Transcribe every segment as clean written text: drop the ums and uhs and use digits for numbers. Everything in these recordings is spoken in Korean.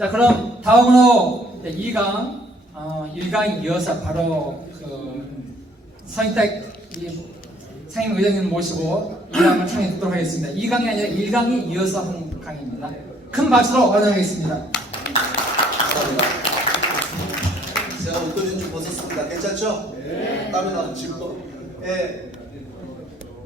자, 그럼 다음으로 2강, 1강에 이어서 바로 서인택 상임의장님 모시고 2강을 청해 듣도록 하겠습니다. 2강이 아니라 1강에 이어서 한 강의입니다. 큰 박수로 환영하겠습니다. 감사합니다. 제가 옷걸이는 좀 벗었습니다. 괜찮죠? 네. 땀이 나서 지금. 예.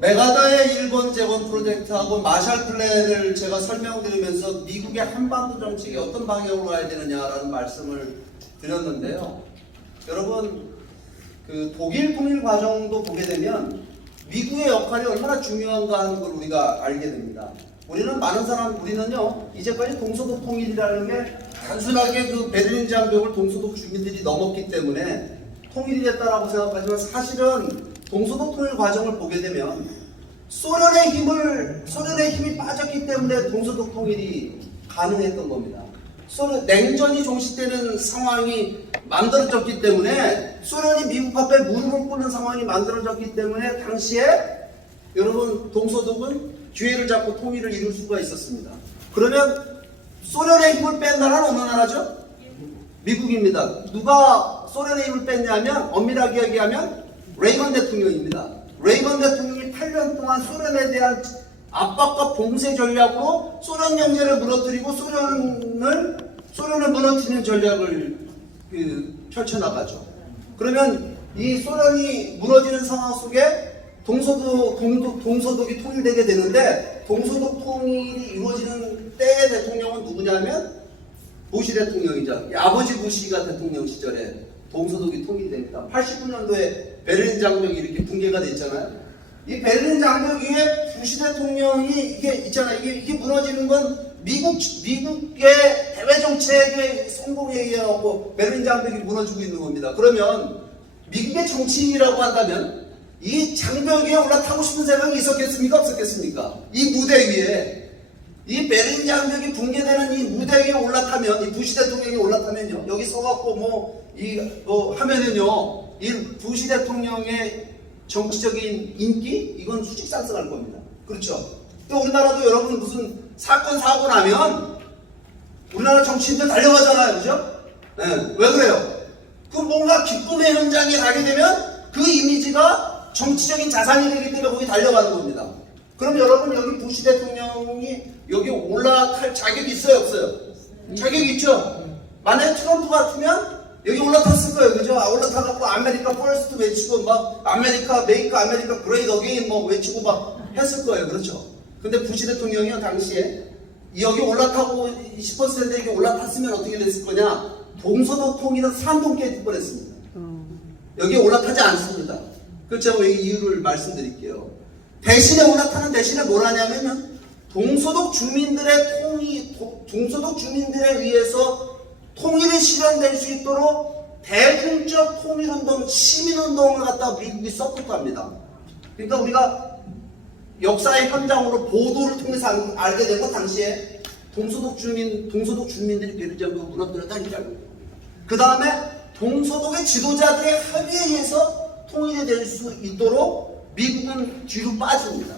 메가다의 일본 재건 프로젝트하고 마샬 플랜을 제가 설명드리면서 미국의 한반도 정책이 어떤 방향으로 가야 되느냐라는 말씀을 드렸는데요. 여러분, 그 독일 통일 과정도 보게 되면 미국의 역할이 얼마나 중요한가 하는 걸 우리가 알게 됩니다. 우리는요, 이제까지 동서독 통일이라는 게 단순하게 그 베를린 장벽을 동서독 주민들이 넘었기 때문에 통일이 됐다라고 생각하지만 사실은 동서독 통일 과정을 보게 되면 소련의 힘이 빠졌기 때문에 동서독 통일이 가능했던 겁니다. 냉전이 종식되는 상황이 만들어졌기 때문에 소련이 미국 앞에 무릎을 꿇는 상황이 만들어졌기 때문에 당시에 여러분 동서독은 기회를 잡고 통일을 이룰 수가 있었습니다. 그러면 소련의 힘을 뺀 나라는 어느 나라죠? 미국입니다. 누가 소련의 힘을 뺐냐면 엄밀하게 얘기하면 레이건 대통령입니다. 레이건 대통령이 8년 동안 소련에 대한 압박과 봉쇄 전략으로 소련 경제를 무너뜨리고 소련을 무너뜨리는 전략을 펼쳐나가죠. 그러면 이 소련이 무너지는 상황 속에 동서독이 통일되게 되는데 동서독 통일이 이루어지는 때의 대통령은 누구냐면 부시 대통령이죠. 아버지 부시가 대통령 시절에 동서독이 통일됩니다. 89년도에 베를린 장벽이 이렇게 붕괴가 됐잖아요. 이 베를린 장벽 위에 부시 대통령이 이게 무너지는 건 미국의 대외 정책의 성공에 의해서 베를린 장벽이 무너지고 있는 겁니다. 그러면 미국의 정치인이라고 한다면 이 장벽 위에 올라타고 싶은 생각이 있었겠습니까? 없었겠습니까? 이 무대 위에 이 베를린 장벽이 붕괴되는 이 무대 위에 올라타면 이 부시 대통령이 올라타면요 여기 서갖고 하면은요 이 부시 대통령의 정치적인 인기 이건 수직상승할 겁니다. 그렇죠? 또 우리나라도 여러분 무슨 사건 사고 나면 우리나라 정치인들 달려가잖아요. 그죠? 네. 왜 그래요? 그 뭔가 기쁨의 현장에 가게 되면 그 이미지가 정치적인 자산이 되기 때문에 거기 달려가는 겁니다. 그럼 여러분 여기 부시 대통령이 여기 올라탈 자격이 있어요? 없어요? 자격이 있죠? 만약에 트럼프 같으면 여기 올라탔을 거예요. 그죠? 올라타갖고 아메리카 퍼스트 외치고 막 아메리카 메이크 아메리카 그레이트 어게인 외치고 막 했을 거예요. 그렇죠? 근데 부시 대통령이요 당시에 여기 올라타고 싶었을 텐데 여기 올라탔으면 어떻게 됐을 거냐? 동서독 통일은 산동 깨질 뻔했습니다. 여기 올라타지 않습니다. 그렇죠? 이 이유를 말씀드릴게요. 대신에 뭘 하냐면은 동서독 주민들에 의해서 통일이 실현될 수 있도록 대중적 통일운동, 시민운동을 갖다가 미국이 서포트합니다. 그러니까 우리가 역사의 현장으로 보도를 통해서 알게 되고 당시에 동서독 주민들이 베를린 장벽을 무너뜨렸다는 줄 알고 그 다음에 동서독의 지도자들의 합의에 의해서 통일이 될 수 있도록 미국은 뒤로 빠집니다.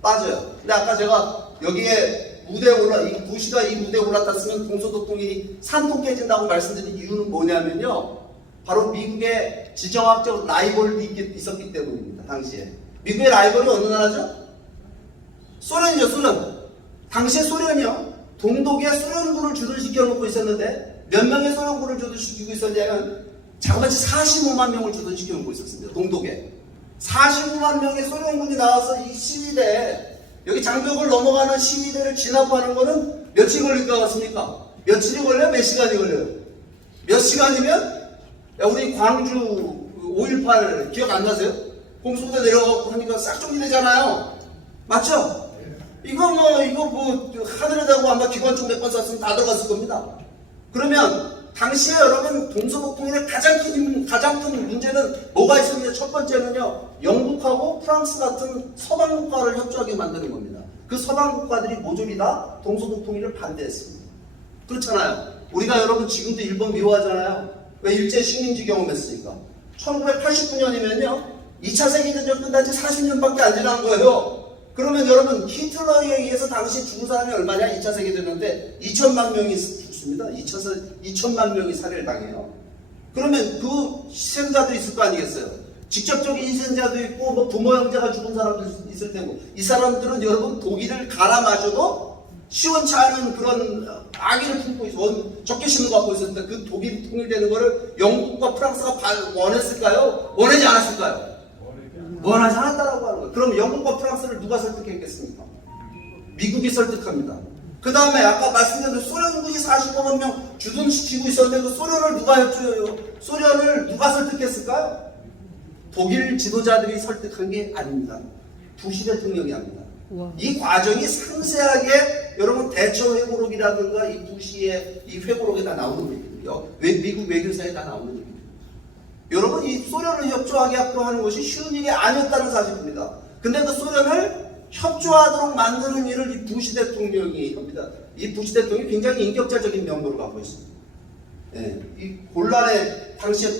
빠져요. 근데 아까 제가 여기에 이 부시가 이 무대에 올라탔으면 동서독 통일이 산통 깨진다고 말씀드린 이유는 뭐냐면요. 바로 미국의 지정학적 라이벌이 있었기 때문입니다. 당시에. 미국의 라이벌이 어느 나라죠? 소련이죠. 소련. 당시에 소련이요. 동독에 소련군을 주둔시켜 놓고 있었는데 몇 명의 소련군을 주둔시키고 있었냐면 자그마치 45만 명을 주둔시켜 놓고 있었습니다. 동독에. 45만 명의 소련군이 나와서 이 시위대에 여기 장벽을 넘어가는 시위대를 진압하는 거는 며칠 걸릴 것 같습니까? 며칠이 걸려요? 몇 시간이 걸려요? 몇 시간이면 우리 광주 5.18 기억 안 나세요? 공수부대 내려가고 하니까 싹 정리되잖아요. 맞죠? 이거 하늘에 대고 아마 기관총 몇 번 쐈으면 다 들어갔을 겁니다. 그러면 당시에 여러분 동서독 통일의 가장 큰 문제는 뭐가 있었냐? 첫 번째는요 영국하고 프랑스 같은 서방 국가를 협조하게 만드는 겁니다. 그 서방 국가들이 모조리 다 동서독 통일을 반대했습니다. 그렇잖아요. 우리가 여러분 지금도 일본 미워하잖아요. 왜 일제 식민지 경험했으니까. 1989년이면요 2차 세계대전 끝난 지 40년밖에 안 지난 거예요. 그러면 여러분 히틀러에 의해서 당시 죽은 사람이 얼마냐? 2차 세계대전인데 2천만 명이 죽습니다. 2천만 명이 살해를 당해요. 그러면 그 희생자도 있을 거 아니겠어요? 직접적인 희생자도 있고 뭐 부모 형제가 죽은 사람도 있을 테고 이 사람들은 여러분 독일을 갈아마셔도 시원치 않은 그런 악의를 품고 있어 적개심을 갖고 있었는데 그 독일이 통일되는 거를 영국과 프랑스가 원했을까요? 원하지 않았을까요? 원하지 않았다라고 하는 거예요. 그럼 영국과 프랑스를 누가 설득했겠습니까? 미국이 설득합니다. 그 다음에 아까 말씀드린 소련군이 45만 명 주둔시키고 있었는데 그 소련을 누가 협조해요? 소련을 누가 설득했을까요? 독일 지도자들이 설득한 게 아닙니다. 부시 대통령이 합니다. 이 과정이 상세하게 여러분 대처 회고록이라든가 이 부시의 이 회고록에 다 나오는 얘기예요. 미국 외교사에 다 나오는 얘기예요. 여러분 이 소련을 협조하게 하는 것이 쉬운 일이 아니었다는 사실입니다. 근데 그 소련을 협조하도록 만드는 일을 이 부시 대통령이 합니다. 이 부시 대통령이 굉장히 인격자적인 면모를 갖고 있습니다. 예, 이 곤란에 당시에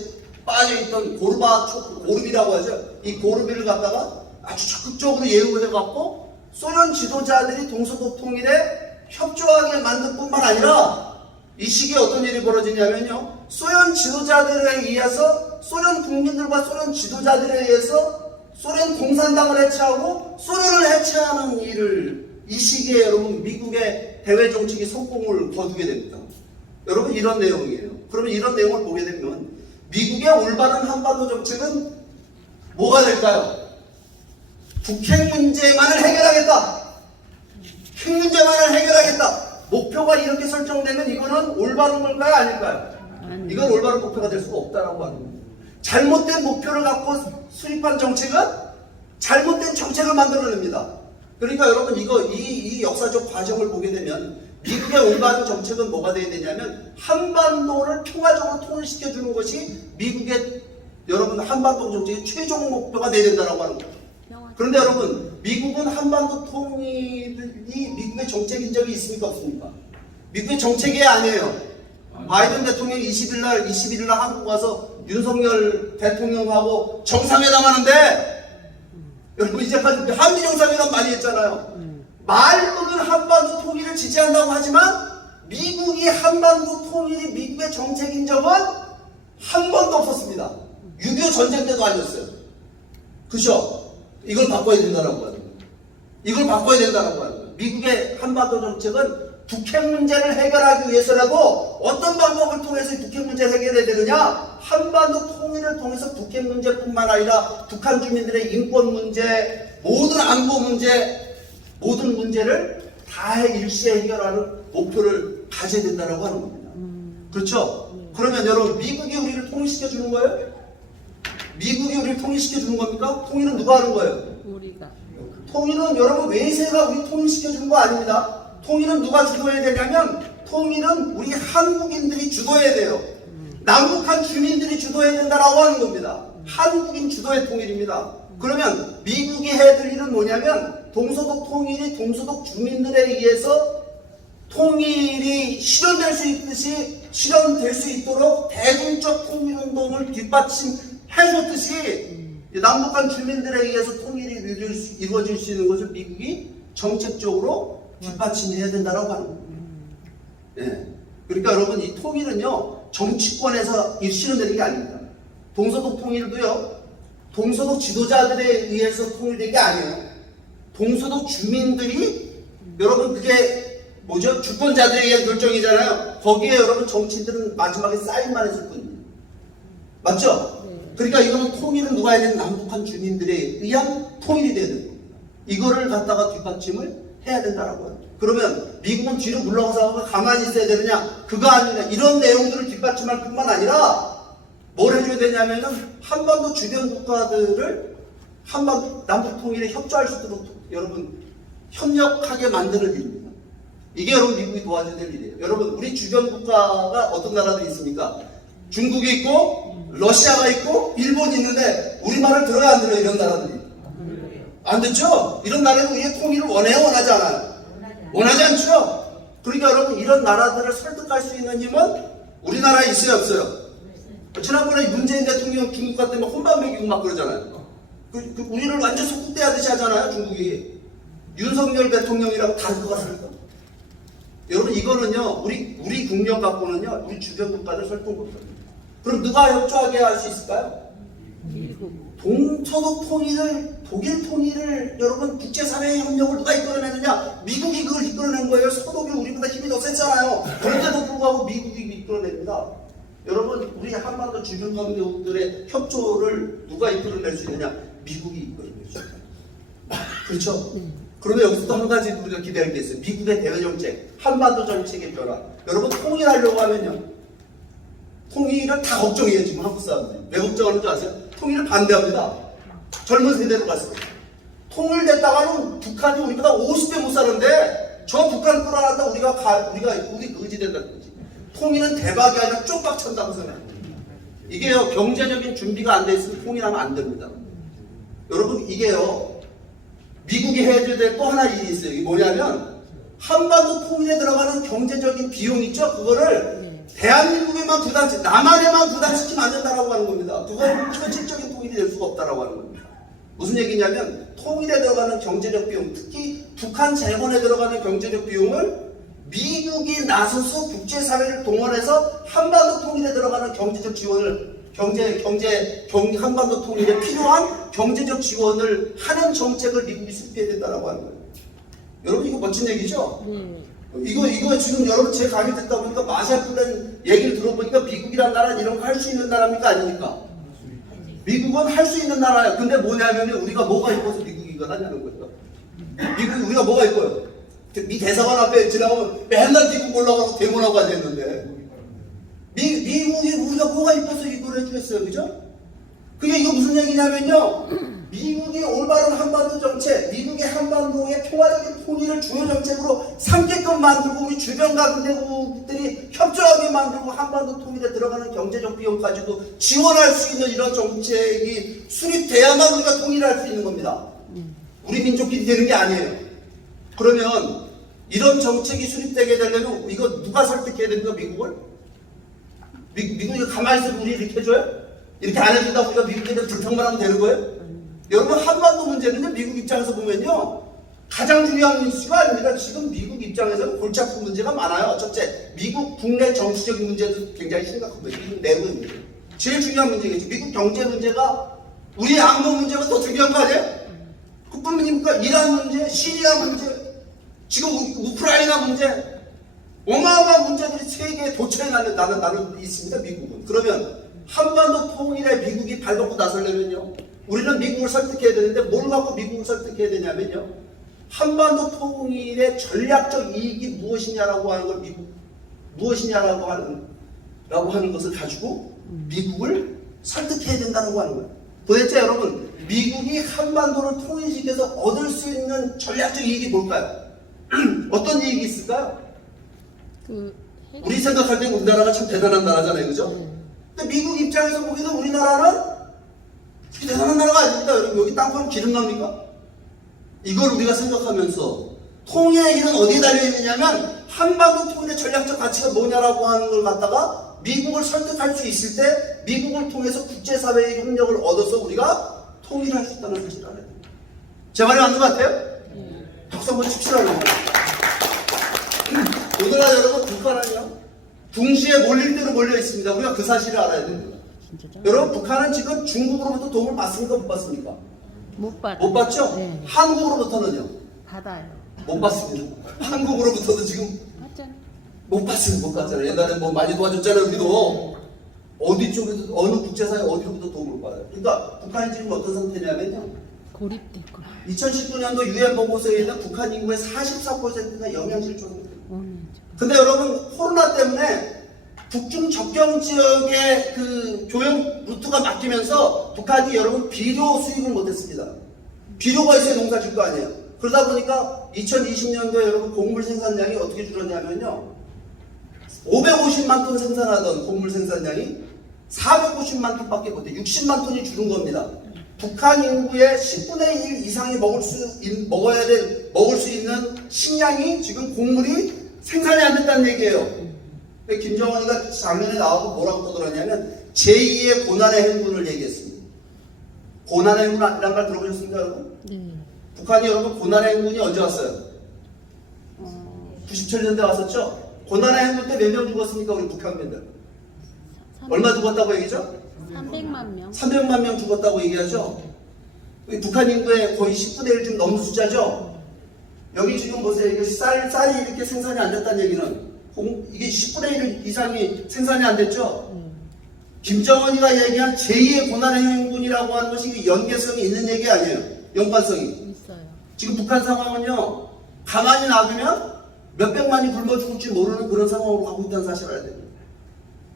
빠져있던 고르비라고 하죠. 이 고르비를 갖다가 아주 적극적으로 예우해갖고 소련 지도자들이 동서독 통일에 협조하게 만든 뿐만 아니라 이 시기에 어떤 일이 벌어지냐면요. 소련 지도자들에 의해서 소련 국민들과 소련 지도자들에 의해서 소련 공산당을 해체하고 소련을 해체하는 일을 이 시기에 여러분 미국의 대외 정책이 성공을 거두게 됩니다. 여러분 이런 내용이에요. 그러면 이런 내용을 보게 되면 미국의 올바른 한반도 정책은 뭐가 될까요? 북핵 문제만을 해결하겠다. 핵 문제만을 해결하겠다. 목표가 이렇게 설정되면 이거는 올바른 걸까요? 아닐까요? 이건 올바른 목표가 될 수가 없다라고 하는 겁니다. 잘못된 목표를 갖고 수립한 정책은 잘못된 정책을 만들어냅니다. 그러니까 여러분 이 역사적 과정을 보게 되면 미국의 올바른 정책은 뭐가 되어야 되냐면 한반도를 평화적으로 통일시켜주는 것이 미국의 여러분 한반도 정책의 최종 목표가 되어야 된다고 하는 거예요. 그런데 여러분 미국은 한반도 통일이 미국의 정책인 적이 있습니까 없습니까? 미국의 정책이 아니에요. 바이든 대통령이 21일 날 한국 와서 윤석열 대통령하고 정상회담 하는데 여러분 이제까지 한미 정상회담 많이 했잖아요. 말로는 한반도 통일을 지지한다고 하지만 미국이 한반도 통일이 미국의 정책인 적은 한 번도 없었습니다. 6.25 전쟁 때도 아니었어요. 그죠? 이걸 바꿔야 된다라고 하는 거예요. 이걸 바꿔야 된다라고 하는 거예요. 미국의 한반도 정책은 북핵 문제를 해결하기 위해서라도 어떤 방법을 통해서 북핵 문제를 해결해야 되느냐? 한반도 통일을 통해서 북핵 문제뿐만 아니라 북한 주민들의 인권 문제, 모든 안보 문제, 모든 문제를 다 일시에 해결하는 목표를 가져야 된다고 하는 겁니다. 그렇죠? 그러면 여러분 미국이 우리를 통일시켜 주는 거예요? 미국이 우리를 통일시켜 주는 겁니까? 통일은 누가 하는 거예요? 우리가. 통일은 여러분 외세가 우리 통일시켜 주는 거 아닙니다. 통일은 누가 주도해야 되냐면 통일은 우리 한국인들이 주도해야 돼요. 남북한 주민들이 주도해야 된다라고 하는 겁니다. 한국인 주도의 통일입니다. 그러면 미국이 해야 될 일은 뭐냐면 동서독 통일이 동서독 주민들에 의해서 통일이 실현될 수 있도록 대중적 통일운동을 뒷받침해줬듯이 남북한 주민들에 의해서 통일이 이루어질 수 있는 것을 미국이 정책적으로 뒷받침해야 된다고 하는 겁니다. 예. 그러니까 여러분 이 통일은요 정치권에서 실현되는 게 아닙니다. 동서독 통일도요 동서독 지도자들에 의해서 통일된 게 아니에요. 동서독 주민들이 여러분 그게 뭐죠? 주권자들에 의한 결정이잖아요. 거기에 여러분 정치인들은 마지막에 사인만 했을 뿐입니다. 맞죠? 그러니까 이거는 통일은 누가 해야 되는 남북한 주민들에 의한 통일이 돼야 되는 겁니다. 이거를 갖다가 뒷받침을 해야 된다라고 해요. 그러면 미국은 뒤로 물러가서 가만히 있어야 되느냐? 그거 아니냐. 이런 내용들을 뒷받침할 뿐만 아니라 뭘 해줘야 되냐면은 한반도 주변 국가들을 한반도 남북 통일에 협조할 수 있도록 여러분 협력하게 만드는 일입니다. 이게 여러분 미국이 도와줘야 될 일이에요. 여러분 우리 주변 국가가 어떤 나라들이 있습니까? 중국이 있고 러시아가 있고 일본이 있는데 우리 말을 들어요 안 들어요? 이런 나라들이 안 듣죠? 이런 나라는 우리의 통일을 원해요 원하지 않아요? 원하지 않죠? 그러니까 여러분 이런 나라들을 설득할 수 있는 힘은 우리나라에 있어요 없어요? 지난번에 문재인 대통령 중국 갔을 때 막 혼밥 먹이고 막 그러잖아요. 우리를 완전 속국대하듯이 하잖아요 중국이. 윤석열 대통령이라고 다를 것 같습니까? 여러분 이거는요 우리 국력 갖고는요 우리 주변 국가들 설득 못합니다. 그럼 누가 협조하게 할 수 있을까요? 동서독 통일을 독일 통일을 여러분 국제사회의 협력을 누가 이끌어내느냐? 미국이 그걸 이끌어낸 거예요. 서독이 우리보다 힘이 더 셌잖아요. 그런데도 불구하고 미국이 이끌어냅니다. 여러분 우리 한반도 주변 강대국들의 협조를 누가 이끌어낼 수 있느냐? 미국이 이끌어낼 수 있어요. 그렇죠? 그러면 여기서 또 한 가지 우리가 기대할 게 있어요. 미국의 대외 정책, 한반도 정책의 변화. 여러분 통일하려고 하면요. 통일을 다 걱정해요 지금 한국 사람들이. 왜 걱정하는 줄 아세요? 통일을 반대합니다. 젊은 세대로 갔어요. 통일됐다가는 북한이 우리보다 50배 못 사는데 저 북한 끌어놨다 우리 의지된다는 거지. 통일은 대박이 아니라 쪽박 찬다고 생각해요. 이게요 경제적인 준비가 안 돼 있으면 통일하면 안 됩니다. 여러분 이게요 미국이 해줘야 될 또 하나 일이 있어요. 이게 뭐냐면 한반도 통일에 들어가는 경제적인 비용 있죠? 그거를 대한민국에만 남한에만 부담시키면 안 된다라고 하는 겁니다. 그건 현실적인 통일이 될 수가 없다라고 하는 겁니다. 무슨 얘기냐면 통일에 들어가는 경제적 비용, 특히 북한 재건에 들어가는 경제적 비용을 미국이 나서서 국제사회를 동원해서 한반도 통일에 들어가는 경제적 지원을 한반도 통일에 필요한 경제적 지원을 하는 정책을 미국이 수립해야 된다라고 하는 거예요. 여러분 이거 멋진 얘기죠? 이거 지금 여러분 제 강의 듣다 보니까 마샬 플랜 얘기를 들어보니까 미국이란 나라는 이런 거 할 수 있는 나라입니까 아닙니까? 미국은 할 수 있는 나라야. 근데 뭐냐면 우리가 뭐가 이뻐서 미국이 이걸 하냐는 거죠. 미국이 우리가 뭐가 이뻐요? 미 대사관 앞에 지나가면 맨날 미국 올라가서 데모하고 앉아있는데 미국이 우리가 뭐가 이뻐서 이걸 해주겠어요, 그죠? 그게 이거 무슨 얘기냐면요. 미국이 올바른 한반도 정책, 미국의 한반도의 평화적인 통일을 주요 정책으로 삼게끔 만들고 우리 주변 강대국들이 협조하게 만들고 한반도 통일에 들어가는 경제적 비용까지도 지원할 수 있는 이런 정책이 수립돼야만 우리가 통일할 수 있는 겁니다. 우리 민족끼리 되는 게 아니에요. 그러면 이런 정책이 수립되게 되려면 이거 누가 설득해야 됩니까? 미국을? 미국이 가만히 있으면 우리 이렇게 해줘요? 이렇게 안 해준다 우리가 미국에 대해 불평만 하면 되는 거예요? 여러분 한반도 문제는요 미국 입장에서 보면요 가장 중요한 이슈가 아닙니다. 지금 미국 입장에서는 골치 아픈 문제가 많아요. 첫째, 미국 국내 정치적인 문제도 굉장히 심각한 거예요. 미국 내부의 문제. 제일 중요한 문제겠죠. 미국 경제 문제가 우리 안보 문제가 더 중요한 거 아니에요? 그뿐입니까? 이란 문제, 시리아 문제, 지금 우크라이나 문제, 어마어마한 문제들이 세계에 도처에 나는 있습니다. 미국은. 그러면 한반도 통일에 미국이 발벗고 나서려면요. 우리는 미국을 설득해야 되는데 뭘 갖고 미국을 설득해야 되냐면요. 한반도 통일의 전략적 이익이 무엇이냐라고 하는 걸 무엇이냐라고 하는 것을 가지고 미국을 설득해야 된다고 하는 거예요. 도대체 여러분 미국이 한반도를 통일시켜서 얻을 수 있는 전략적 이익이 뭘까요? 어떤 이익이 있을까요? 우리 생각할 때 우리나라가 참 대단한 나라잖아요, 그죠? 근데 미국 입장에서 보기에는 우리나라는 대단한 나라가 아닙니다. 여기 땅 파면 기름 납니까? 이걸 우리가 생각하면서 통일의 길은 어디에 달려있느냐면 한반도 통일의 전략적 가치가 뭐냐라고 하는 걸 갖다가 미국을 설득할 수 있을 때 미국을 통해서 국제사회의 협력을 얻어서 우리가 통일할 수 있다는 사실을 알아야 됩니다. 제 말이 맞는 것 같아요? 박수 한번 칩시다. 오늘날 여러분 북한은요 둥시에 몰릴 대로 몰려 있습니다. 우리가 그 사실을 알아야 됩니다. 여러분 북한은 지금 중국으로부터 도움을 받습니까? 못 받습니까? 못 받아요. 못 받죠? 네. 한국으로부터는요? 받아요. 못 받습니다. 한국으로부터도 지금 맞잖아요. 못 받습니다. 못 받잖아요. 옛날에 뭐 많이 도와줬잖아요. 우리도 어디 쪽에도 어느 국제사회 어디로부터 도움을 받아요. 그러니까 북한이 지금 어떤 상태냐면요. 고립됐구나. 2019년도 유엔 보고서에는 북한 인구의 44%가 영양실 조성돼요. 근데 네. 여러분 코로나 때문에 북중 접경 지역의 그 교역 루트가 막히면서 북한이 여러분 비료 수입을 못했습니다. 비료가 있어야 농사 질 거 아니에요. 그러다 보니까 2020년도에 여러분 곡물 생산량이 어떻게 줄었냐면요. 550만 톤 생산하던 곡물 생산량이 450만 톤밖에 못해 60만 톤이 줄은 겁니다. 북한 인구의 10분의 1 이상이 먹을 수 있는 식량이 지금 곡물이 생산이 안 됐다는 얘기예요. 김정은이가 작년에 나와서 뭐라고 떠들었냐면 제2의 고난의 행군을 얘기했습니다. 고난의 행군 아니란 말 들어보셨습니까 여러분? 네. 북한이 여러분 고난의 행군이 언제 왔어요? 97년대 왔었죠? 고난의 행군 때 몇 명 죽었습니까? 우리 북한민들. 얼마 죽었다고 얘기죠? 300만 명. 300만 명 죽었다고 얘기하죠? 우리 북한 인구의 거의 10분의 1 좀 넘는 숫자죠? 여기 지금 보세요. 이게 쌀이 이렇게 생산이 안 됐다는 얘기는 이게 10분의 1 이상이 생산이 안 됐죠? 김정은이가 얘기한 제2의 고난의 행군이라고 하는 것이 연계성이 있는 얘기 아니에요. 연관성이. 있어요. 지금 북한 상황은요, 가만히 놔두면 몇백만이 굶어 죽을지 모르는 그런 상황으로 가고 있다는 사실을 알아야 됩니다.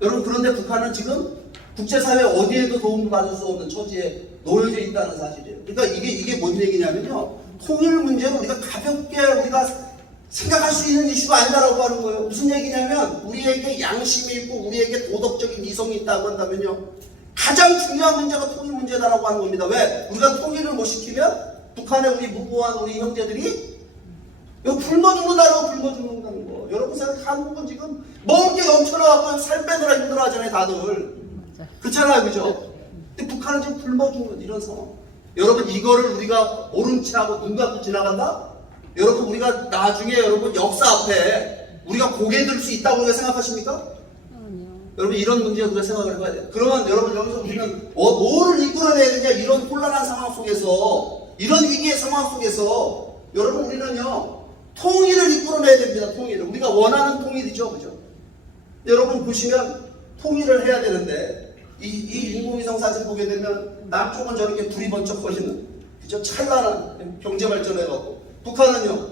여러분, 그런데 북한은 지금 국제사회 어디에도 도움을 받을 수 없는 처지에 놓여져 있다는 사실이에요. 그러니까 이게 뭔 얘기냐면요, 통일 문제는 우리가 가볍게 우리가 생각할 수 있는 이슈가 아니다라고 하는 거예요. 무슨 얘기냐면, 우리에게 양심이 있고 우리에게 도덕적인 이성이 있다고 한다면요, 가장 중요한 문제가 통일 문제다라고 하는 겁니다. 왜? 우리가 통일을 못 시키면 북한의 우리 무고한 우리 형제들이 이거 굶어 죽는다라고 굶어 죽는다는 거. 여러분 생각해, 한국은 지금 먹을 게 넘쳐나갖고 살 빼느라 힘들어하잖아요, 다들. 맞아. 그렇잖아요, 그죠? 근데 북한은 지금 굶어 죽는 이런 상황. 여러분, 이거를 우리가 모른 채 하고 눈 감고 지나간다? 여러분, 우리가 나중에 여러분 역사 앞에 우리가 고개 들 수 있다고 우리가 생각하십니까? 아니요. 여러분, 이런 문제에 우리가 생각을 해봐야 돼요. 그러면 여러분, 여기서 우리는 뭐를 이끌어내야 되냐, 이런 혼란한 상황 속에서, 이런 위기의 상황 속에서 여러분, 우리는요 통일을 이끌어내야 됩니다. 통일을. 우리가 원하는 통일이죠, 그죠? 여러분 보시면 통일을 해야 되는데 이 인공위성 사진 보게 되면 남쪽은 저렇게 불이 번쩍 꺼지는, 그죠? 찬란한 경제 발전해갖고, 북한은요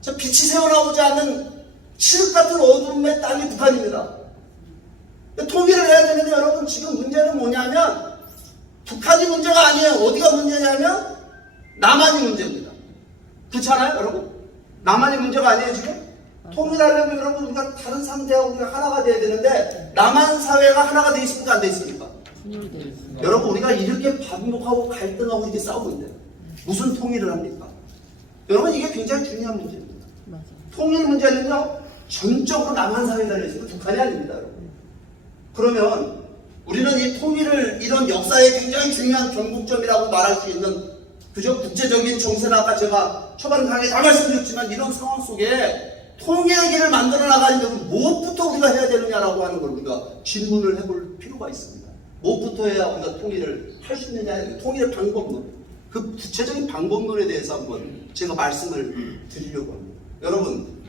저 빛이 새어나오지 않는 칠흑 같은 어둠의 땅이 북한입니다. 통일을 해야 되는데 여러분, 지금 문제는 뭐냐면 북한이 문제가 아니에요. 어디가 문제냐면 남한이 문제입니다. 그렇잖아요, 여러분? 남한이 문제가 아니에요, 지금? 통일하려면 여러분, 우리가 다른 상대하고 우리가 하나가 돼야 되는데, 남한 사회가 하나가 돼 있습니까? 안 돼 있습니까? 분열되어 있어요. 여러분, 우리가 이렇게 반복하고 갈등하고 이렇게 싸우고 있는데 무슨 통일을 합니까? 여러분, 이게 굉장히 중요한 문제입니다. 맞아. 통일 문제는요 전적으로 남한 사회에 달려있어요. 북한이 아닙니다, 여러분. 그러면 우리는 이 통일을 이런 역사의 굉장히 중요한 경국점이라고 말할 수 있는, 그저 국제적인 정세나 아까 제가 초반 강의에 다 말씀드렸지만, 이런 상황 속에 통일의 길을 만들어 나가려면 무엇부터 우리가 해야 되느냐라고 하는 걸 우리가 질문을 해볼 필요가 있습니다. 무엇부터 해야 우리가 통일을 할 수 있느냐, 통일의 방법론, 그 구체적인 방법론에 대해서 한번 제가 말씀을 드리려고 합니다. 여러분,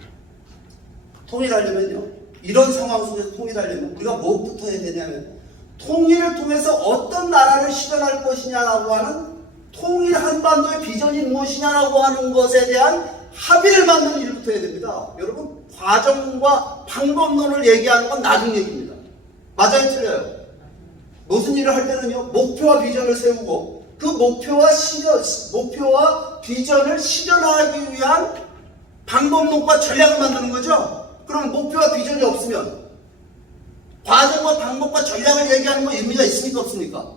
통일하려면요, 이런 상황 속에서 통일하려면 우리가 무엇부터 해야 되냐면, 통일을 통해서 어떤 나라를 실현할 것이냐라고 하는, 통일 한반도의 비전이 무엇이냐라고 하는 것에 대한 합의를 만드는 일부터 해야 됩니다. 여러분, 과정과 방법론을 얘기하는 건 나중 얘기입니다. 맞아요, 틀려요? 무슨 일을 할 때는요, 목표와 비전을 세우고 그 목표와 비전을 실현하기 위한 방법론과 전략을 만드는 거죠. 그럼 목표와 비전이 없으면 과정과 방법과 전략을 얘기하는 건 의미가 있습니까, 없습니까?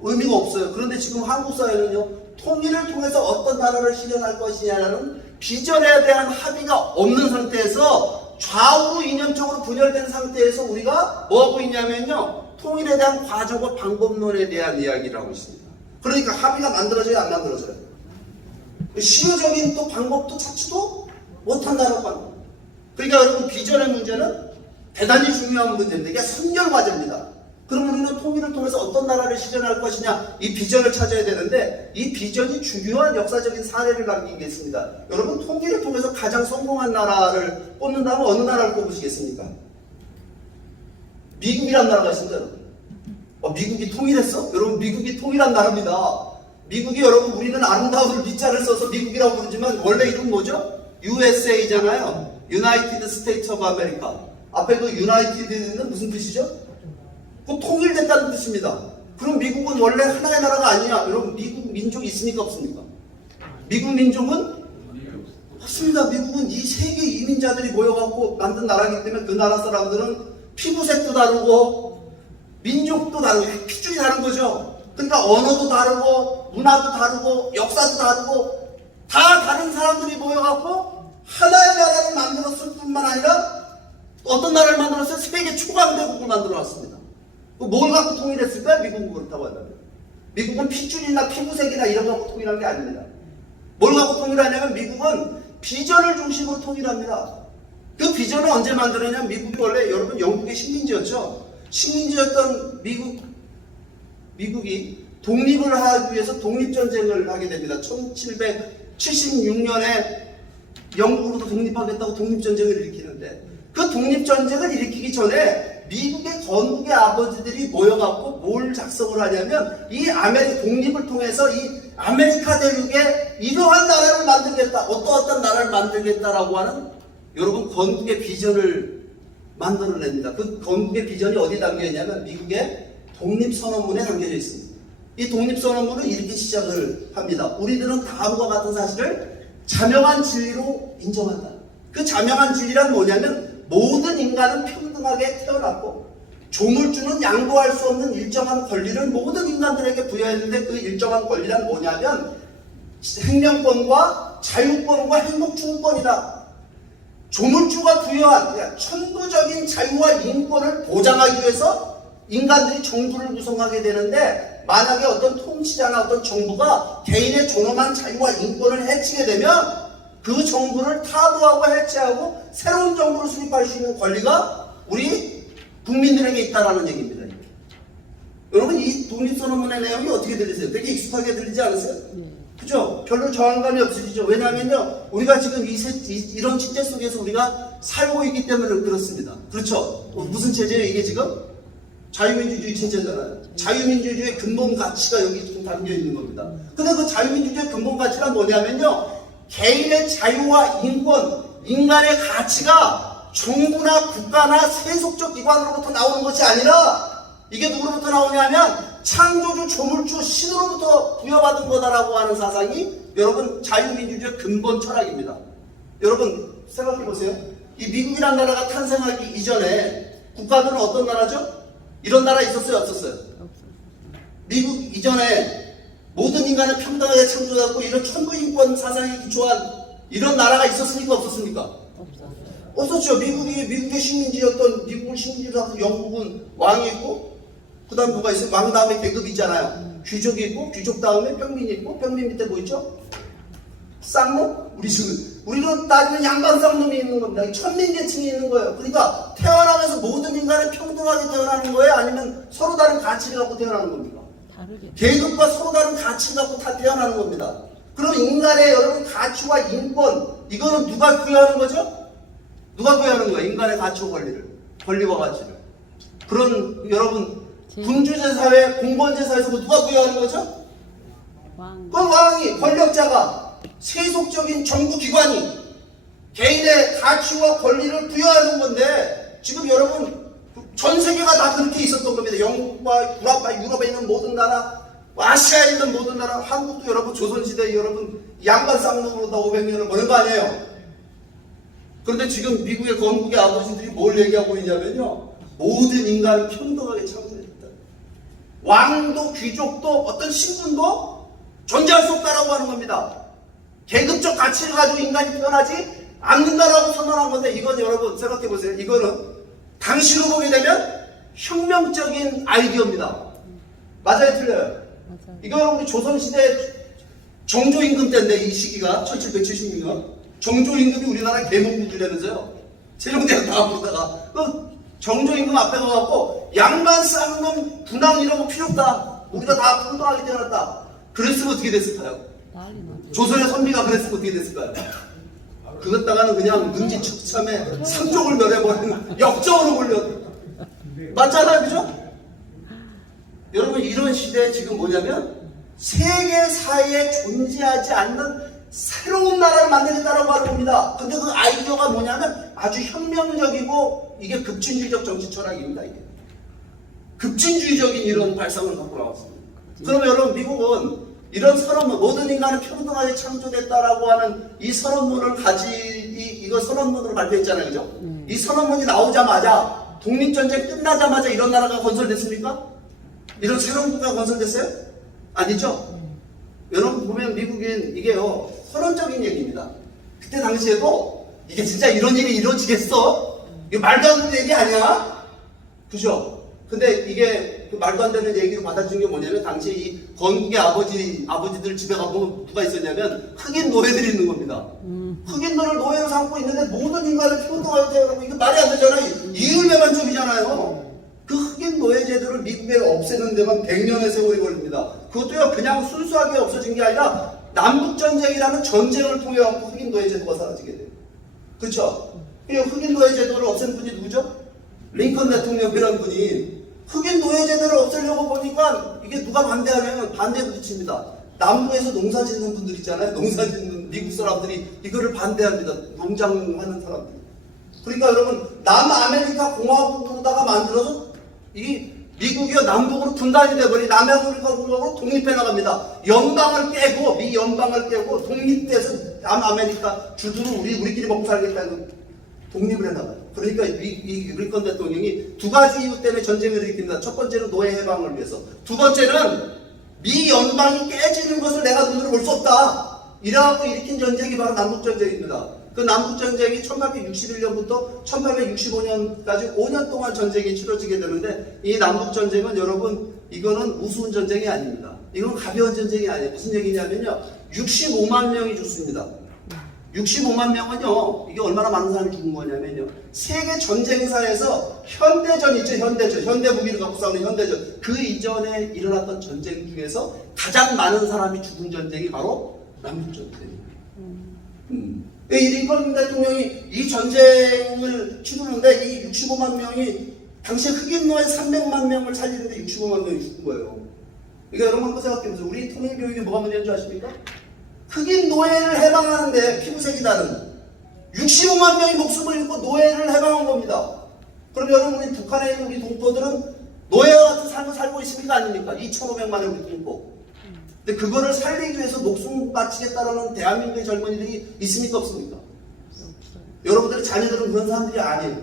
의미가 없어요. 그런데 지금 한국 사회는요, 통일을 통해서 어떤 나라를 실현할 것이냐라는 비전에 대한 합의가 없는 상태에서, 좌우로 이념적으로 분열된 상태에서 우리가 뭐하고 있냐면요, 통일에 대한 과정과 방법론에 대한 이야기를 하고 있습니다. 그러니까 합의가 만들어져요, 안 만들어져요? 실효적인 또 방법도 찾지도 못한다는 거. 그러니까 여러분, 비전의 문제는 대단히 중요한 문제인데, 이게 선결 과제입니다. 그럼 우리는 통일을 통해서 어떤 나라를 실현할 것이냐, 이 비전을 찾아야 되는데, 이 비전이 중요한 역사적인 사례를 남기겠습니다. 여러분, 통일을 통해서 가장 성공한 나라를 꼽는다면 어느 나라를 꼽으시겠습니까? 미국이란 나라가 있습니다, 여러분. 미국이 통일했어? 여러분, 미국이 통일한 나라입니다. 미국이, 여러분, 우리는 아름다운 미자를 써서 미국이라고 부르지만 원래 이름 뭐죠? USA잖아요. United States of America. 앞에 그 United는 무슨 뜻이죠? 그 통일됐다는 뜻입니다. 그럼 미국은 원래 하나의 나라가 아니냐? 여러분, 미국 민족이 있습니까, 없습니까? 미국 민족은 없습니다. 미국은 이 세계 이민자들이 모여갖고 만든 나라이기 때문에 그 나라 사람들은 피부색도 다르고 민족도 다르고 피줄이 다른 거죠. 그러니까 언어도 다르고 문화도 다르고 역사도 다르고 다 다른 사람들이 모여갖고 하나의 나라를 만들었을 뿐만 아니라 어떤 나라를 만들었어요? 세계 초강대국을 만들어놨습니다. 뭘 갖고 통일했을까요? 미국은 그렇다고 한다면. 미국은 핏줄이나 피부색이나 이런 거 갖고 통일한 게 아닙니다. 뭘 갖고 통일하냐면 미국은 비전을 중심으로 통일합니다. 그 비전을 언제 만들었냐면 미국이 원래 여러분 영국의 식민지였죠. 식민지였던 미국이 독립을 하기 위해서 독립전쟁을 하게 됩니다. 1776년에 영국으로부터 독립하겠다고 독립전쟁을 일으키는데 그 독립전쟁을 일으키기 전에 미국의 건국의 아버지들이 모여갖고 뭘 작성을 하냐면 이 독립을 통해서 이 아메리카 대륙에 이러한 나라를 만들겠다, 어떠한 나라를 만들겠다라고 하는 여러분 건국의 비전을 만들어냅니다. 그 건국의 비전이 어디 담겨 있냐면 미국의 독립선언문에 담겨져 있습니다. 이 독립선언문을 이렇게 시작을 합니다. 우리들은 다음과 같은 사실을 자명한 진리로 인정한다. 그 자명한 진리란 뭐냐면 모든 인간은 평등하게 태어났고 조물주는 양도할 수 없는 일정한 권리를 모든 인간들에게 부여했는데 그 일정한 권리란 뭐냐면 생명권과 자유권과 행복추구권이다. 조물주가 부여한 천부적인 자유와 인권을 보장하기 위해서 인간들이 정부를 구성하게 되는데 만약에 어떤 통치자나 어떤 정부가 개인의 존엄한 자유와 인권을 해치게 되면 그 정부를 타도하고 해체하고 새로운 정부를 수립할 수 있는 권리가 우리 국민들에게 있다는 얘기입니다. 여러분 이 독립선언문의 내용이 어떻게 들리세요? 되게 익숙하게 들리지 않으세요? 그죠? 별로 저항감이 없으시죠? 왜냐하면요 우리가 지금 이런 체제 속에서 우리가 살고 있기 때문에 그렇습니다. 그렇죠? 무슨 체제예요 이게 지금? 자유민주주의 체제잖아요. 자유민주주의의 근본 가치가 여기 지금 담겨 있는 겁니다. 근데 그 자유민주주의의 근본 가치가 뭐냐면요 개인의 자유와 인권, 인간의 가치가 정부나 국가나 세속적 기관으로부터 나오는 것이 아니라 이게 누구로부터 나오냐면 창조주, 조물주, 신으로부터 부여받은 거다라고 하는 사상이 여러분 자유민주주의의 근본 철학입니다. 여러분 생각해 보세요. 이 미국이라는 나라가 탄생하기 이전에 국가들은 어떤 나라죠? 이런 나라 있었어요? 없었어요? 미국 이전에 모든 인간을 평등하게 창조하고 이런 천부인권 사상에 기초한 이런 나라가 있었습니까? 없었습니까? 없었죠. 미국의 식민지였던 미국을 식민지로 하고 영국은 왕이 있고 그 다음 누가 있어요? 왕 다음에 계급이 있잖아요. 귀족이 있고 귀족 다음에 평민이 있고 평민 밑에 뭐 있죠? 쌍놈? 우리는 따지면 양반 쌍놈이 있는 겁니다. 천민계층이 있는 거예요. 그러니까 태어나면서 모든 인간은 평등하게 태어나는 거예요? 아니면 서로 다른 가치를 갖고 태어나는 겁니까? 다르게. 계급과 서로 다른 가치를 갖고 다 태어나는 겁니다. 그럼 인간의 여러분 가치와 인권 이거는 누가 부여하는 거죠? 누가 부여하는 거예요? 인간의 가치와 권리와 가치를. 그런 여러분 군주제 사회, 공권제 사회에서 누가 부여하는 거죠? 그 왕이 권력자가 세속적인 정부기관이 개인의 가치와 권리를 부여하는 건데 지금 여러분 전 세계가 다 그렇게 있었던 겁니다. 영국과 유럽에 있는 모든 나라, 아시아에 있는 모든 나라, 한국도 여러분 조선시대에 여러분 양반 쌍놈으로 다 500년을 보낸 거 아니에요? 그런데 지금 미국의 건국의 아버지들이 뭘 얘기하고 있냐면요 모든 인간을 평등하게 창조했다. 왕도 귀족도 어떤 신분도 존재할 수 없다라고 하는 겁니다. 계급적 가치를 가지고 인간이 태어나지 않는다라고 선언한 건데 이건 여러분 생각해 보세요. 이거는 당시로 보게 되면 혁명적인 아이디어입니다. 맞아요? 틀려요? 이거 우리 조선시대 정조임금 때인데 이 시기가 1776년 정조임금이 우리나라 개몽국이라면서요. 세종대왕 다 부르다가 그 정조임금 앞에 가갖고 양반 쌍놈 군왕 이런 거 필요 없다. 우리가 다 평등하게 태어났다. 그랬으면 어떻게 됐을까요? 조선의 선비가 그랬으면 어떻게 됐을까요? 그것다가는 그냥 능지척참에 상종을 멸해버리는 역적으로 몰려. 맞잖아요, 그죠? 여러분 이런 시대에 지금 뭐냐면 세계사에 존재하지 않는 새로운 나라를 만들겠다라고 하는 겁니다. 근데 그 아이디어가 뭐냐면 아주 혁명적이고 이게 급진주의적 정치 철학입니다. 이게 급진주의적인 이런 발상을 갖고 나왔습니다. 그러면 여러분 미국은 이런 선언문, 모든 인간은 평등하게 창조됐다라고 하는 이 선언문을 이거 선언문으로 발표했잖아요, 그죠? 이 선언문이 나오자마자 독립전쟁 끝나자마자 이런 나라가 건설됐습니까? 이런 새로운 국가가 건설됐어요? 아니죠? 여러분 보면 미국인 이게요 선언적인 얘기입니다. 그때 당시에도 이게 진짜 이런 일이 이루어지겠어? 이게 말도 안 되는 얘기 아니야? 그죠? 근데 이게 그 말도 안 되는 얘기로 받아준 게 뭐냐면 당시 이 건국의 아버지들 집에 가보면 누가 있었냐면 흑인 노예들이 있는 겁니다. 흑인들을 노예로 삼고 있는데 모든 인간을 평등하게 대하고 이거 말이 안 되잖아요. 이율배반적이잖아요. 그 흑인 노예제도를 미국에 없애는 데만 100년의 세월이 걸립니다. 그것도요 그냥 순수하게 없어진 게 아니라 남북전쟁이라는 전쟁을 통해 갖고 흑인 노예제도가 사라지게 돼요. 그렇죠? 흑인 노예제도를 없앤 분이 누구죠? 링컨 대통령이라는 분이 흑인 노예제도를 없애려고 보니까 이게 누가 반대하면 반대에 부딪힙니다. 남부에서 농사 짓는 분들 있잖아요. 농사 짓는 미국 사람들이 이거를 반대합니다. 농장하는 사람들. 그러니까 여러분 남아메리카 공화국으로다가 만들어서 이 미국이요 남북으로 분단이 돼버리 남아메리카 공화국으로 독립해 나갑니다. 연방을 깨고 미 연방을 깨고 독립돼서 남아메리카 주들은 우리끼리 먹고 살겠다는 독립을 해나가요. 그러니까 이 링컨 대통령이 두 가지 이유 때문에 전쟁을 일으킵니다. 첫 번째는 노예 해방을 위해서. 두 번째는 미 연방이 깨지는 것을 내가 눈으로 볼 수 없다. 이래갖고 일으킨 전쟁이 바로 남북전쟁입니다. 그 남북전쟁이 1861년부터 1865년까지 5년 동안 전쟁이 치러지게 되는데 이 남북전쟁은 여러분 이거는 우스운 전쟁이 아닙니다. 이건 가벼운 전쟁이 아니에요. 무슨 얘기냐면요. 65만 명이 죽습니다. 65만 명은요, 이게 얼마나 많은 사람이 죽은 거냐면요. 세계 전쟁사에서 현대전 있죠, 현대전. 현대 무기를 갖고 싸우는 현대전. 그 이전에 일어났던 전쟁 중에서 가장 많은 사람이 죽은 전쟁이 바로 남북전쟁입니다. 이 링컨 대통령이 이 전쟁을 치르는데 이 65만 명이 당시 흑인 노예 300만 명을 살리는데 65만 명이 죽은 거예요. 그러니까 여러분 한번 생각해보세요. 우리 통일교육이 뭐가 문제인 줄 아십니까? 흑인 노예를 해방하는데 피부색이 다른 65만 명이 목숨을 잃고 노예를 해방한 겁니다. 그럼 여러분 우리 북한에 있는 우리 동포들은 노예와 같은 삶을 살고 있습니까? 아닙니까? 2,500만의 우리 동포. 근데 그거를 살리기 위해서 목숨 바치겠다라는 대한민국의 젊은이들이 있습니까? 없습니까? 여러분들의 자녀들은 그런 사람들이 아니에요.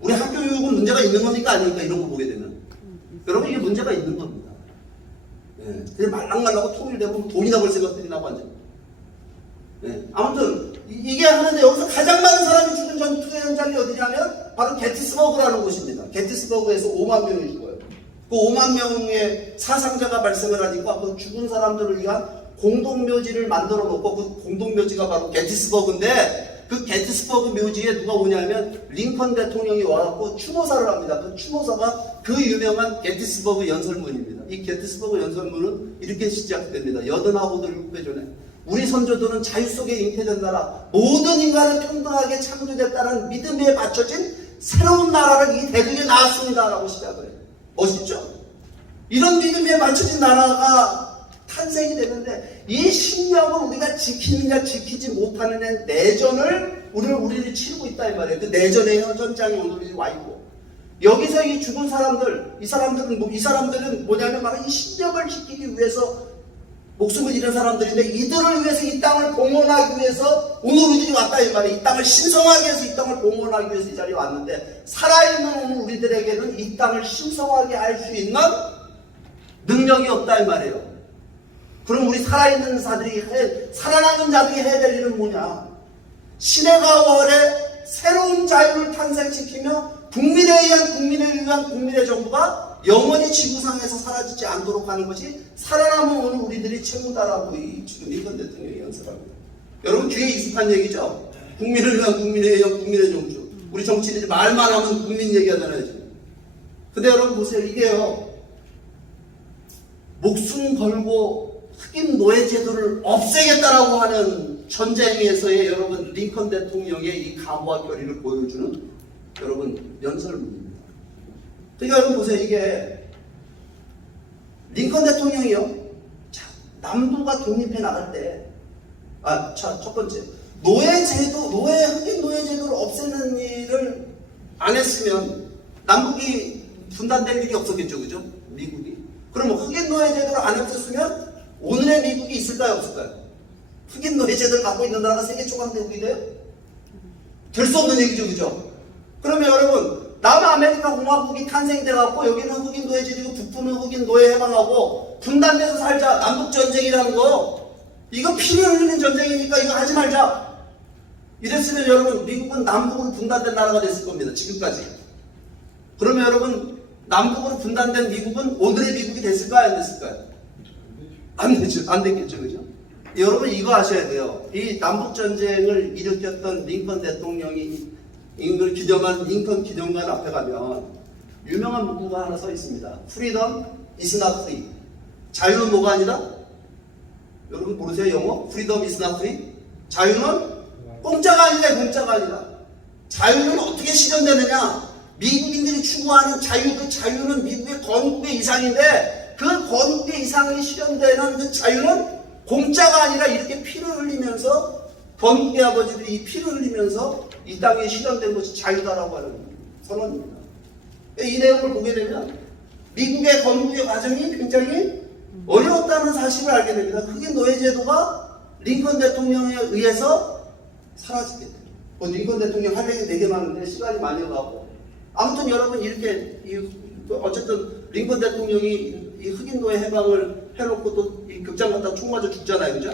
우리 학교 교육은 문제가 있는 겁니까? 아닙니까? 이런 거 보게 되면. 여러분 이게 문제가 있는 겁니다. 네. 그냥 말랑말라고 통일되면 돈이나 벌 생각들이 나고 앉아요. 네. 아무튼 이게 하는데 여기서 가장 많은 사람이 죽은 전투의 현장이 어디냐면 바로 게티스버그라는 곳입니다. 게티스버그에서 5만 명이 죽어요. 그 5만 명의 사상자가 발생을 하니까 그 죽은 사람들을 위한 공동묘지를 만들어 놓고 그 공동묘지가 바로 게티스버그인데 그 게티스버그 묘지에 누가 오냐면 링컨 대통령이 와갖고 추모사를 합니다. 그 추모사가 그 유명한 게티스버그 연설문입니다. 이 게티스버그 연설문은 이렇게 시작됩니다. 89배 전에 우리 선조들은 자유 속에 잉태된 나라 모든 인간을 평등하게 창조됐다는 믿음에 받쳐진 새로운 나라를 이 대륙에 낳았습니다 라고 시작을 해요. 멋있죠? 이런 믿음에 맞춰진 나라가 탄생이 되는데 이 신념을 우리가 지키느냐 지키지 못하는 내전을 우리를 치르고 있다 이 말이에요. 그 내전의 현장에 오늘 와 있고 여기서 이 죽은 사람들 이 사람들은 뭐냐면 바로 이 신념을 지키기 위해서 목숨을 잃은 사람들인데 이들을 위해서 이 땅을 봉헌하기 위해서 오늘 우리들이 왔다 이 말이에요. 이 땅을 신성하게 해서 이 땅을 봉헌하기 위해서 이 자리에 왔는데 살아있는 오늘 우리들에게는 이 땅을 신성하게 할 수 있는 능력이 없다 이 말이에요. 그럼 우리 살아있는 자들이 살아남은 자들이 해야 될 일은 뭐냐? 신의 가월에 새로운 자유를 탄생시키며 국민에 의한 국민을 위한 국민의 정부가 영원히 지구상에서 사라지지 않도록 하는 것이 살아남은 오늘 우리들이 책무다라고 지금 링컨 대통령이 연설합니다. 여러분 귀에 익숙한 얘기죠? 국민을 위한 국민에 의한 국민의 정부. 우리 정치인들이 말만 하면 국민 얘기하잖아요. 지금. 근데 여러분 보세요. 이게요. 목숨 걸고 흑인 노예 제도를 없애겠다라고 하는 전쟁에서의 여러분 링컨 대통령의 이 각오와 결의를 보여주는 여러분 연설문입니다. 그러니까 여러분 보세요. 이게 링컨 대통령이요. 자, 남부가 독립해 나갈 때 첫 번째 흑인 노예 제도를 없애는 일을 안 했으면 남북이 분단될 일이 없었겠죠. 그죠? 미국이. 그럼 흑인 노예 제도를 안 없앴으면 오늘의 미국이 있을까요? 없을까요? 흑인 노예 제도를 갖고 있는 나라가 세계 초강대국이 돼요? 될 수 없는 얘기죠. 그죠? 그러면 여러분 남아메리카 공화국이 탄생돼갖고 여기는 흑인 노예 제도고 북부는 흑인 노예 해방하고 분단돼서 살자. 남북전쟁이라는 거 이거 피를 흘리는 전쟁이니까 이거 하지 말자. 이랬으면 여러분 미국은 남북으로 분단된 나라가 됐을 겁니다. 지금까지. 그러면 여러분 남북으로 분단된 미국은 오늘의 미국이 됐을까요? 안 됐을까요? 안 됐겠죠, 그죠? 여러분 이거 아셔야 돼요. 이 남북 전쟁을 일으켰던 링컨 대통령이 이걸 기념한 링컨 기념관 앞에 가면 유명한 문구가 하나 서 있습니다. Freedom is not free. 자유는 뭐가 아니다? 여러분 모르세요 영어? Freedom is not free. 자유는 공짜가 아니다, 공짜가 아니다. 자유는 어떻게 실현되느냐? 미국인들이 추구하는 자유, 그 자유는 미국의 건국의 이상인데 그 건국의 이상이 실현되는 그 자유는 공짜가 아니라 이렇게 피를 흘리면서 건국의 아버지들이 이 피를 흘리면서 이 땅에 실현된 것이 자유다라고 하는 선언입니다. 이 내용을 보게 되면 미국의 건국의 과정이 굉장히 어려웠다는 사실을 알게 됩니다. 흑인 노예제도가 링컨 대통령에 의해서 사라지게 돼요. 링컨 대통령 할 얘기 되게 많은데 시간이 많이 가고 아무튼 여러분 이렇게 어쨌든 링컨 대통령이 이 흑인 노예 해방을 해놓고 또 이 극장 갔다가 총 맞아 죽잖아요, 그죠?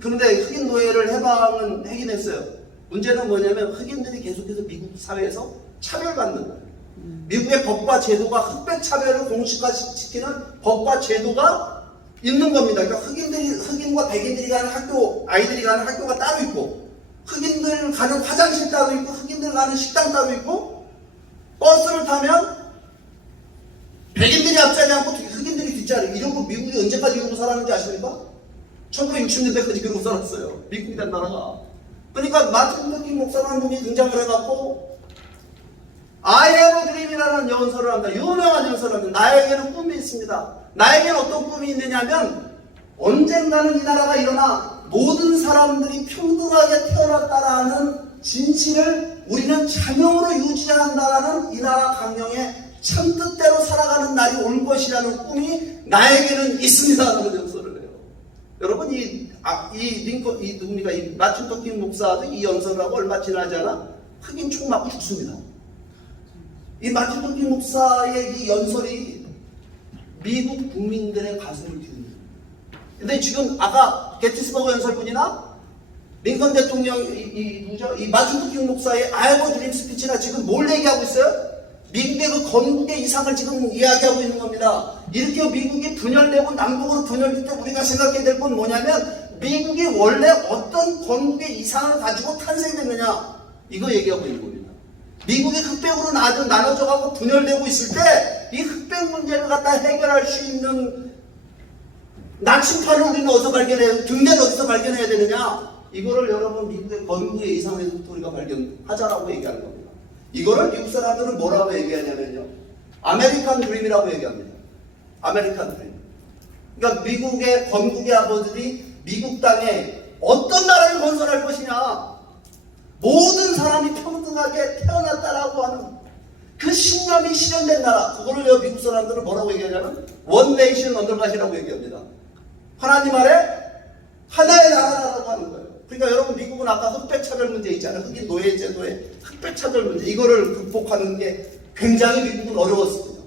그런데 흑인 노예를 해방은 하긴 했어요. 문제는 뭐냐면 흑인들이 계속해서 미국 사회에서 차별받는 거예요. 미국의 법과 제도가 흑백 차별을 공식화시키는 법과 제도가 있는 겁니다. 그러니까 흑인과 백인들이 가는 학교, 아이들이 가는 학교가 따로 있고, 흑인들 가는 화장실 따로 있고, 흑인들 가는 식당 따로 있고, 버스를 타면 백인들이 앞자리 앉고 흑인들이 뒷자리. 이런 거 미국이 언제까지 이러고 살았는지 아십니까? 1960년대까지 그러고 살았어요. 미국이란 나라가. 그러니까 마틴 루터 킹 목사라는 분이 등장을 해갖고 I have a dream이라는 연설을 합니다. 유명한 연설을 합니다. 나에게는 꿈이 있습니다. 나에게는 어떤 꿈이 있느냐면 언젠가는 이 나라가 일어나 모든 사람들이 평등하게 태어났다라는 진실을 우리는 자명으로 유지해야 한다라는 이 나라 강령의 참뜻대로 살아가는 날이 올 것이라는 꿈이 나에게는 있습니다. 라는 연설을 해요. 여러분 이 마틴 루터 킹 목사도 이 연설을 하고 얼마 지나지 않아 흑인 총 맞고 죽습니다. 이 마틴 루터 킹 목사의 이 연설이 미국 국민들의 가슴을 기웁니다. 근데 지금 아까 게티스버그 연설문이나 링컨 대통령 이 마틴 루터 킹 목사의 I have a dream 스피치나 지금 뭘 얘기하고 있어요? 미국의 그 건국의 이상을 지금 이야기하고 있는 겁니다. 이렇게 미국이 분열되고 남북으로 분열될 때 우리가 생각해야 될 건 뭐냐면 미국이 원래 어떤 건국의 이상을 가지고 탄생됐느냐 이거 얘기하고 있는 겁니다. 미국이 흑백으로 나눠져가고 분열되고 있을 때 이 흑백 문제를 갖다 해결할 수 있는 나침판을 우리는 어디서 발견해야 등대를 어디서 발견해야 되느냐 이거를 여러분 미국의 건국의 이상에서부터 우리가 발견하자라고 얘기하는 겁니다. 이거를 미국 사람들은 뭐라고 얘기하냐면요 아메리칸 드림이라고 얘기합니다. 아메리칸 드림. 그러니까 미국의 건국의 아버지들이 미국 땅에 어떤 나라를 건설할 것이냐 모든 사람이 평등하게 태어났다라고 하는 그 신념이 실현된 나라 그거를 미국 사람들은 뭐라고 얘기하냐면 원 네이션 언더갓이라고 얘기합니다. 하나님 아래 하나의 나라라고 하는 거예요. 그러니까 여러분 미국은 아까 흑백 차별 문제 있잖아요. 흑인 노예 제도의 흑백 차별 문제 이거를 극복하는 게 굉장히 미국은 어려웠습니다.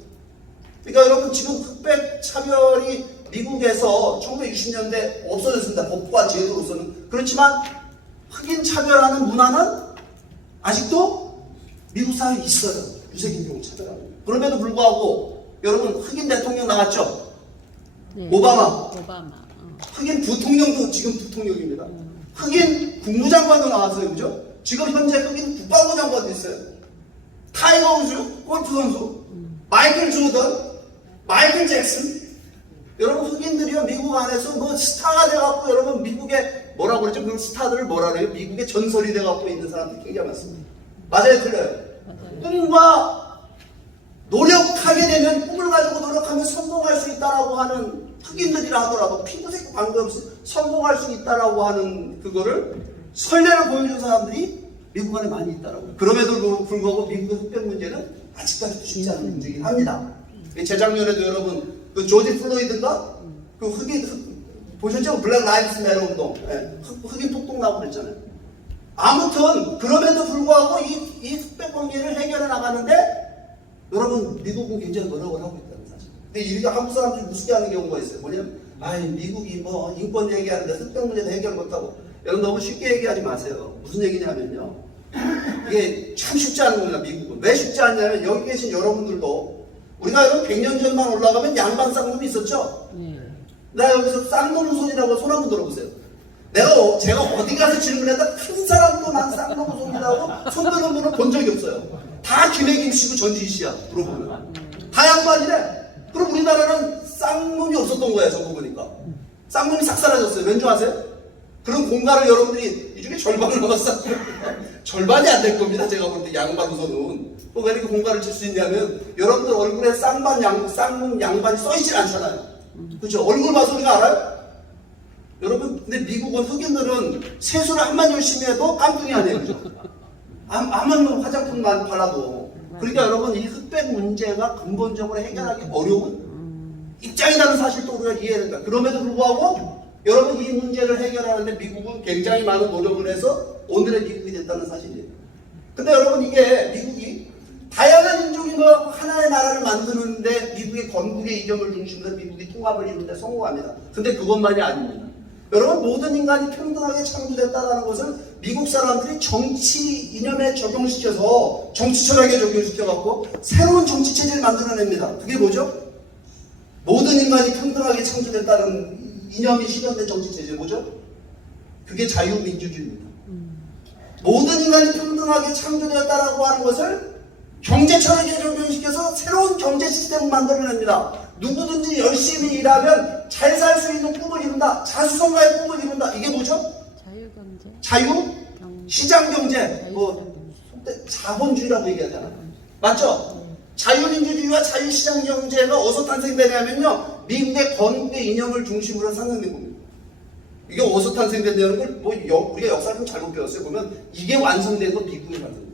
그러니까 여러분 지금 흑백 차별이 미국에서 1960년대 없어졌습니다. 법과 제도로서는. 그렇지만 흑인 차별하는 문화는 아직도 미국 사회에 있어요. 유색인종 차별하는. 그럼에도 불구하고 여러분 흑인 대통령 나왔죠? 네. 오바마. 흑인 부통령도 지금 부통령입니다. 흑인 국무장관도 나왔어요. 그죠? 지금 현재 흑인 국방부 장관도 있어요. 타이거 우즈, 골프 선수, 마이클 조던, 마이클 잭슨. 여러분 흑인들이요 미국 안에서 뭐 스타가 돼갖고 여러분 미국의 뭐라고 그러죠? 그 스타들을 뭐라 그래요? 미국의 전설이 돼갖고 있는 사람들이 굉장히 많습니다. 맞아요, 틀려요? 꿈과 노력하게 되면 꿈을 가지고 노력하면 성공할 수 있다라고 하는 흑인들이라 하더라도 피부색 관계없이 성공할 수 있다라고 하는 그거를 선례를 보여주는 사람들이 미국 안에 많이 있다라고요. 그럼에도 불구하고 미국의 흑백 문제는 아직까지도 쉽지 않은 문제긴 합니다. 재작년에도 여러분 그 조지 플로이드인가 그 흑인 보셨죠? 블랙 라이브스 매터 운동 흑인 폭동 나고 그랬잖아요. 아무튼 그럼에도 불구하고 이 흑백 관계를 해결해 나가는데 여러분 미국은 굉장히 노력을 하고 있다는 사실. 근데 이렇게 한국 사람들이 무섭게 하는 경우가 있어요. 뭐냐면 미국이 뭐 인권 얘기하는데 흑백 문제도 해결 못하고 여러분 너무 쉽게 얘기하지 마세요. 무슨 얘기냐면요 이게 참 쉽지 않은 겁니다. 미국은. 왜 쉽지 않냐면 여기 계신 여러분들도 우리가 여러분 100년 전만 올라가면 양반 쌍놈이 있었죠. 네. 나 여기서 쌍놈 손이라고 손 한번 들어보세요. 제가 어디 가서 질문했다 한 사람도 난 쌍놈 손이라고 손 드는 분을 본 적이 없어요. 다 김혜김 씨고 전지희 씨야. 들어보면 다 양반이래. 그럼 우리나라는 쌍놈이 없었던 거야. 저거 보니까 쌍놈이 싹 사라졌어요. 왠 줄 아세요? 그런 공간을 여러분들이 이 중에 절반을 남았어. 절반이 안 될 겁니다. 제가 볼 때 양반 우선은. 왜 이렇게 공간을 칠 수 있냐면 여러분들 얼굴에 쌍놈 양반이 써있질 않잖아요. 그죠? 얼굴 봐서 우리가 알아요? 여러분, 근데 미국은 흑인들은 세수를 암만 열심히 해도 깜둥이 아니에요. 그죠? 암만 화장품만 발라도. 그러니까 여러분, 이 흑백 문제가 근본적으로 해결하기 어려운 입장이 다른 사실도 우리가 이해해야 된다. 그럼에도 불구하고 여러분, 이 문제를 해결하는데 미국은 굉장히 많은 노력을 해서 오늘의 미국이 됐다는 사실이에요. 근데 여러분, 이게 미국이 다양한 인종이 모여서 하나의 나라를 만드는데 미국의 건국의 이념을 중심으로 미국이 통합을 이루는데 성공합니다. 근데 그것만이 아닙니다. 여러분, 모든 인간이 평등하게 창조됐다는 것을 미국 사람들이 정치 이념에 적용시켜서 정치 철학에 적용시켜갖고 새로운 정치 체제를 만들어냅니다. 그게 뭐죠? 모든 인간이 평등하게 창조됐다는 이념이 실현된 정치 체제 뭐죠? 그게 자유민주주의입니다. 모든 인간이 평등하게 창조되었다라고 하는 것을 경제 철학에 적용시켜서 새로운 경제 시스템을 만들어냅니다. 누구든지 열심히 일하면 잘 살 수 있는 꿈을 이룬다. 자수성가의 꿈을 이룬다. 이게 뭐죠? 자유경제. 자유, 시장경제, 속대 자본주의라고 얘기하잖아요. 맞죠? 자유민주주의와 자유시장경제가 어디서 탄생되냐면요, 미국의 건국의 이념을 중심으로 상상된 겁니다. 이게 어디서 탄생된다는 걸 우리가 역사를 좀 잘못 배웠어요. 보면 이게 완성된 건 미국이 완성된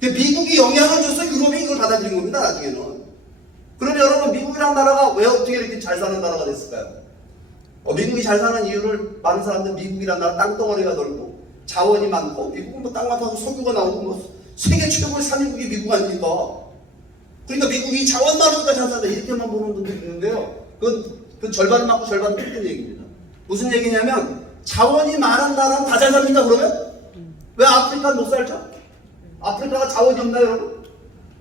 거예요. 미국이 영향을 줘서 유럽이 이걸 받아들인 겁니다. 나중에는. 그러면 여러분, 미국이란 나라가 왜 어떻게 이렇게 잘 사는 나라가 됐을까요? 미국이 잘 사는 이유를 많은 사람들은 미국이란 나라 땅덩어리가 넓고 자원이 많고 미국은 뭐 땅만 파서 석유가 나오고 뭐 세계 최고의 산유국이 미국 아닙니까? 그러니까 미국이 자원 많으니까 잘 산다 이렇게만 보는 분들이 있는데요. 그건 절반 맞고 절반 틀린 얘기입니다. 무슨 얘기냐면 자원이 많은 나라는 다 잘 삽니까 그러면? 왜 아프리카는 못 살죠? 아프리카가 자원이 없나요 여러분?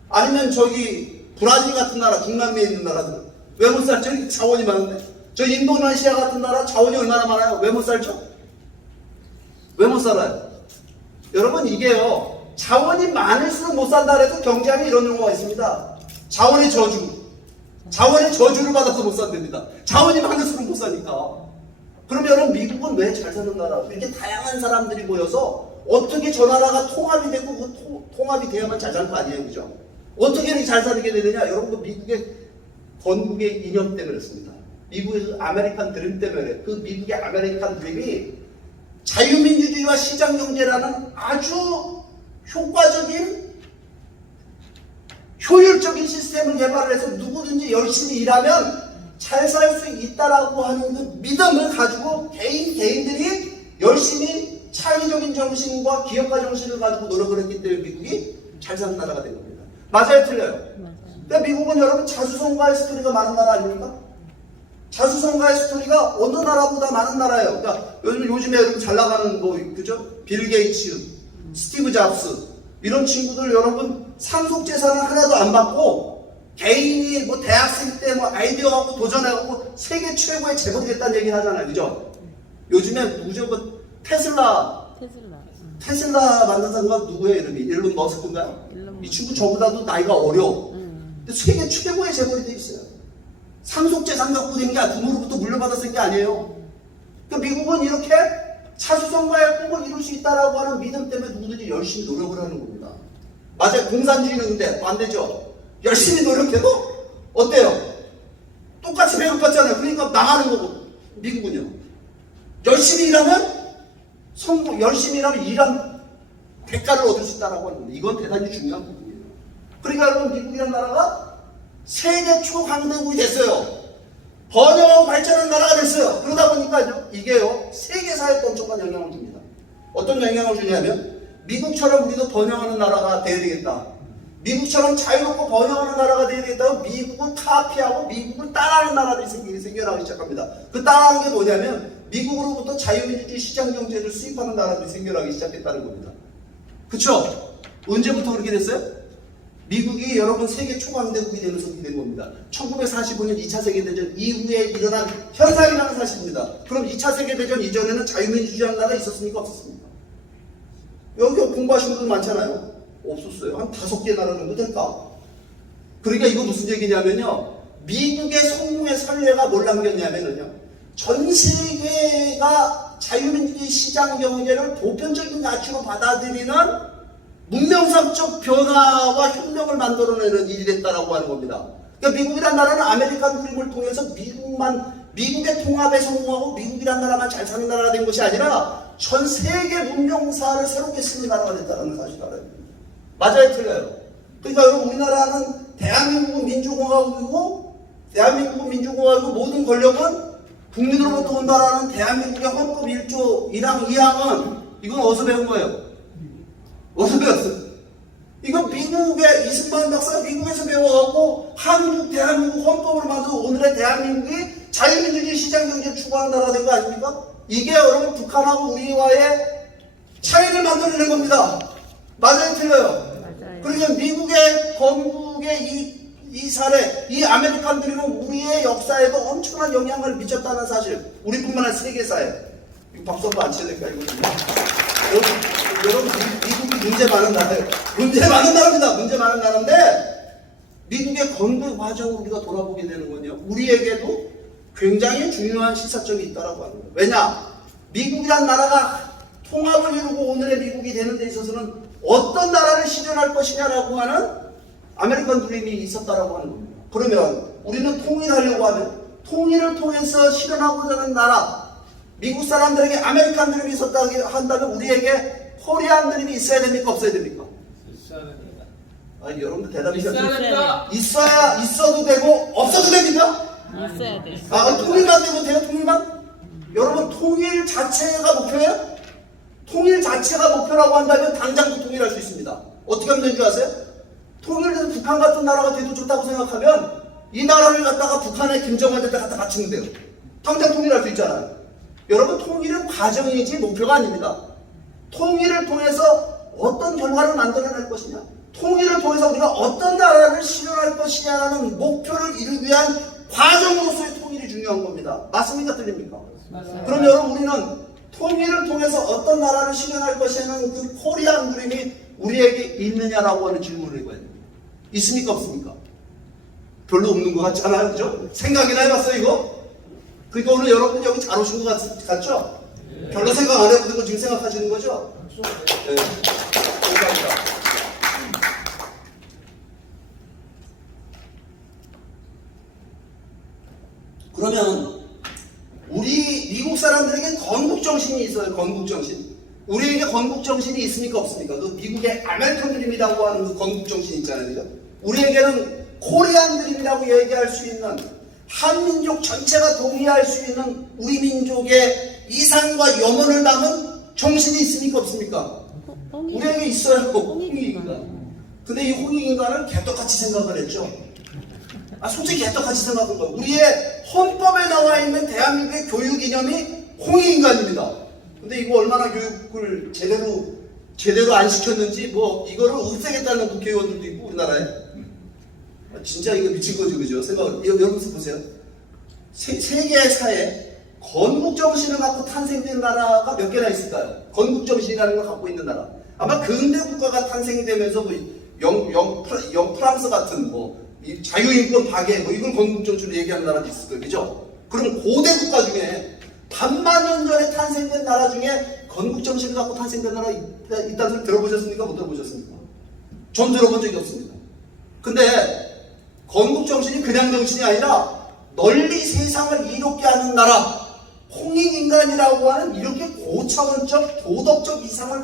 아니면 저기 브라질 같은 나라, 중남미에 있는 나라들은 왜 못 살죠? 자원이 많은데. 저 인도네시아 같은 나라 자원이 얼마나 많아요? 왜 못 살죠? 왜 못 살아요? 여러분 이게요, 자원이 많을수록 못 산다 해도 경제학에 이런 용어가 있습니다. 자원의 저주. 자원의 저주를 받아서 못 산답니다. 자원이 많을수록 못 사니까. 그러면 여러분 미국은 왜 잘 사는 나라? 이렇게 다양한 사람들이 모여서 어떻게 저 나라가 통합이 되고 그 통합이 돼야만 잘 사는 거 아니에요, 그죠? 어떻게 이렇게 잘 살게 되느냐? 여러분 그 미국의 건국의 이념 때문에 그렇습니다. 미국의 그 아메리칸 드림 때문에 그 미국의 아메리칸 드림이 자유민주주의와 시장경제라는 아주 효과적인 효율적인 시스템을 개발해서 누구든지 열심히 일하면 잘 살 수 있다라고 하는 그 믿음을 가지고 개인들이 열심히 창의적인 정신과 기업가 정신을 가지고 노력을 했기 때문에 미국이 잘 사는 나라가 된 겁니다. 맞아요, 틀려요? 맞아요. 그러니까 미국은 여러분 자수성가의 스토리가 많은 나라 아닙니까? 자수성가의 스토리가 어느 나라보다 많은 나라예요. 그러니까 요즘에 여러분 잘 나가는 그죠? 빌 게이츠, 스티브 잡스 이런 친구들 여러분 상속재산을 하나도 안 받고 개인이 뭐 대학생 때 뭐 아이디어 갖고 도전해갖고 세계 최고의 재벌이 됐다는 얘기를 하잖아요, 그죠? 요즘에 무조건 테슬라 만든 사람가 누구예요? 이름이 일론 머스크인가요? 이 친구 저보다도 나이가 어려. 근데 세계 최고의 재벌이 돼 있어요. 상속재산 갖고 된 게 부모로부터 물려받았을 게 아니에요. 그러니까 미국은 이렇게 자수성가의 꿈을 이룰 수 있다라고 하는 믿음 때문에 누구든지 열심히 노력을 하는 겁니다. 맞아요. 공산주의는 근데 반대죠. 열심히 노력해도 어때요? 똑같이 배급받잖아요. 그러니까 망하는 거고. 미국은요. 열심히 일하면 열심히 일하면 일한 대가를 얻을 수 있다라고 하는 겁니다. 이건 대단히 중요한 부분이에요. 그러니까 여러분 미국이라는 나라가 세계 초강대국이 됐어요. 번영하고 발전한 나라가 됐어요. 그러다 보니까 이게요 세계사에 엄청난 영향을 줍니다. 어떤 영향을 주냐면 미국처럼 우리도 번영하는 나라가 돼야 되겠다. 미국처럼 자유롭고 번영하는 나라가 돼야 되겠다고 미국을 카피하고 미국을 따라하는 나라들이 생겨나기 시작합니다. 그 따라하는 게 뭐냐면 미국으로부터 자유민주주의 시장경제를 수입하는 나라들이 생겨나기 시작했다는 겁니다. 그쵸? 언제부터 그렇게 됐어요? 미국이 여러분 세계 초강대국이 되면서 그렇게 된 겁니다. 1945년 2차 세계대전 이후에 일어난 현상이라는 사실입니다. 그럼 2차 세계대전 이전에는 자유민주주의라는 나라 있었습니까? 없었습니까? 여기 공부하신 분들 많잖아요. 없었어요. 한 5개 나라 정도 될까? 그러니까 이거 무슨 얘기냐면요. 미국의 성공의 선례가 뭘 남겼냐면요. 전 세계가 자유민주주의 시장 경제를 보편적인 가치로 받아들이는 문명상적 변화와 혁명을 만들어내는 일이 됐다라고 하는 겁니다. 그러니까 미국이란 나라는 아메리칸 드림을 통해서 미국의 통합에 성공하고 미국이란 나라만 잘 사는 나라가 된 것이 아니라 전 세계 문명사를 새롭게 쓰는 나라가 됐다는 사실을 알아야 됩니다. 맞아요, 틀려요? 그러니까 여러분 우리나라는 대한민국은 민주공화국이고 모든 권력은 국민으로부터 온다라는 대한민국의 헌법 1조 1항 2항은 이건 어디서 배운 거예요? 어디서 배웠어요? 이거 미국의 이승만 박사가 미국에서 배워갖고 대한민국 헌법으로 만든 오늘의 대한민국이 자유민주주의 시장경제를 추구하는 나라가 된 거 아닙니까? 이게 여러분 북한하고 우리와의 차이를 만들어낸 겁니다. 맞아요, 틀려요? 맞아요. 그러니까 미국의 건국의 이 사례, 이 아메리칸 드림은 우리의 역사에도 엄청난 영향을 미쳤다는 사실. 우리뿐만 아니라 세계사에. 이거 박수 한번 안 쳐야 될까, 이거. 여러분, 미국이 문제 많은 나라예요. 문제 많은 나라입니다. 문제 많은 나라인데, 미국의 건국 과정을 우리가 돌아보게 되는 건요. 우리에게도 굉장히 중요한 시사점이 있다라고 하는 거예요. 왜냐? 미국이란 나라가 통합을 이루고 오늘의 미국이 되는 데 있어서는 어떤 나라를 실현할 것이냐라고 하는 아메리칸 드림이 있었다라고 하는 겁니다. 그러면 우리는 통일하려고 하면 통일을 통해서 실현하고자 하는 나라, 미국 사람들에게 아메리칸 드림이 있었다 한다면 우리에게 코리안 드림이 있어야 됩니까? 없어야 됩니까? 있어야 됩니다. 아니 여러분들 대답이 있어야 됩니다. 있어도 되고 없어도 됩니까? 있어야 돼. 통일만 되면 돼요? 통일만? 여러분 통일 자체가 목표예요? 통일 자체가 목표라고 한다면 당장도 통일할 수 있습니다. 어떻게 하면 되는 줄 아세요? 통일돼서 북한 같은 나라가 돼도 좋다고 생각하면 이 나라를 갖다가 북한의 김정은한테 갖다 바치면 돼요. 당장 통일할 수 있잖아요. 여러분 통일은 과정이지 목표가 아닙니다. 통일을 통해서 어떤 결과를 만들어낼 것이냐, 통일을 통해서 우리가 어떤 나라를 실현할 것이냐라는 목표를 이루기 위한 과정으로서의 통일이 중요한 겁니다. 맞습니까? 틀립니까? 맞아요. 그럼 여러분 우리는 통일을 통해서 어떤 나라를 실현할 것이냐는 그 코리안 드림이 우리에게 있느냐라고 하는 질문을 해봐야 됩니다. 있습니까? 없습니까? 별로 없는 것 같잖아요. 그죠? 생각이나 해봤어요 이거? 그러니까 오늘 여러분 여기 잘 오신 것 같죠? 네. 별로 생각 안 해보는 거 지금 생각하시는 거죠? 네. 감사합니다. 그러면 우리 미국 사람들에게 건국정신이 있어요. 건국정신. 우리에게 건국정신이 있습니까? 없습니까? 그 미국의 아메리칸 드림이라고 하는 그 건국정신 있잖아요. 그죠? 우리에게는 코리안 드림이라고 얘기할 수 있는 한민족 전체가 동의할 수 있는 우리 민족의 이상과 염원을 담은 정신이 있습니까? 없습니까? 우리에게 있어요. 홍익인간. 근데 이 홍익인간을 개떡같이 생각을 했죠. 솔직히 개떡같이 생각한 거예요. 우리의 헌법에 나와 있는 대한민국의 교육 이념이 홍익인간입니다. 근데 이거 얼마나 교육을 제대로 안 시켰는지 이거를 없애겠다는 국회의원들도 있고 우리나라에. 진짜 이거 미친 거죠, 그죠? 여러분 보세요. 세계사에 건국정신을 갖고 탄생된 나라가 몇 개나 있을까요? 건국정신이라는 걸 갖고 있는 나라. 아마 근대 국가가 탄생이 되면서 영 프랑스 같은 이 자유인권 파괴 이걸 건국정신으로 얘기하는 나라도 있을 거예요, 그죠? 그럼 고대 국가 중에 반만 년 전에 탄생된 나라 중에 건국정신을 갖고 탄생된 나라 있다는 소리 들어보셨습니까? 못 들어보셨습니까? 전 들어본 적이 없습니다. 근데 건국정신이 그냥 정신이 아니라 널리 세상을 이롭게 하는 나라, 홍익인간이라고 하는 이렇게 고차원적 도덕적 이상을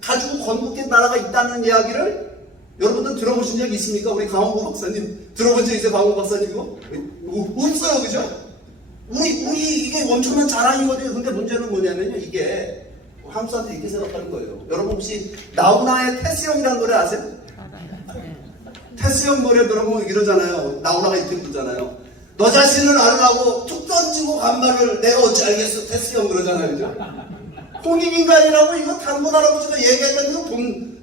가지고 건국된 나라가 있다는 이야기를 여러분들 들어보신 적 있습니까? 우리 강원구 박사님 들어본 적 있어요? 강원구 박사님 이거? 없어요, 그죠? 우리 이게 엄청난 자랑이거든요. 근데 문제는 뭐냐면요, 이게 한국 사람들이 이렇게 생각하는 거예요. 여러분 혹시 나훈아의 테스형이라는 노래 아세요? 테스형 노래 들어보면 이러잖아요. 나훈아가 이렇게 부르잖아요. 너 자신을 알라고 툭 던지고 간말을 내가 어찌 알겠어. 테스형 그러잖아요, 그죠? 홍익인간이라고 이거 단군 할아버지가 얘기했던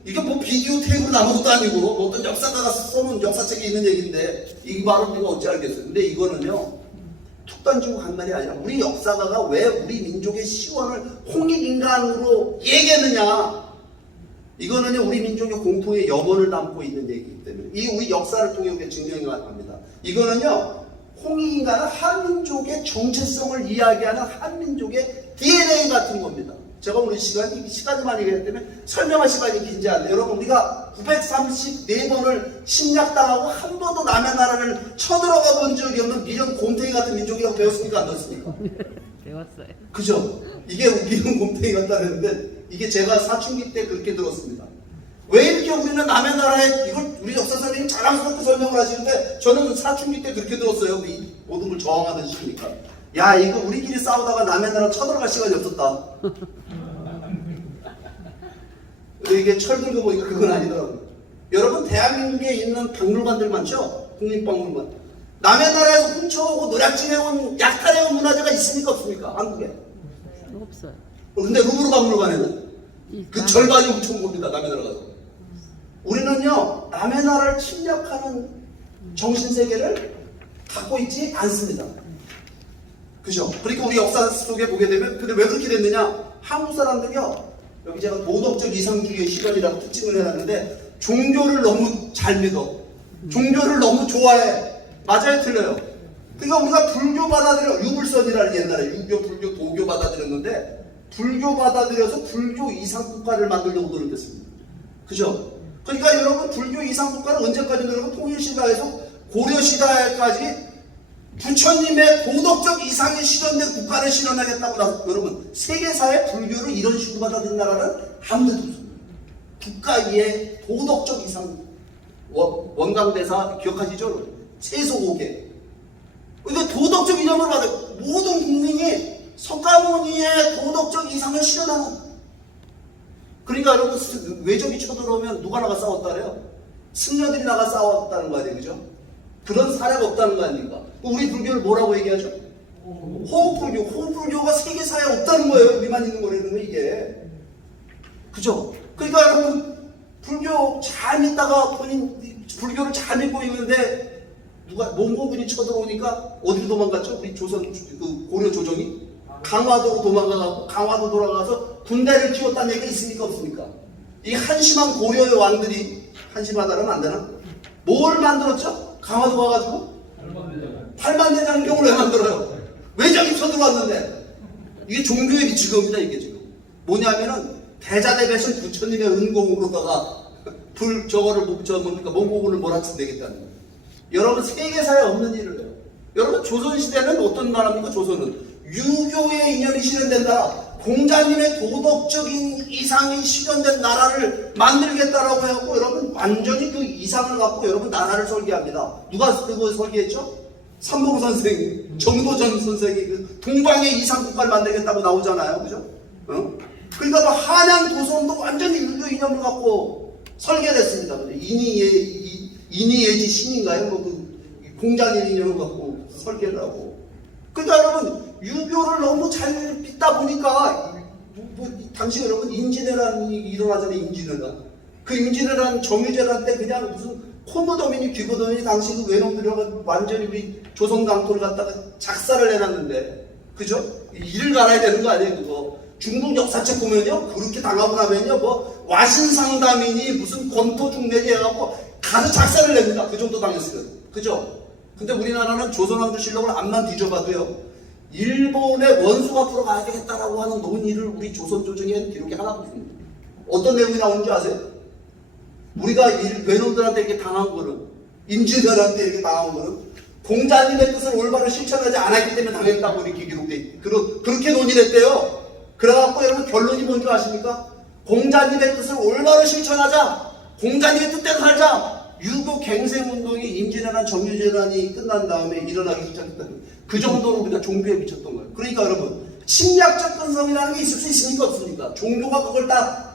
이게 뭐 비디오 테이프로 남은 것도 아니고 어떤 역사가가 써놓은 역사책에 있는 얘기인데 이 말은 우리가 어찌 알겠어요. 근데 이거는요 툭 던지고 간 말이 아니라 우리 역사가가 왜 우리 민족의 시원을 홍익인간으로 얘기했느냐, 이거는요 우리 민족의 공통의 염원을 담고 있는 얘기이기 때문에 이 우리 역사를 통해 우리가 증명해 갑니다. 이거는요 홍익인간은 한민족의 정체성을 이야기하는 한민족의 DNA 같은 겁니다. 제가 오늘 시간이 많이 가기 때문에 설명할 시간이 긴지 않네요. 여러분 우리가 934번을 침략당하고 한 번도 남의 나라를 쳐들어가 본 적이 없는 미련 곰탱이 같은 민족이라고 배웠습니까? 안 배웠습니까? 배웠어요. 그죠? 이게 미련 곰탱이 같다는데 이게 제가 사춘기 때 그렇게 들었습니다. 왜 이렇게 우리는 남의 나라에 이걸 우리 역사 선생님 자랑스럽게 설명을 하시는데 저는 사춘기 때 그렇게 들었어요. 이 모든 걸 저항하던 시기니까. 야 이거 우리끼리 싸우다가 남의 나라 쳐들어갈 시간이 없었다. 근데 이게 철들고 보니까 그건 아니더라고요. 여러분 대한민국에 있는 박물관들 많죠? 국립박물관. 남의 나라에서 훔쳐오고 노략질해온 약탈해온 문화재가 있습니까 없습니까? 한국에. 없어요. 근데 루브르 박물관에는 그 있어요. 절반이 훔쳐온 겁니다. 남의 나라 가서. 우리는요 남의 나라를 침략하는 정신세계를 갖고 있지 않습니다. 그죠? 그러니까 우리 역사 속에 보게 되면 근데 왜 그렇게 됐느냐? 한국 사람들이요 여기 제가 도덕적 이상주의의 시간이라고 특징을 해놨는데 종교를 너무 잘 믿어. 종교를 너무 좋아해. 맞아요 틀려요? 그러니까 우리가 불교 받아들여 유불선이라는 옛날에 유교 불교 도교 받아들였는데 불교 받아들여서 불교 이상국가를 만들려고 노력했습니다. 그죠? 그러니까 여러분 불교 이상국가는 언제까지 여러분 통일시대에서 고려시대까지 부처님의 도덕적 이상이 실현된 국가를 실현하겠다고 여러분 세계사의 불교를 이런 식으로 받아들인 나라는 아무데도 없습니다. 국가 위에 도덕적 이상 원광대사 기억하시죠? 세소고개. 그러니까 도덕적 이념을 받아 모든 국민이 석가모니의 도덕적 이상을 실현하는. 그러니까 여러분 외적이 쳐들어오면 누가 나가 싸웠다 그래요? 승려들이 나가 싸웠다는 거 아니에요, 그죠? 그런 사례가 없다는 거 아닙니까? 우리 불교를 뭐라고 얘기하죠? 호흡불교. 호흡불교가 세계사에 없다는 거예요. 우리만 있는 거라는 거 이게. 그죠? 그러니까 여러분 불교 잘 믿다가 본인 불교를 잘 믿고 있는데 누가 몽고군이 쳐들어오니까 어디로 도망갔죠? 우리 조선 그 고려 조정이 강화도로 도망가고 강화도 돌아가서 군대를 키웠다는 얘기가 있습니까 없습니까? 이 한심한 고려의 왕들이 한심하다면 안 되나? 뭘 만들었죠? 강화도 가가지고 8만 대장경을 왜 만들어요? 외적이 쳐들어왔는데 이게 종교의 미치금입니다. 이게 지금 뭐냐면은 대자대배신 부처님의 은공으로다가 저거를 뭡니까 몽고군을 몰아치되겠다는 거예요. 여러분 세계사에 없는 일을 해요. 여러분 조선시대는 어떤 나라입니까? 조선은 유교의 이념이 실현된다. 공자님의 도덕적인 이상이 실현된 나라를 만들겠다라고 해갖고 여러분 완전히 그 이상을 갖고 여러분 나라를 설계합니다. 누가 그거 설계했죠? 삼봉 선생님, 정도전 선생이 그 동방의 이상국가를 만들겠다고 나오잖아요. 그죠? 그러니까 뭐 한양 도성도 완전히 유교 이념을 갖고 설계됐습니다. 인이예지 신인가요? 그 공자님 이념을 갖고 설계를 하고. 그러니까 여러분 유교를 너무 잘 믿다 보니까 당시 여러분 임진왜란이 일어나잖아요. 임진왜란. 그 임진왜란 정유재란 때 그냥 무슨 코모도민이 귀고도민이 당시 그 외놈들이 완전히 우리 조선 강토를 갖다가 작사를 해놨는데 그죠? 일을 갈아야 되는 거 아니에요 그거. 중국 역사책 보면요 그렇게 당하고 나면요 뭐 와신상담이니 무슨 권토중내리 해갖고 가서 작사를 냅니다. 그 정도 당했어요. 그죠? 근데 우리나라는 조선왕조실록을 앞만 뒤져봐도요 일본의 원수 앞으로 가야 되겠다라고 하는 논의를 우리 조선 조정에 기록이 하나도 없습니다. 어떤 내용이 나오는지 아세요? 우리가 외놈들한테 이렇게 당한 거는 임진왜란한테 이렇게 당한 거는 공자님의 뜻을 올바로 실천하지 않았기 때문에 당했다고 이렇게 기록돼 있고 그렇게 논의를 했대요. 그래갖고 여러분 결론이 뭔지 아십니까? 공자님의 뜻을 올바로 실천하자. 공자님의 뜻대로 살자. 유교 갱생운동이 임진왜란 정유재란이 끝난 다음에 일어나기 시작했다는 그 정도로 우리가 종교에 미쳤던 거예요. 그러니까 여러분 침략적 근성이라는 게 있을 수 있습니까 없습니까? 종교가 그걸 다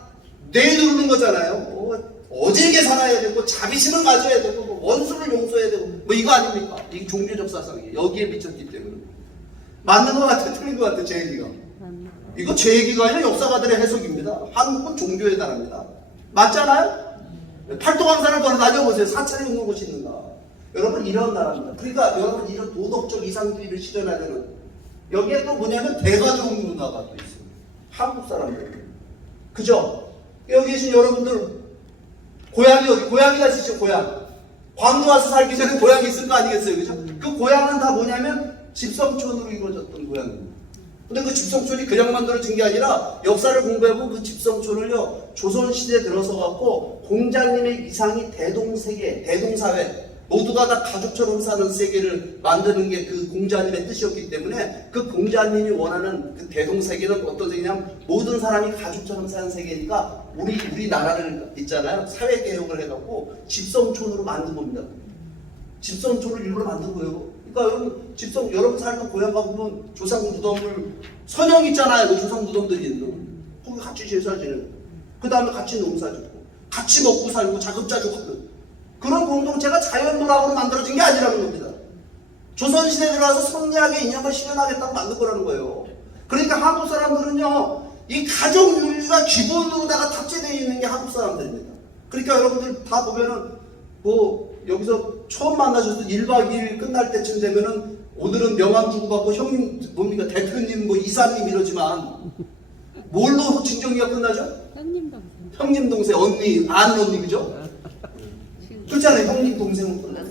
내두르는 거잖아요. 어질게 살아야 되고 자비심을 가져야 되고 원수를 용서해야 되고 뭐 이거 아닙니까? 이게 종교적 사상이에요. 여기에 미쳤기 때문에. 맞는 것 같아 틀린 것 같아 제 얘기가. 이거 제 얘기가 아니라 역사가들의 해석입니다. 한국은 종교에 달합니다. 맞잖아요? 팔도강산을 돌아다녀보세요. 사찰이 있는 곳이 있는가. 여러분 이런 나라입니다. 그러니까 여러분 이런 도덕적 이상주의를 실현하려는 여기에 또 뭐냐면 대가족 문화가 또 있습니다. 한국 사람들. 그죠? 여기 계신 여러분들 고향이 어디? 고향이 아시죠? 고향. 광주 와서 살기 전에 고향이 있을 거 아니겠어요? 그죠? 그 고향은 다 뭐냐면 집성촌으로 이루어졌던 고향입니다. 근데 그 집성촌이 그냥 만들어진 게 아니라 역사를 공부해보면 그 집성촌을요 조선시대에 들어서 갖고 공자님의 이상이 대동세계, 대동사회 모두가 다 가족처럼 사는 세계를 만드는 게 그 공자님의 뜻이었기 때문에 그 공자님이 원하는 그 대동세계는 어떤 세계냐면 모든 사람이 가족처럼 사는 세계니까 우리나라를 있잖아요. 사회개혁을 해갖고 집성촌으로 만든 겁니다. 집성촌을 일부러 만든 거예요. 그러니까 여러분 여러분 살던 고향 가보면 조상 무덤을 선영 있잖아요. 그 조상 무덤들이 있는 거기 같이 제사 지내고 그 다음에 같이 농사 짓고 같이 먹고 살고 자급자족하는 그런 공동체가 자연문화로 만들어진 게 아니라는 겁니다. 조선시대에 들어와서 성리학의 이념을 실현하겠다고 만든 거라는 거예요. 그러니까 한국 사람들은요 이 가족 윤리가 기본으로다가 탑재되어 있는 게 한국 사람들입니다. 그러니까 여러분들 다 보면은 뭐 여기서 처음 만나셔서 1박 2일 끝날 때쯤 되면은 오늘은 명함 주고받고 형님 뭡니까 대표님 뭐 이사님 이러지만 뭘로 진정기가 끝나죠? 형님 동생. 형님 동생 언니 아는 언니 그죠? 그렇잖아요. 형님 동생은 끝나죠.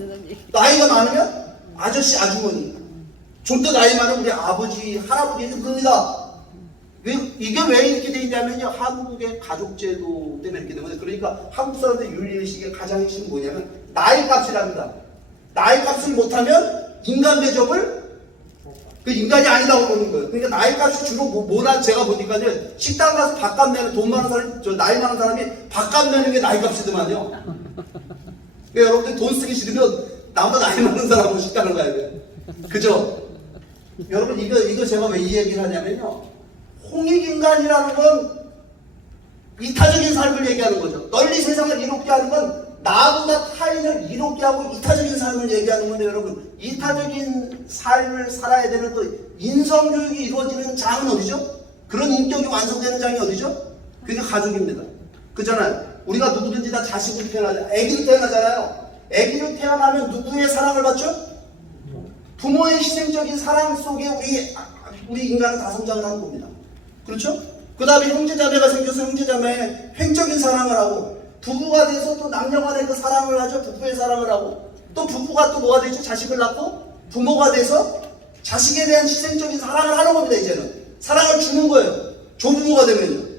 나이가 많으면 아저씨 아주머니 좀 더 나이 많으면 우리 아버지 할아버지는 그럽니다. 이게 왜 이렇게 돼 있냐면요 한국의 가족제도 때문에 이렇게 된 거예요. 그러니까 한국 사람들의 윤리의식의 가장 핵심은 뭐냐면 나이값이랍니다. 나이값을 못하면 인간 대접을 그 인간이 아니다고 보는 거예요. 그러니까 나이값이 주로 뭐나 제가 보니까요 식당 가서 밥값 내는 돈 많은 사람, 저 나이 많은 사람이 밥값 내는 게 나이값이더만요. 그러니까 여러분들 돈 쓰기 싫으면 나보다 나이 많은 사람하고 식당을 가야 돼요. 그죠? 여러분 이거 제가 왜 이 얘기를 하냐면요 홍익인간이라는 건 이타적인 삶을 얘기하는 거죠. 널리 세상을 이롭게 하는 건 나보다 타인을 이롭게 하고 이타적인 삶을 얘기하는 건데 여러분 이타적인 삶을 살아야 되는 그 인성교육이 이루어지는 장은 어디죠? 그런 인격이 완성되는 장이 어디죠? 그게 가족입니다. 그잖아요. 우리가 누구든지 다 자식으로 태어나잖아요. 애기로 태어나잖아요. 애기로 태어나면 누구의 사랑을 받죠? 부모의 희생적인 사랑 속에 우리 인간은 다 성장을 하는 겁니다. 그렇죠? 그 다음에 형제자매가 생겨서 형제자매의 횡적인 사랑을 하고 부부가 돼서 또 남녀간의 그 사랑을 하죠. 부부의 사랑을 하고 또 부부가 또 뭐가 되죠? 자식을 낳고 부모가 돼서 자식에 대한 희생적인 사랑을 하는 겁니다. 이제는 사랑을 주는 거예요. 조부모가 되면요.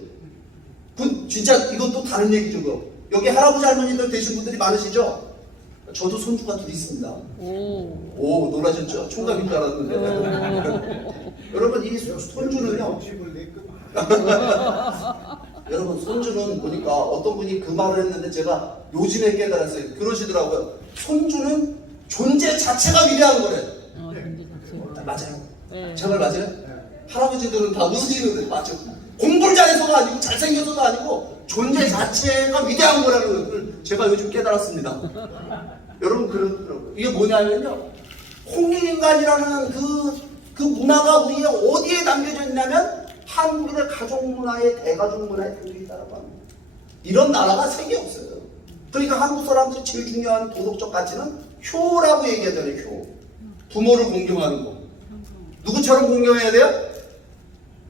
진짜 이건 또 다른 얘기죠. 그거. 여기 할아버지 할머니들 되신 분들이 많으시죠? 저도 손주가 둘 있습니다. 오 놀라셨죠? 총각인 줄 알았는데 여러분 이 손주는요 여러분 손주는 보니까 어떤 분이 그 말을 했는데 제가 요즘에 깨달았어요. 그러시더라고요. 손주는 존재 자체가 위대한 거래. 맞아요. 네. 정말 맞아요? 할아버지들은 다 웃으시는데 맞죠? 공부를 잘해서가 아니고 잘생겨서도 아니고 존재 자체가 위대한 거라는 걸 제가 요즘 깨달았습니다. 여러분 그렇더라고요. 이게 뭐냐면요 홍익인간이라는 그 문화가 우리의 어디에 담겨져 있냐면 한국인의 가족 문화의 대가족 문화에 담겨 있다고 합니다. 이런 나라가 세계에 없어요. 그러니까 한국 사람들이 제일 중요한 도덕적 가치는 효라고 얘기하잖아요. 효. 부모를 공경하는 거. 누구처럼 공경해야 돼요?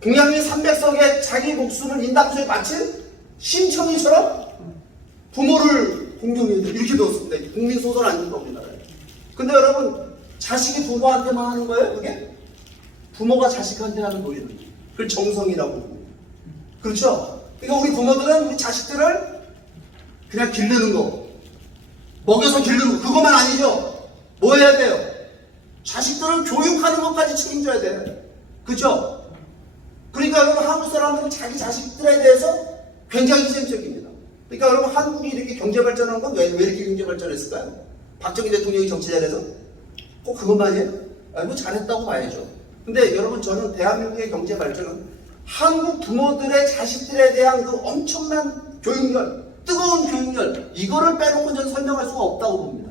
공양민 300석에 자기 목숨을 인당수에 바친 신청이처럼 부모를 공경해야 돼요. 이렇게 되었습니다. 국민소설 아닙니까 우리나라에. 근데 여러분 자식이 부모한테만 하는 거예요? 그게? 부모가 자식한테 하는 거예요. 그걸 정성이라고 합니다. 그렇죠? 그러니까 우리 부모들은 우리 자식들을 그냥 기르는 거 먹여서 기르는 거 그것만 아니죠. 뭐 해야 돼요? 자식들을 교육하는 것까지 책임져야 돼. 그렇죠? 그러니까 여러분 한국 사람들은 자기 자식들에 대해서 굉장히 희생적입니다. 그러니까 여러분 한국이 이렇게 경제 발전한 건 왜 이렇게 경제 발전했을까요? 박정희 대통령이 정치 잘해서? 꼭 그것만이에요? 뭐 잘했다고 봐야죠. 근데 여러분 저는 대한민국의 경제 발전은 한국 부모들의 자식들에 대한 그 엄청난 교육열, 뜨거운 교육열 이거를 빼놓고 저는 설명할 수가 없다고 봅니다.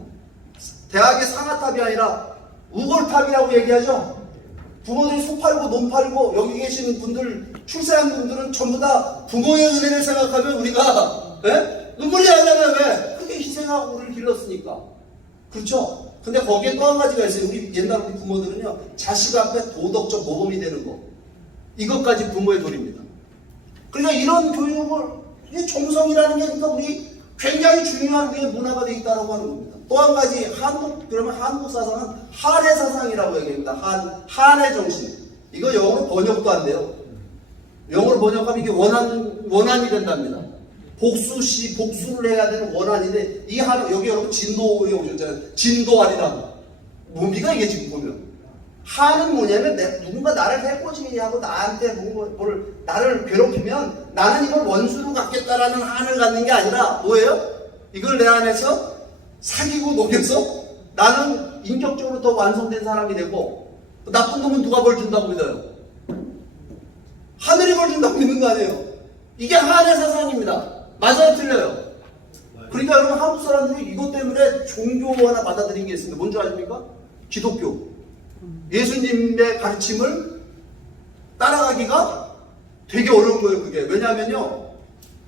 대학의 상아탑이 아니라 우골탑이라고 얘기하죠. 부모들이 소 팔고 몸 팔고 여기 계시는 분들 출세한 분들은 전부 다 부모의 은혜를 생각하면 우리가 예? 눈물이 나잖아요. 왜? 그렇게 희생하고 우리를 길렀으니까. 그렇죠? 근데 거기에 또 한 가지가 있어요. 우리 옛날 우리 부모들은요, 자식 앞에 도덕적 모범이 되는 거. 이것까지 부모의 도리입니다. 그러니까 이런 교육을, 이 정성이라는 게 그러니까 우리 굉장히 중요한 우리의 문화가 되어 있다고 하는 겁니다. 또 한 가지, 그러면 한국 사상은 한의 사상이라고 얘기합니다. 한의 정신. 이거 영어로 번역도 안 돼요. 영어로 번역하면 이게 원한이 된답니다. 복수를 해야 되는 원한인데, 이 한, 여기 여러분 진도에 오셨잖아요. 진도아리랑. 뭡니까, 이게 지금 보면. 한은 뭐냐면, 누군가 나를 해코지하고 나한테 나를 괴롭히면, 나는 이걸 원수로 갖겠다라는 한을 갖는 게 아니라, 뭐예요? 이걸 내 안에서 사귀고 녹여서, 나는 인격적으로 더 완성된 사람이 되고, 나쁜 놈은 누가 벌 준다고 믿어요? 하늘이 벌 준다고 믿는 거 아니에요? 이게 한의 사상입니다. 맞아요, 틀려요? 그러니까 여러분, 한국 사람들이 이것 때문에 종교 하나 받아들인 게 있습니다. 뭔지 아십니까? 기독교. 예수님의 가르침을 따라가기가 되게 어려운 거예요, 그게. 왜냐하면요,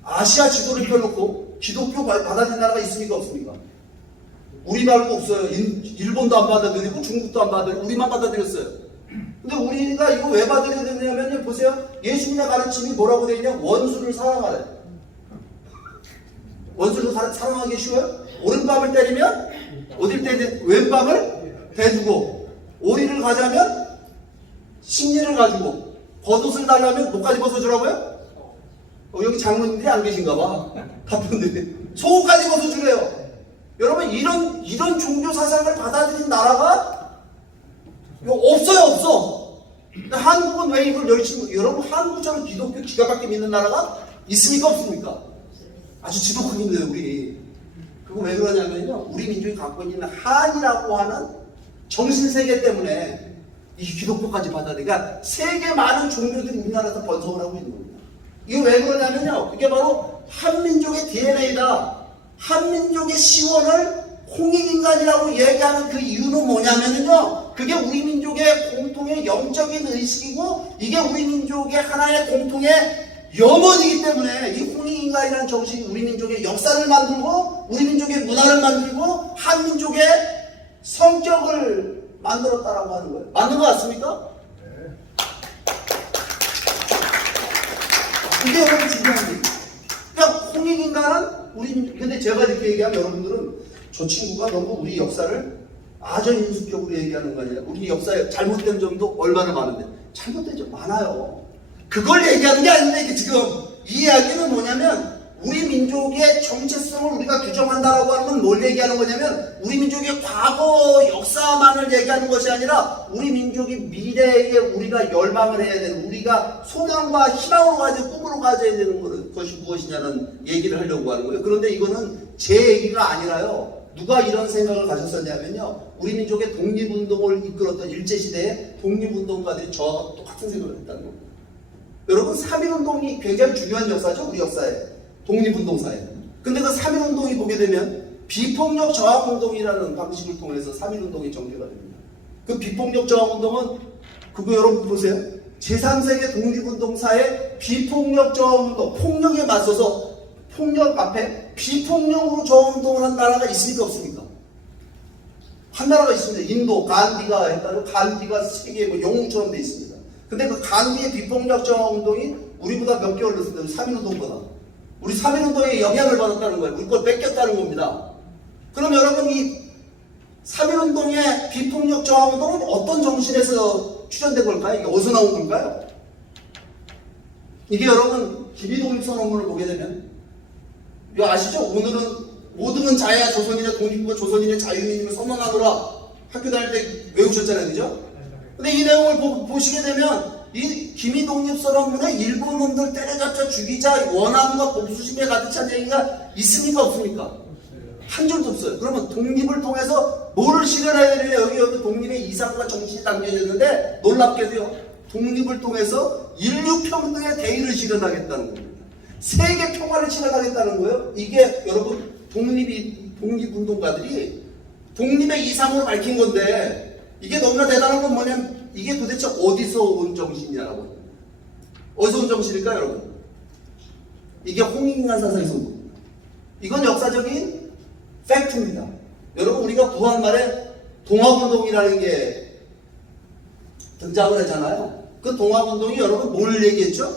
아시아 지도를 펴놓고 기독교 받아들인 나라가 있습니까, 없습니까? 우리 말고 없어요. 일본도 안 받아들이고 중국도 안 받아들이고 우리만 받아들였어요. 근데 우리가 이거 왜 받아들여야 되냐면요, 보세요. 예수님의 가르침이 뭐라고 되어 있냐? 원수를 사랑하래. 원수를 사랑하기 쉬워요? 오른밤을 때리면 어딜 때리든 왼밤을 대주고, 오리를 가자면 식리를 가지고, 겉옷을 달라면 뭐까지 벗어주라고요? 여기 장로님들이 안 계신가 봐. 바쁜데. 속옷까지 벗어주래요. 여러분, 이런 종교 사상을 받아들인 나라가 없어요, 없어. 근데 한국은 왜 이걸 열심히, 여러분, 한국처럼 기독교 기가 막히게 믿는 나라가 있습니까, 없습니까? 아주 지독합니다, 우리. 그거 왜 그러냐면요, 우리 민족이 갖고 있는 한이라고 하는 정신세계 때문에 이 기독교까지 받아들이니까, 그러니까 세계 많은 종교들이 우리나라에서 번성을 하고 있는 겁니다. 이게 왜 그러냐면요, 그게 바로 한민족의 DNA다. 한민족의 시원을 홍익인간이라고 얘기하는 그 이유는 뭐냐면요, 그게 우리 민족의 공통의 영적인 의식이고, 이게 우리 민족의 하나의 공통의 염원이기 때문에 이 홍익인간이라는 정신이 우리 민족의 역사를 만들고, 우리 민족의 문화를 만들고, 한민족의 성격을 만들었다라고 하는 거예요. 맞는 것 같습니까? 이게 여러분 중요한 거예요. 그러니까 홍익인간은 근데 제가 이렇게 얘기하면 여러분들은 저 친구가 너무 우리 역사를 아전인수격으로 얘기하는 거 아니야. 우리 역사에 잘못된 점도 얼마나 많은데. 잘못된 점 많아요. 그걸 얘기하는 게 아닌데, 이게 지금 이 이야기는 뭐냐면, 우리 민족의 정체성을 우리가 규정한다라고 하는 건 뭘 얘기하는 거냐면, 우리 민족의 과거 역사만을 얘기하는 것이 아니라 우리 민족이 미래에 우리가 열망을 해야 되는, 우리가 소망과 희망으로 가지고 꿈으로 가져야 되는 것이 무엇이냐는 얘기를 하려고 하는 거예요. 그런데 이거는 제 얘기가 아니라요, 누가 이런 생각을 가졌었냐면요, 우리 민족의 독립운동을 이끌었던 일제시대의 독립운동가들이 저하고 똑같은 생각을 했다는 겁니다. 여러분, 3.1운동이 굉장히 중요한 역사죠, 우리 역사에. 독립운동사에. 근데 그 3.1운동이 보게 되면 비폭력 저항운동이라는 방식을 통해서 3.1운동이 전개가 됩니다. 그 비폭력 저항운동은, 그거 여러분 보세요. 제3세계 독립운동사의 비폭력 저항운동, 폭력에 맞서서 폭력 앞에 비폭력으로 저항운동을 한 나라가 있습니까, 없습니까? 한 나라가 있습니다. 인도, 간디가 했다고, 간디가 세계의 뭐 영웅처럼 돼 있습니다. 근데 그 간디의 비폭력 저항운동이 우리보다 몇 개월 늦었어요. 3.1운동보다. 우리 3.1운동에 영향을 받았다는 거예요. 우리 걸 뺏겼다는 겁니다. 그럼 여러분, 이 3.1운동의 비폭력 저항운동은 어떤 정신에서 출현된 걸까요? 이게 어디서 나온 걸까요? 이게 여러분, 기비독립선언문을 보게 되면, 이거 아시죠? 오늘은 모두는 자야 조선인의 독립과 조선인의 자유민임을 선언하노라. 학교 다닐 때 외우셨잖아요, 그죠? 근데 이 내용을 보시게 되면, 이 기미독립선언문에 일본 놈들 때려잡자 죽이자 원함과 복수심에 가득 찬 얘기가 있습니까, 없습니까? 한 줄도 없어요. 그러면 독립을 통해서 뭐를 실현해야 되냐? 여기 독립의 이상과 정신이 담겨져 있는데, 놀랍게도요, 독립을 통해서 인류 평등의 대의를 실현하겠다는 겁니다. 세계 평화를 실현하겠다는 거예요. 이게 여러분, 독립운동가들이 독립의 이상으로 밝힌 건데, 이게 너무나 대단한 건 뭐냐면, 이게 도대체 어디서 온 정신이냐라고. 어디서 온 정신일까요, 여러분? 이게 홍익인간 사상에서 온 겁니다. 이건 역사적인 팩트입니다. 여러분 우리가 구한 말에 동학운동이라는 게 등장을 하잖아요. 그 동학운동이 여러분 뭘 얘기했죠?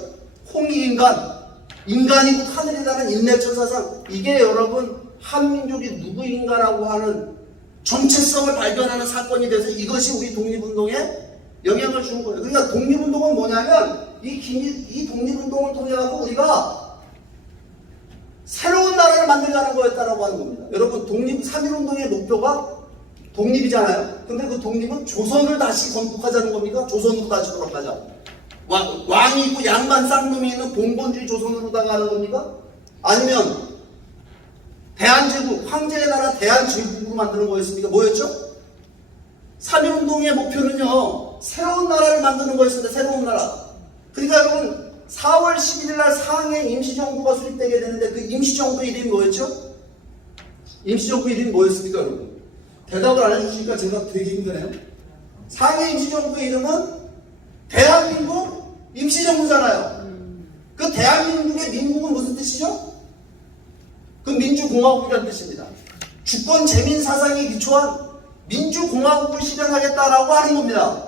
홍익인간, 인간이고 하늘이라는 인내천 사상. 이게 여러분 한민족이 누구인가라고 하는 정체성을 발견하는 사건이 돼서 이것이 우리 독립운동에 영향을 준 거예요. 그러니까 독립운동은 뭐냐면 이 독립운동을 통해 갖고 우리가 새로운 나라를 만들자는 거였다라고 하는 겁니다. 여러분 독립 3.1운동의 목표가 독립이잖아요. 근데 그 독립은 조선을 다시 건국하자는 겁니까? 조선으로 다시 돌아가자. 왕이 있고 양반 쌍놈이 있는 봉건주의 조선으로다가 하는 겁니까? 아니면 대한제국, 황제의 나라 대한제국으로 만드는 거였습니까? 뭐였죠? 3.1운동의 목표는요, 새로운 나라를 만드는 거였습니다. 새로운 나라. 그러니까 여러분 4월 11일 날 상해 임시정부가 수립되게 되는데 그 임시정부 이름이 뭐였죠? 임시정부 이름이 뭐였습니까, 여러분? 대답을 안 해주시니까 제가 되게 힘드네요. 상해 임시정부의 이름은 대한민국 임시정부잖아요. 그 대한민국의 민국은 무슨 뜻이죠? 그 민주공화국이라는 뜻입니다. 주권 재민 사상에 기초한 민주공화국을 실현하겠다라고 하는 겁니다.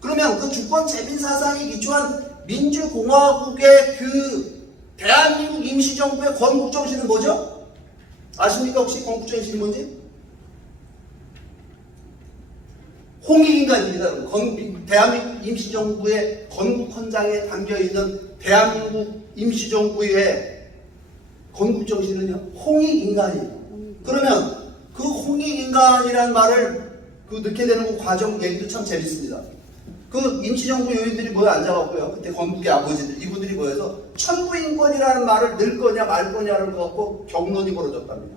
그러면 그 주권 재민 사상에 기초한 민주공화국의 그 대한민국 임시정부의 건국 정신은 뭐죠? 아십니까? 혹시 건국 정신이 뭔지? 홍익인간입니다. 대한민국 임시정부의 건국 헌장에 담겨있는 대한민국 임시정부의 건국 정신은요, 홍익인간이에요. 그러면 그 홍익인간이라는 말을 넣게 되는 그 과정 얘기도 참 재밌습니다. 그 임시정부 요인들이 모여 앉아갖고요, 그때 건국의 아버지들, 이분들이 모여서 천부인권이라는 말을 넣을 거냐 말 거냐를 갖고 격론이 벌어졌답니다.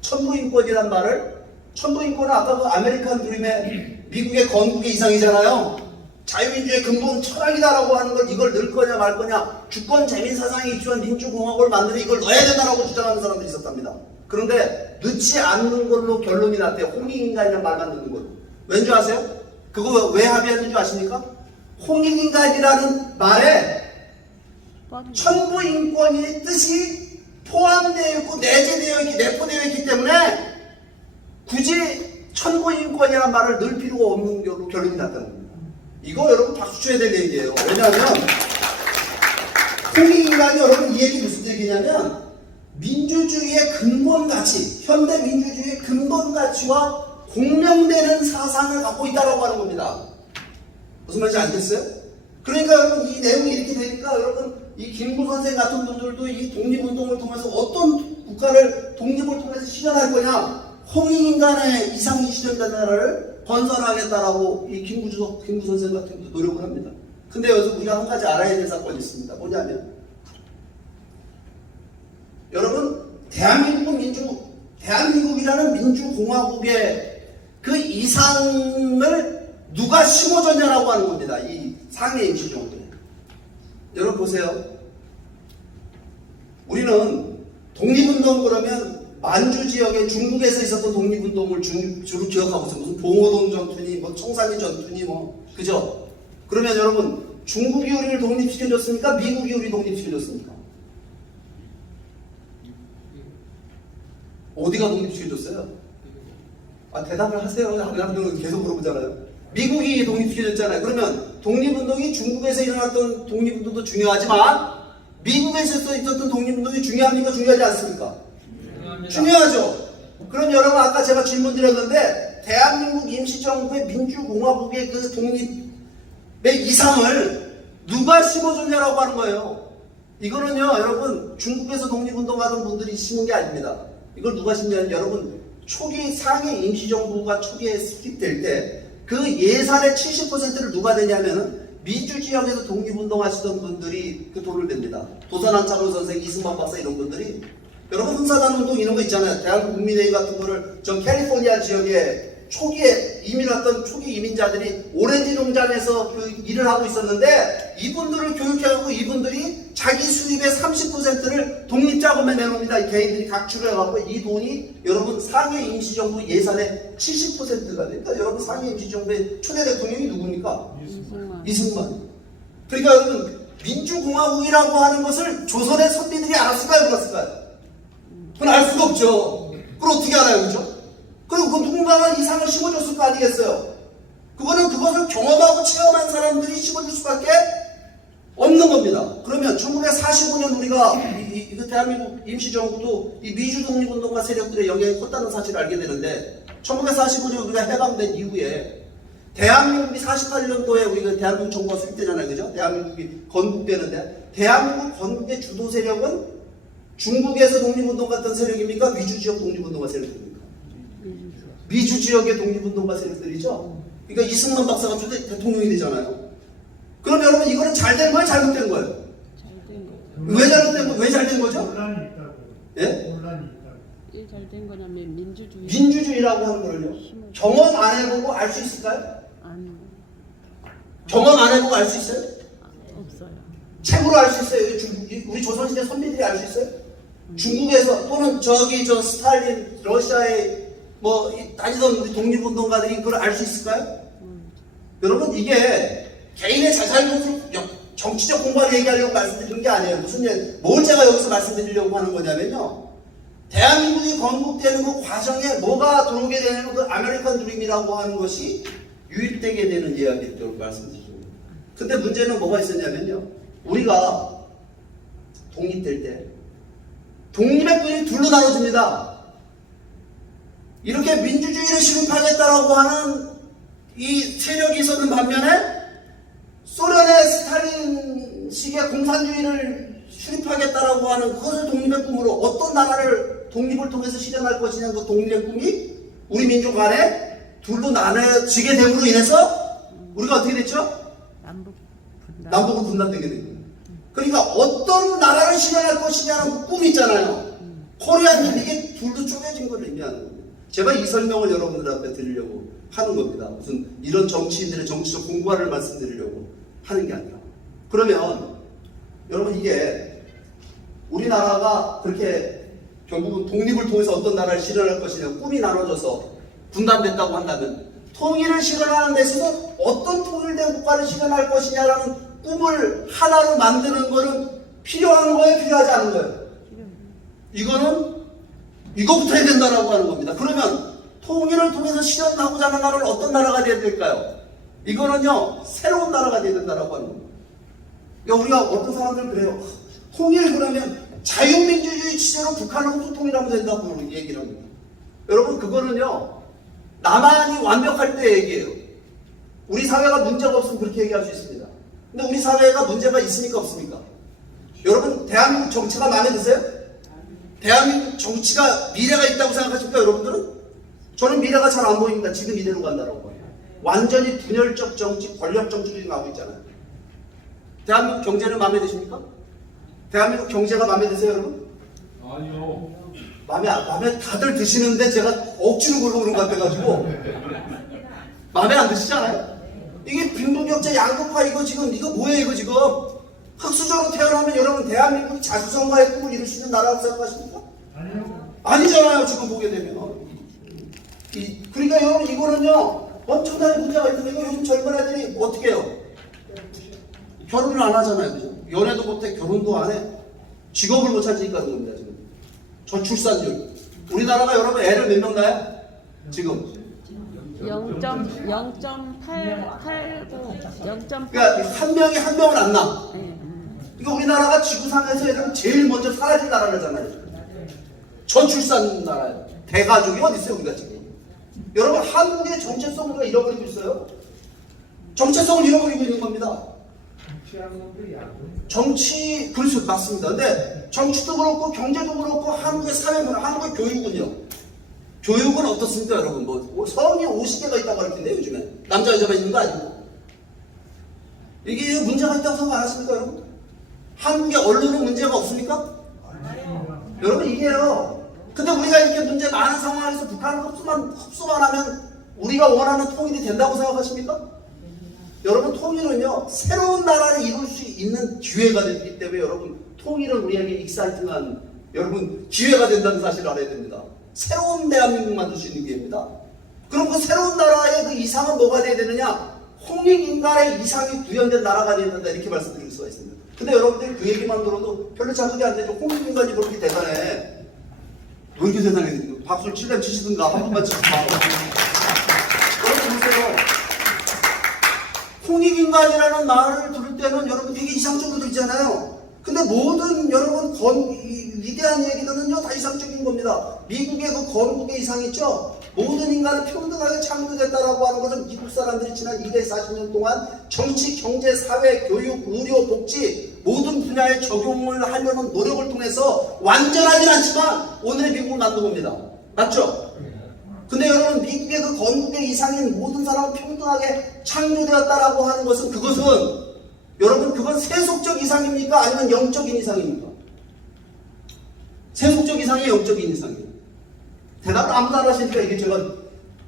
천부인권이라는 말을, 천부인권은 아까 그 아메리칸 드림의 미국의 건국의 이상이잖아요. 자유민주의 근본 철학이다라고 하는 걸 이걸 넣을 거냐 말 거냐, 주권 재민 사상에 기초한 민주공화국을 만드는 이걸 넣어야 된다라고 주장하는 사람들이 있었답니다. 그런데 넣지 않는 걸로 결론이 났대요. 홍익인간이라는 말만 넣는 걸로. 왠지 아세요? 그거 왜 합의했는 줄 아십니까? 홍익인간이라는 말에 천부인권의 뜻이 포함되어 있고 내재되어 있기, 내포되어 있기 때문에 굳이 천부인권이라는 말을 넣을 필요가 없는 걸로 결론이 났다는 겁니다. 이거 여러분 박수 쳐야 될 얘기예요. 왜냐하면 홍익인간이 여러분 이 얘기 무슨 얘기냐면 민주주의의 근본 가치, 현대 민주주의의 근본 가치와 공명되는 사상을 갖고 있다고 하는 겁니다. 무슨 말인지 알겠어요? 그러니까 여러분 이 내용이 이렇게 되니까 여러분 이 김구 선생 같은 분들도 이 독립운동을 통해서 어떤 국가를 독립을 통해서 실현할 거냐, 홍익인간의 이상이 실현된 나라를 건설하겠다라고 이 김구 선생 같은 분도 노력을 합니다. 근데 여기서 우리가 한 가지 알아야 될 사건이 있습니다. 뭐냐면 여러분 대한민국이라는 민주공화국의 그 이상을 누가 심어줬냐라고 하는 겁니다. 이 상해 임시정부에. 여러분 보세요. 우리는 독립운동 그러면 만주 지역에 중국에서 있었던 독립운동을 주로 기억하고 있어요. 무슨 봉오동 전투니 뭐 청산리 전투니 뭐 그죠? 그러면 여러분 중국이 우리를 독립시켜줬습니까? 미국이 우리 독립시켜줬습니까? 어디가 독립시켜줬어요? 아 대답을 하세요. 하면 계속 물어보잖아요. 미국이 독립시켜줬잖아요. 그러면 독립운동이 중국에서 일어났던 독립운동도 중요하지만 미국에서 있었던 독립운동이 중요합니까? 중요하지 않습니까? 중요하죠. 그럼 여러분 아까 제가 질문 드렸는데 대한민국 임시정부의 민주공화국의 그 독립의 이상을 누가 심어줬냐라고 하는 거예요. 이거는요 여러분 중국에서 독립운동하던 분들이 심은 게 아닙니다. 이걸 누가 심냐면 여러분 초기 상해 임시정부가 초기에 수립될 때 그 예산의 70%를 누가 내냐면은 미주 지역에서 독립운동 하시던 분들이 그 돈을 냅니다. 도산한창호 선생, 이승만 박사 이런 분들이 여러분 흥사단운동 이런 거 있잖아요. 대한민국 국민회의 같은 거를 전 캘리포니아 지역에 초기에 이민 왔던 초기 이민자들이 오렌지 농장에서 그 일을 하고 있었는데 이분들을 교육해가지고 이분들이 자기 수입의 30%를 독립자금에 내놓습니다. 이 개인들이 각출을 해갖고 이 돈이 여러분 상해 임시정부 예산의 70%가 됩니다. 여러분 상해 임시정부의 초대 대통령이 누굽니까? 이승만. 그러니까 여러분 민주공화국이라고 하는 것을 조선의 선비들이 알았을까요? 몰랐을까요? 그건 알 수가 없죠. 그걸 어떻게 알아요, 그죠? 그리고 그 누군가가 이상을 심어줬을 거 아니겠어요? 그거는 그것을 경험하고 체험한 사람들이 심어줄 수밖에 없는 겁니다. 그러면 1945년 우리가 그 대한민국 임시정부도 이 미주 독립운동가 세력들의 영향이 컸다는 사실을 알게 되는데 1945년 우리가 해방된 이후에 대한민국이 48년도에 우리가 대한민국 정부가 수립되잖아요, 그죠? 대한민국이 건국되는데 대한민국 건국의 주도 세력은 중국에서 독립운동 갔던 세력입니까? 미주 지역 독립운동가 세력입니까? 미주 지역의 독립운동가 세력들이죠. 그러니까 이승만 박사가 대통령이 되잖아요. 그럼 여러분 이거는 잘 된 거예요, 잘못된 거예요? 잘된 거. 왜 잘못된 거? 왜 잘 된 거죠? 논란이 있다고. 예? 논란이 있다고. 왜 잘된 거냐면 민주주의. 민주주의라고 하는 거는요. 경험 안 해보고 알 수 있을까요? 아니, 경험 안 해보고 알 수 있어요? 없어요. 책으로 알 수 있어요? 우리 조선시대 선비들이 알 수 있어요? 중국에서 또는 저기 저 스탈린 러시아에 뭐 다니던 우리 독립운동가들이 그걸 알 수 있을까요? 여러분 이게 개인의 자살못을 정치적 공부를 얘기하려고 말씀드리는 게 아니에요. 뭘 제가 여기서 말씀드리려고 하는 거냐면요. 대한민국이 건국되는 그 과정에 뭐가 들어오게 되냐면 그 아메리칸 드림이라고 하는 것이 유입되게 되는 이야기를 말씀드리죠. 근데 문제는 뭐가 있었냐면요. 우리가 독립될 때 독립의 끈이 둘로 나눠집니다. 이렇게 민주주의를 실현하겠다라고 하는 이 세력이 있었는 반면에 소련의 스탈린식의 공산주의를 수립하겠다라고 하는 그것을 독립의 꿈으로 어떤 나라를 독립을 통해서 실현할 것이냐 그 독립의 꿈이 우리 민족 안에 둘로 나눠지게 됨으로 인해서 우리가 어떻게 됐죠? 남북은 분단되게 된 거예요. 그러니까 어떤 나라를 실현할 것이냐는 그 꿈이 있잖아요. 코리아는 이게 둘로 쪼개진 걸 의미하는 겁니다. 제가 이 설명을 여러분들 앞에 드리려고 하는 겁니다. 무슨 이런 정치인들의 정치적 공부를 말씀드리려고 하는 게 아니라. 그러면 여러분 이게 우리나라가 그렇게 결국은 독립을 통해서 어떤 나라를 실현할 것이냐 꿈이 나눠져서 분단됐다고 한다면 통일을 실현하는 데 있어서 어떤 통일된 국가를 실현할 것이냐라는 꿈을 하나로 만드는 거는 필요한 거예요? 필요하지 않은 거예요? 이거는 이거부터 해야 된다라고 하는 겁니다. 그러면 통일을 통해서 실현하고자 하는 나라는 어떤 나라가 돼야 될까요? 이거는요 새로운 나라가 돼야 된다라고 하는 겁니다. 우리가 어떤 사람들은 그래요. 통일 그러면 자유민주주의 취재로 북한을 후통일하면 된다고 얘기를 합니다. 여러분 그거는요 나만이 완벽할 때 얘기예요. 우리 사회가 문제가 없으면 그렇게 얘기할 수 있습니다. 근데 우리 사회가 문제가 있습니까 없습니까? 여러분 대한민국 정치가 마음에 드세요? 대한민국 정치가 미래가 있다고 생각하십니까 여러분들은? 저는 미래가 잘 안 보입니다. 지금 이대로 간다라고 봐요. 완전히 분열적 정치, 권력 정치로 지금 가고 있잖아요. 대한민국 경제는 마음에 드십니까? 대한민국 경제가 마음에 드세요 여러분? 아니요. 마음에 다들 드시는데 제가 억지로 그러는 것 같아가지고 마음에 안 드시잖아요? 이게 빈부격차 양극화 이거 뭐예요 이거 지금? 흑수저로 태어나면 여러분 대한민국이 자주성가의 꿈을 이룰 수 있는 나라라고 생각하십니까? 아니요. 아니잖아요 지금 보게 되면. 그러니까 여러분 이거는요 엄청나게 문제가 있는데 이거 요즘 젊은 애들이 어떻게 해요? 결혼을 안 하잖아요 그죠? 연애도 못해 결혼도 안 해. 직업을 못 찾으니까 그런 겁니다 지금. 저출산율. 우리나라가 여러분 애를 몇 명 낳아요? 지금 0.89 그러니까 한 명이 한 명을 안 낳아. 이거 우리나라가 지구상에서 여러분 제일 먼저 사라질 나라잖아요. 저출산 나라예요. 대가족이 어디 있어요 우리가 지금? 여러분 한국의 정체성을 우리가 잃어버리고 있어요. 정체성을 잃어버리고 있는 겁니다. 정치 그렇죠 맞습니다. 근데 정치도 그렇고 경제도 그렇고 한국의 사회문화, 한국의 교육은요. 교육은 어떻습니까 여러분? 뭐 성이 50개가 있다고 하는데 요즘에 남자 여자만 있는 거 아니고 이게 문제가 있다고 생각 안 하십니까 여러분? 한국의 언론은 문제가 없습니까? 여러분 이게요. 근데 우리가 이렇게 문제 많은 상황에서 북한을 흡수만 하면 우리가 원하는 통일이 된다고 생각하십니까? 여러분 통일은요 새로운 나라를 이룰 수 있는 기회가 되기 때문에 여러분 통일은 우리에게 익사이팅한 여러분 기회가 된다는 사실을 알아야 됩니다. 새로운 대한민국 만들 수 있는 기회입니다. 그럼 그 새로운 나라의 그 이상은 뭐가 돼야 되느냐? 홍익인간의 이상이 구현된 나라가 돼야 된다 이렇게 말씀드릴 수가 있습니다. 근데 여러분들이 그 얘기만 들어도 별로 자극이 안 되죠. 홍익인간이 그렇게 대단해. 왜 이렇게 세상에 박수를 칠래 치시든가 한 번만 치시고. 여러분 보세요. 홍익인간이라는 말을 들을 때는 여러분 되게 이상적으로 들잖아요. 근데 모든 여러분 위대한 얘기들은요 다 이상적인 겁니다. 미국의 그 건국의 이상 있죠? 모든 인간은 평등하게 창조됐다라고 하는 것은 미국 사람들이 지난 240년 동안 정치, 경제, 사회, 교육, 의료, 복지 모든 분야에 적용을 하려는 노력을 통해서 완전하진 않지만 오늘의 미국을 만든 겁니다. 맞죠? 근데 여러분 미국의 그 건국의 이상인 모든 사람은 평등하게 창조되었다라고 하는 것은 그것은 여러분 그건 세속적 이상입니까? 아니면 영적인 이상입니까? 세속적 이상이 영적인 이상이에요. 대답을 아무도 안 하시니까 이게 제가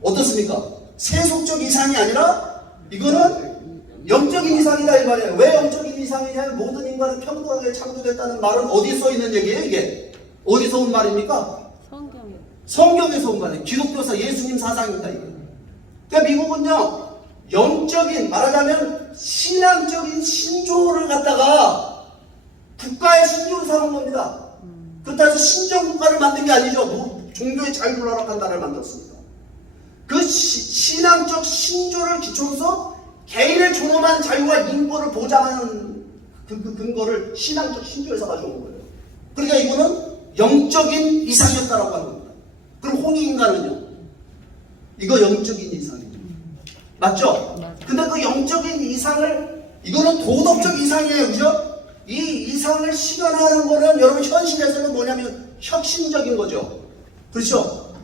어떻습니까? 세속적 이상이 아니라 이거는 영적인 이상이다 이 말이에요. 왜 영적인 이상이냐면 모든 인간은 평등하게 창조됐다는 말은 어디 써 있는 얘기예요 이게? 어디서 온 말입니까? 성경에. 성경에서 온 말이에요. 기독교사 예수님 사상입니다 이게. 그러니까 미국은요 영적인 말하자면 신앙적인 신조를 갖다가 국가의 신조로 삼은 겁니다. 그렇다고 해서 신정국가를 만든 게 아니죠. 종교의 자유를 허락한 나라를 만들었습니다. 그 신앙적 신조를 기초로서 개인의 존엄한 자유와 인권을 보장하는 그 근거를 신앙적 신조에서 가져온 거예요. 그러니까 이거는 영적인 이상이었다라고 하는 겁니다. 그럼 홍익인간은요? 이거 영적인 이상이에요. 맞죠? 근데 그 영적인 이상을 이거는 도덕적 이상이에요. 그죠? 이 이상을 실현하는 거는 여러분 현실에서는 뭐냐면 혁신적인 거죠. 그렇죠?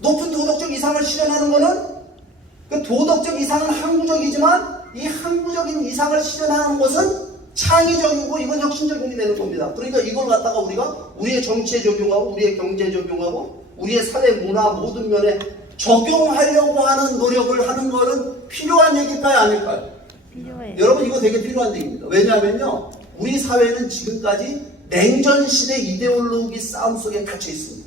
높은 도덕적 이상을 실현하는 거는 그 도덕적 이상은 항구적이지만 이 항구적인 이상을 실현하는 것은 창의적이고 이건 혁신적인 게 되는 겁니다. 그러니까 이걸 갖다가 우리가 우리의 정치에 적용하고 우리의 경제에 적용하고 우리의 사회 문화 모든 면에 적용하려고 하는 노력을 하는 거는 필요한 얘기일까요? 아닐까요? 필요해. 여러분 이거 되게 필요한 얘기입니다. 왜냐하면요 우리 사회는 지금까지 냉전시대 이데올로기 싸움 속에 갇혀 있습니다.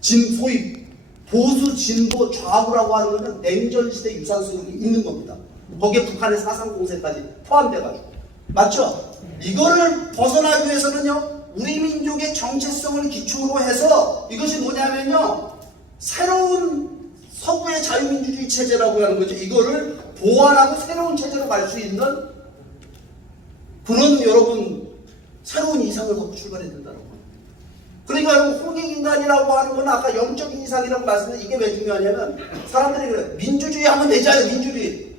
소위 보수, 진보, 좌우라고 하는 것은 냉전시대 유산 속에 있는 겁니다. 거기에 북한의 사상공세까지 포함돼가지고. 맞죠? 이거를 벗어나기 위해서는요 우리 민족의 정체성을 기초로 해서 이것이 뭐냐면요 새로운 서구의 자유민주주의 체제라고 하는 거죠. 이거를 보완하고 새로운 체제로 갈 수 있는 그런 여러분 새로운 이상을 갖고 출발해야 된다고. 그러니까 여러분 홍익인간이라고 하는 건 아까 영적인 이상이라고 말씀드렸는데 이게 왜 중요하냐면 사람들이 그래요. 민주주의 하면 되잖아요. 민주주의.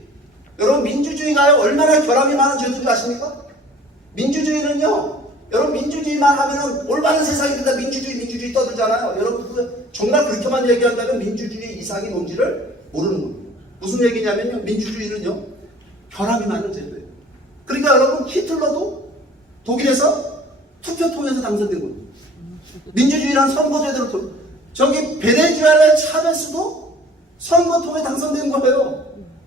여러분 민주주의가요 얼마나 결함이 많은 제도인 줄 아십니까? 민주주의는요 여러분 민주주의만 하면은 올바른 세상이 된다. 민주주의 떠들잖아요. 여러분 정말 그렇게만 얘기한다면 민주주의 이상이 뭔지를 모르는 겁니다. 무슨 얘기냐면요 민주주의는요 결함이 많은 제도예요. 그러니까 여러분 히틀러도 독일에서 투표 통해서 당선된 겁니다. 민주주의란 선거제도로 저기 베네수엘라의 차베스도 선거 통해 당선된 거예요.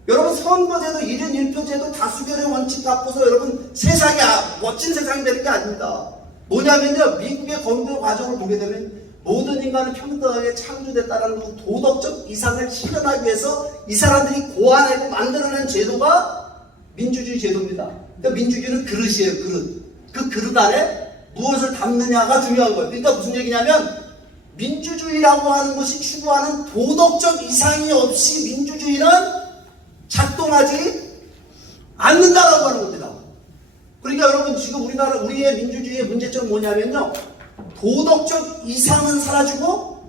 여러분 선거제도 1인 1표제도 다수결의 원칙 갖고서 여러분 세상이 멋진 세상이 되는 게 아닙니다. 뭐냐면요 미국의 건국 과정을 보게 되면 모든 인간은 평등하게 창조됐다는 그 도덕적 이상을 실현하기 위해서 이 사람들이 고안하고 만들어낸 제도가 민주주의 제도입니다. 그러니까 민주주의는 그릇이에요. 그릇. 그 그릇 안에 무엇을 담느냐가 중요한 거예요. 그러니까 무슨 얘기냐면 민주주의라고 하는 것이 추구하는 도덕적 이상이 없이 민주주의는 작동하지 않는다라고 하는 겁니다. 그러니까 여러분 지금 우리의 민주주의의 문제점은 뭐냐면요 도덕적 이상은 사라지고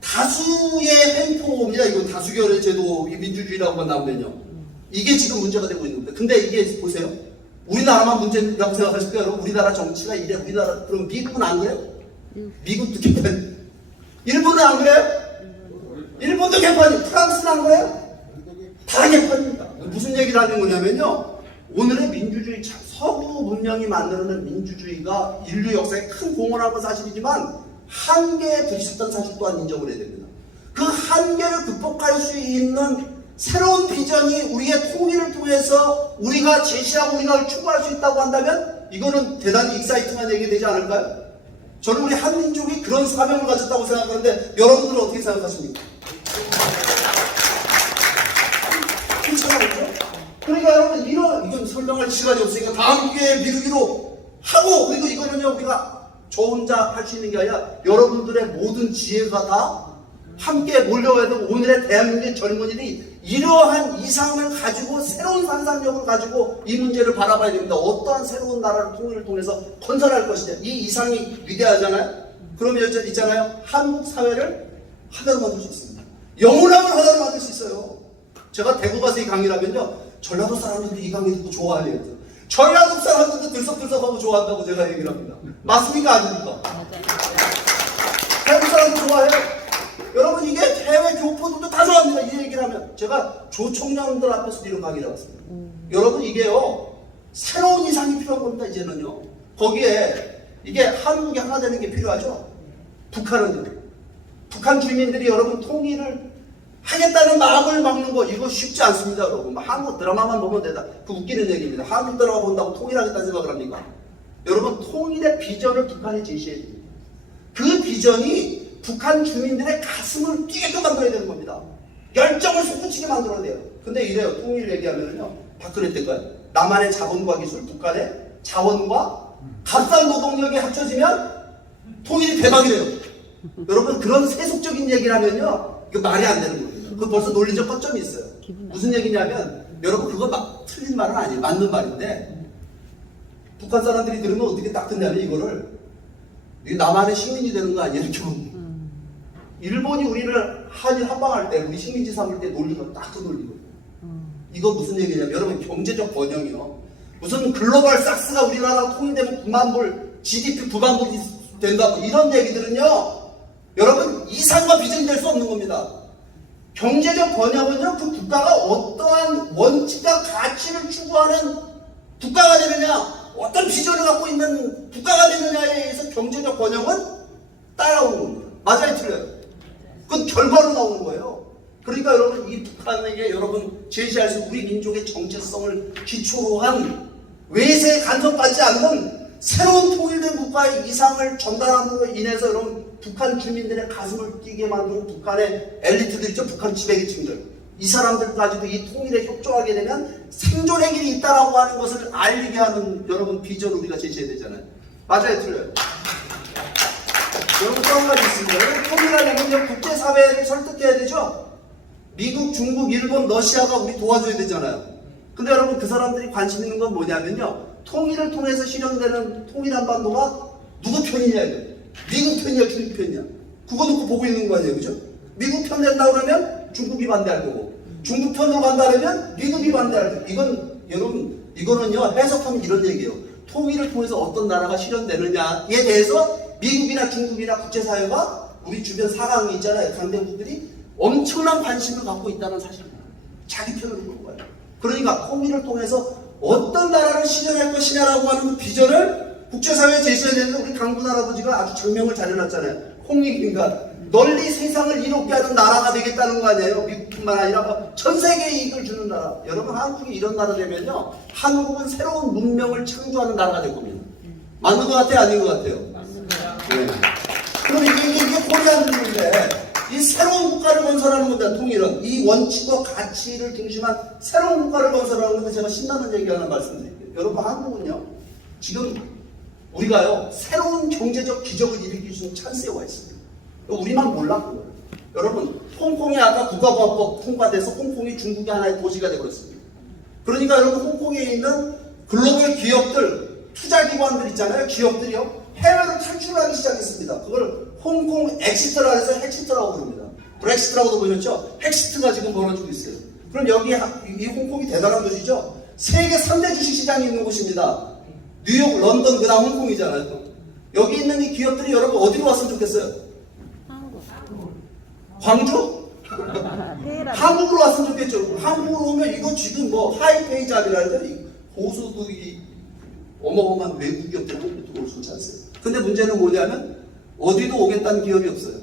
다수의 횡포입니다. 이거 다수결의 제도 이 민주주의라고 나오면요 이게 지금 문제가 되고 있는 겁니다. 근데 이게 보세요 우리나라만 문제라고 생각하실까요? 여러분 우리나라 정치가 이래 우리나라 그럼 미국은 안 그래요? 미국도 개판 일본은 안 그래요? 일본도 개판이 프랑스는 안 그래요? 다 개판입니다. 무슨 얘기를 하는 거냐면요 오늘의 민주주의 서구 문명이 만들어낸 민주주의가 인류 역사에 큰 공헌한 건 사실이지만 한계에 부딪혔던 사실 또한 인정을 해야 됩니다. 그 한계를 극복할 수 있는 새로운 비전이 우리의 통일을 통해서 우리가 제시하고 우리가 추구할 수 있다고 한다면 이거는 대단히 익사이팅한 얘기 되지 않을까요? 저는 우리 한민족이 그런 사명을 가졌다고 생각하는데 여러분들은 어떻게 생각하십니까? 괜찮아요? 그러니까 여러분 이건 설명할 시간이 없으니까 다음 기회에 미루기로 하고 그리고 이거는요 우리가 저 혼자 할 수 있는 게 아니라 여러분들의 모든 지혜가 다 함께 몰려와야 되고 오늘의 대한민국의 젊은이들이 이러한 이상을 가지고 새로운 상상력을 가지고 이 문제를 바라봐야 됩니다. 어떠한 새로운 나라를 통일을 통해서 건설할 것이냐. 이 이상이 위대하잖아요. 그러면 여전 있잖아요. 한국 사회를 하나로 만들 수 있습니다. 영원함을 하나로 만들 수 있어요. 제가 대구 가서 이 강의를 하면요. 전라도 사람들도 이 강의 듣고 좋아해요. 전라도 사람들도 들썩들썩하고 좋아한다고 제가 얘기를 합니다. 맞습니까? 아닙니까? 대구 사람도 좋아해요. 여러분 이게 해외 교포들도 다 좋아합니다. 이 얘기를 하면. 제가 조총련들 앞에서 이런 강의를 해왔습니다. 여러분 이게요. 새로운 이상이 필요한 겁니다. 이제는요. 거기에 이게 한국이 하나 되는 게 필요하죠. 북한은요. 북한 주민들이 여러분 통일을 하겠다는 마음을 막는 거 이거 쉽지 않습니다. 여러분 한국 드라마만 보면 되다. 그 웃기는 얘기입니다. 한국 드라마 본다고 통일하겠다는 생각을 합니까? 여러분 통일의 비전을 북한이 제시해야 됩니다. 그 비전이 북한 주민들의 가슴을 뛰게끔 만들어야 되는 겁니다. 열정을 솟구치게 만들어야 돼요. 근데 이래요. 통일 얘기하면요. 박근혜 때까지 남한의 자본과 기술, 북한의 자원과 값싼 노동력이 합쳐지면 통일이 대박이래요. 여러분 그런 세속적인 얘기를 하면요. 이거 말이 안 되는 겁니다. 그거 벌써 논리적 허점이 있어요. 무슨 얘기냐면 여러분 그거 막 틀린 말은 아니에요. 맞는 말인데 북한 사람들이 들으면 어떻게 딱 듣냐면 이거를 이게 남한의 식민지 되는 거 아니에요? 좀. 일본이 우리를 한일 합방할 때 우리 식민지 삼을 때 논리가 딱 그 논리거든요. 이거 무슨 얘기냐면 여러분 경제적 번영이요. 무슨 글로벌 삭스가 우리나라 통일되면 9만 불 GDP 9만 불이 된다고 이런 얘기들은요. 여러분 이상과 비전이 될 수 없는 겁니다. 경제적 번영은요. 그 국가가 어떠한 원칙과 가치를 추구하는 국가가 되느냐 어떤 비전을 갖고 있는 국가가 되느냐에 의해서 경제적 번영은 따라오는 겁니다. 맞아요? 틀려요? 그건 결과로 나오는 거예요. 그러니까 여러분 이 북한에게 여러분 제시할 수 우리 민족의 정체성을 기초로 한 외세에 간섭받지 않는 새로운 통일된 국가의 이상을 전달함으로 인해서 여러분 북한 주민들의 가슴을 뛰게 만드는 북한의 엘리트들 있죠. 북한 지배계층들. 이 사람들까지도 이 통일에 협조하게 되면 생존의 길이 있다라고 하는 것을 알리게 하는 여러분 비전을 우리가 제시해야 되잖아요. 맞아요? 틀려요? 여러분 또 한 가지 있습니다. 여러분 통일하려면 국제사회를 설득해야 되죠. 미국, 중국, 일본, 러시아가 우리 도와줘야 되잖아요. 근데 여러분 그 사람들이 관심 있는 건 뭐냐면요. 통일을 통해서 실현되는 통일 한반도가 누구 편이냐 이거. 미국 편이냐 중국 편이냐. 그거 놓고 보고 있는 거 아니에요. 그죠? 미국 편 된다 그러면 중국이 반대할 거고 중국 편으로 간다 그러면 미국이 반대할 거고 이건 여러분 이거는요 해석하면 이런 얘기예요. 통일을 통해서 어떤 나라가 실현되느냐에 대해서 미국이나 중국이나 국제사회가 우리 주변 사강이 있잖아요. 강대국들이 엄청난 관심을 갖고 있다는 사실입니다. 자기 편으로 보는 거예요. 그러니까 통일을 통해서 어떤 나라를 실현할 것이냐라고 하는 비전을 국제사회에 제시해야 되는데 우리 강군 할아버지가 아주 증명을 잘 해놨잖아요. 홍익인가 널리 세상을 이롭게 하는 나라가 되겠다는 거 아니에요. 미국뿐만 아니라 전 세계에 이익을 주는 나라. 여러분 한국이 이런 나라 되면요. 한국은 새로운 문명을 창조하는 나라가 될 겁니다. 맞는 것 같아요? 아닌 것 같아요? 네. 그럼 이게 코리안들인데 이 새로운 국가를 건설하는 건데 통일은 이 원칙과 가치를 중심한 새로운 국가를 건설하는 건데 제가 신나는 얘기 하나 말씀드릴게요. 여러분 한국은요 지금 우리가요 새로운 경제적 기적을 일으킬 수 있는 찬스에 와 있습니다. 우리만 몰랐고요. 여러분 홍콩이 아까 국가보안법 통과돼서 홍콩이 중국의 하나의 도시가 되어버렸습니다. 그러니까 여러분 홍콩에 있는 글로벌 기업들 투자기관들 있잖아요. 기업들이요 해외로 탈출하기 시작했습니다. 그걸 홍콩 엑시트라 해서 핵시트라고 부릅니다. 브렉시트라고도 보셨죠? 핵시트가 지금 벌어지고 있어요. 그럼 여기 이 홍콩이 대단한 도시죠? 세계 3대 주식시장이 있는 곳입니다. 뉴욕, 런던, 그 다음 홍콩이잖아요. 여기 있는 이 기업들이 여러분 어디로 왔으면 좋겠어요? 한국. 광주? 한국으로 왔으면 좋겠죠. 한국으로 오면 이거 지금 뭐 하이페이 잡이라 해서 고소득이 어마어마한 외국 기업들이 한국으로 올 수 있지 않습니까? 근데 문제는 뭐냐면 어디도 오겠다는 기업이 없어요.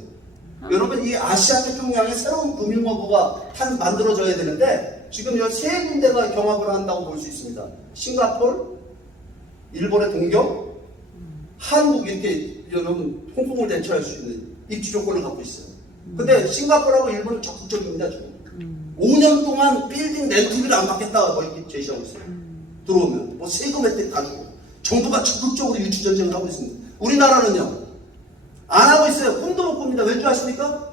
여러분 이 아시아 태평양에 새로운 금융허브가 만들어져야 되는데 지금 이 세 군데가 경합을 한다고 볼 수 있습니다. 싱가포르, 일본의 동경, 한국 이렇게 여러분 홍콩을 대처할 수 있는 입지 조건을 갖고 있어요. 근데 싱가포르하고 일본은 적극적입니다. 지금 5년 동안 빌딩 렌트비를 안 받겠다 뭐 이렇게 제시하고 있어요. 들어오면 뭐 세금 혜택 다 주고 정부가 적극적으로 유치 전쟁을 하고 있습니다. 우리나라는요 안 하고 있어요. 꿈도 못 꿉니다. 왠 줄 아십니까?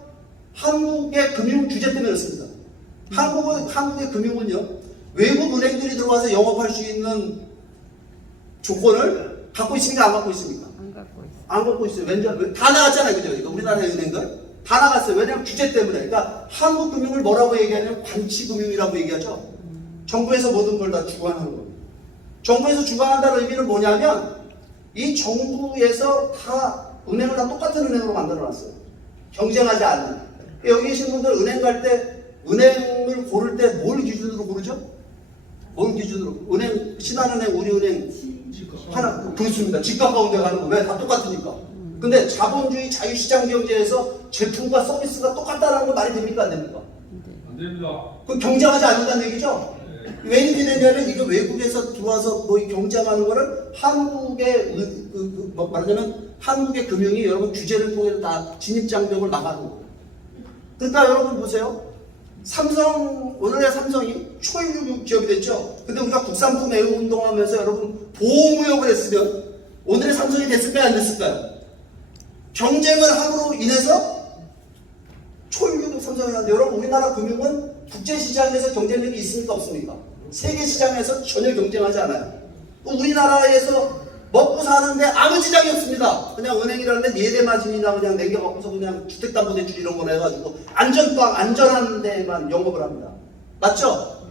한국의 금융 규제 때문에 그렇습니다. 한국의 금융은요 외국 은행들이 들어와서 영업할 수 있는 조건을 갖고 있습니까? 안 갖고 있습니까? 안 갖고 있어. 안 갖고 있어요. 왠지 다 나갔잖아요, 그죠? 그러니까 우리나라의 은행들 다 나갔어요. 왜냐하면 규제 때문에. 그러니까 한국 금융을 뭐라고 얘기하냐면 관치금융이라고 얘기하죠. 정부에서 모든 걸 다 주관하는 겁니다. 정부에서 주관한다는 의미는 뭐냐면 이 정부에서 다 은행을 다 똑같은 은행으로 만들어놨어요. 경쟁하지 않는. 여기 계신 분들 은행 갈 때 은행을 고를 때 뭘 기준으로 고르죠? 뭘 기준으로? 은행 신한은행, 우리은행 하나 그렇습니다. 집 가까운 데 가는 거 왜? 다 똑같으니까. 근데 자본주의 자유시장 경제에서 제품과 서비스가 똑같다는 거 말이 됩니까? 안 됩니까? 안 됩니다. 그 경쟁하지 않는다는 얘기죠? 왜 이렇게 되냐면 이거 외국에서 들어와서 뭐 경쟁하는 거를 한국의 말하자면 한국의 금융이 여러분 규제를 통해서 다 진입장벽을 막아놓은 거예요. 그러니까 여러분 보세요. 오늘의 삼성이 초일류 기업이 됐죠. 근데 우리가 국산품 애호 운동하면서 여러분 보호무역을 했으면 오늘의 삼성이 됐을까요? 안 됐을까요? 경쟁을 함으로 인해서 초일류 삼성이 하는데 여러분 우리나라 금융은 국제시장에서 경쟁력이 있습니까? 없습니까? 세계시장에서 전혀 경쟁하지 않아요. 우리나라에서 먹고 사는데 아무 지장이 없습니다. 그냥 은행이라는 데 예대마진이나 그냥 남겨갖고서 그냥 주택담보대출 이런 거나 해가지고 안전한 데만 영업을 합니다. 맞죠?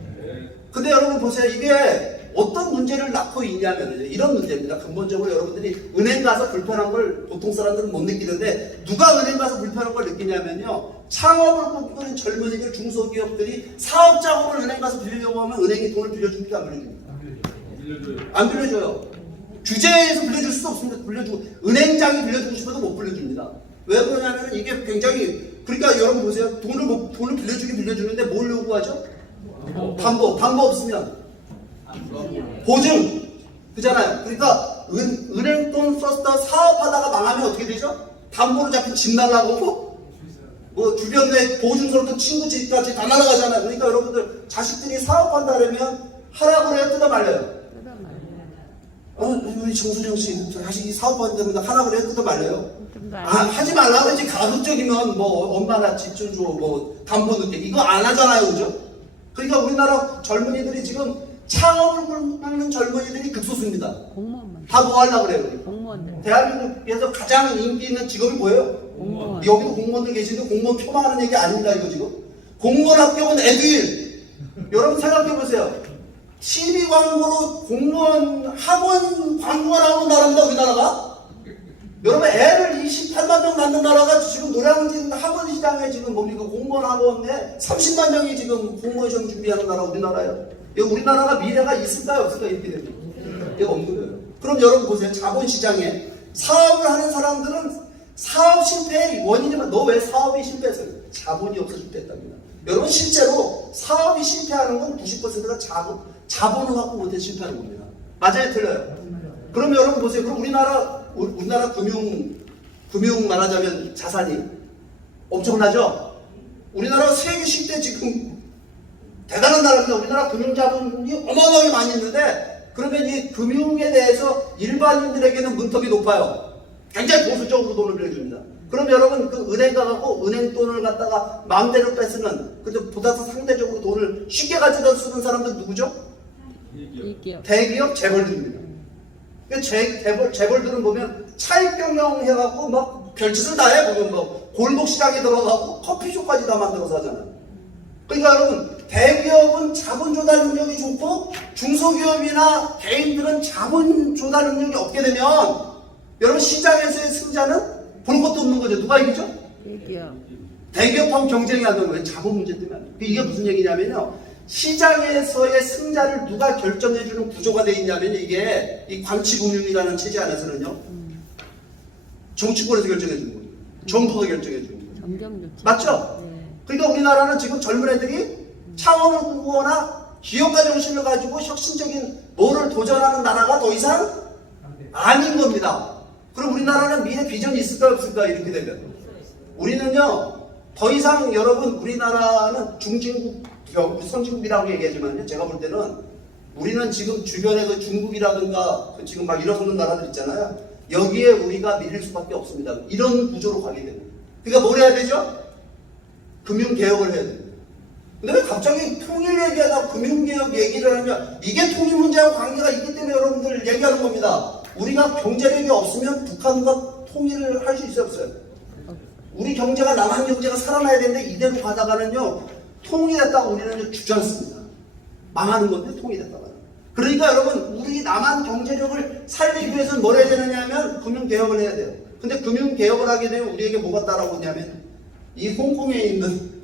근데 여러분 보세요. 이게 어떤 문제를 낳고 있냐면 이런 문제입니다. 근본적으로 여러분들이 은행 가서 불편한 걸 보통 사람들은 못 느끼는데 누가 은행 가서 불편한 걸 느끼냐면요. 창업을 꿈꾸는 젊은이들 중소기업들이 사업자금을 은행 가서 빌리려고 하면 은행이 돈을 빌려줍니까? 안 빌려줍니까? 안 빌려줘요. 규제에서 빌려줄 수도 없습니다. 빌려주고 은행장이 빌려주고 싶어도 못 빌려줍니다. 왜 그러냐면 이게 굉장히 그러니까 여러분 보세요. 돈을 빌려주는데 뭘 요구하죠? 담보 없으면 보증 그잖아요. 그러니까 은행 돈 썼다 사업하다가 망하면 어떻게 되죠? 담보로 잡힌 집 날라가고 뭐 주변에 보증서도 친구 집까지 다 날아가잖아요. 그러니까 여러분들 자식들이 사업한다면 하라고 해야 뜯어 말려요. 우리 정수정 씨 자식이 사업한다면 하라고 해야 뜯어 말려요. 하지 말라고 그러지. 가급적이면 뭐 엄마나 집 좀 줘 뭐 담보 넣게 이거 안 하잖아요, 그죠? 그러니까 우리나라 젊은이들이 지금 창업을 꿈꾸는 젊은이들이 극소수입니다. 공무원만. 다 뭐 하려고 그래요? 공무원들. 대한민국에서 가장 인기 있는 직업이 뭐예요? 공무원. 여기도 공무원들 계시는데 공무원 표방하는 얘기 아닙니다, 이거 지금. 공무원 합격은 애들. 여러분 생각해 보세요. TV 광고로 공무원 학원 광고가 나오는 나라입니다, 우리나라가. 여러분 애를 28만 명 낳는 나라가 지금 노량진 학원 시장에 지금 뭡니까 공무원 학원에 30만 명이 지금 공무원 시험 준비하는 나라 우리나라예요. 여기 우리나라가 미래가 있을까요 없을까요? 이렇게 되면 이게 없는 거예요. 그럼 여러분 보세요. 자본시장에 사업을 하는 사람들은 사업 실패의 원인이면 너 왜 사업이 실패했어요? 자본이 없어 실패했답니다. 여러분 실제로 사업이 실패하는 건 90%가 자본을 갖고 못해 실패하는 겁니다. 맞아요? 틀려요? 그럼 여러분 보세요. 그럼 우리나라 금융 말하자면 자산이 엄청나죠? 우리나라가 세계 10대 지금 대단한 나라입니다. 우리나라 금융자본이 어마어마하게 많이 있는데 그러면 이 금융에 대해서 일반인들에게는 문턱이 높아요. 굉장히 보수적으로 돈을 빌려줍니다. 그럼 여러분 그 은행 가갖고 은행 돈을 갖다가 마음대로 뺏으면 근데 보다 더 상대적으로 돈을 쉽게 가져다 쓰는 사람들 누구죠? 이기업. 대기업 재벌들입니다. 재벌들은 보면 차익 경영 해갖고 막 별짓을 다 해. 보면 뭐 골목시장에 들어가고 커피숍까지 다 만들어서 하잖아요. 그러니까 여러분 대기업은 자본 조달 능력이 좋고 중소기업이나 개인들은 자본 조달 능력이 없게 되면 여러분 시장에서의 승자는 볼 것도 없는 거죠. 누가 이기죠? 이기업. 대기업하고 경쟁이 안 되는 거예요. 자본 문제 때문에. 이게 무슨 얘기냐면요. 시장에서의 승자를 누가 결정해주는 구조가 되어 있냐면 이게 이 관치금융이라는 체제 안에서는요. 정치권에서 결정해주는 거예요. 정부가 결정해주는 거예요. 정경유치. 맞죠? 네. 그러니까 우리나라는 지금 젊은 애들이 창업을 꿈꾸거나 기업가 정신을 가지고 혁신적인 뭐를 도전하는 나라가 더 이상 아닌 겁니다. 그럼 우리나라는 미래 비전이 있을까 없을까 이렇게 되면 우리는요 더 이상 여러분 우리나라는 중진국 선진국이라고 얘기하지만요 제가 볼 때는 우리는 지금 주변에 그 중국이라든가 지금 막 일어서는 나라들 있잖아요. 여기에 우리가 밀릴 수밖에 없습니다. 이런 구조로 가게 됩니다. 그러니까 뭘 해야 되죠? 금융개혁을 해야 됩니다. 근데 왜 갑자기 통일 얘기하다 금융개혁 얘기를 하냐? 이게 통일 문제하고 관계가 있기 때문에 여러분들 얘기하는 겁니다. 우리가 경제력이 없으면 북한과 통일을 할 수 있어요, 없어요? 우리 경제가, 남한 경제가 살아나야 되는데 이대로 가다가는요, 통일했다고 우리는 주지 않습니다. 망하는 건데, 통일했다가. 그러니까 여러분, 우리 남한 경제력을 살리기 위해서는 뭘 해야 되느냐 하면 금융개혁을 해야 돼요. 근데 금융개혁을 하게 되면 우리에게 뭐가 따라오냐면, 이 홍콩에 있는,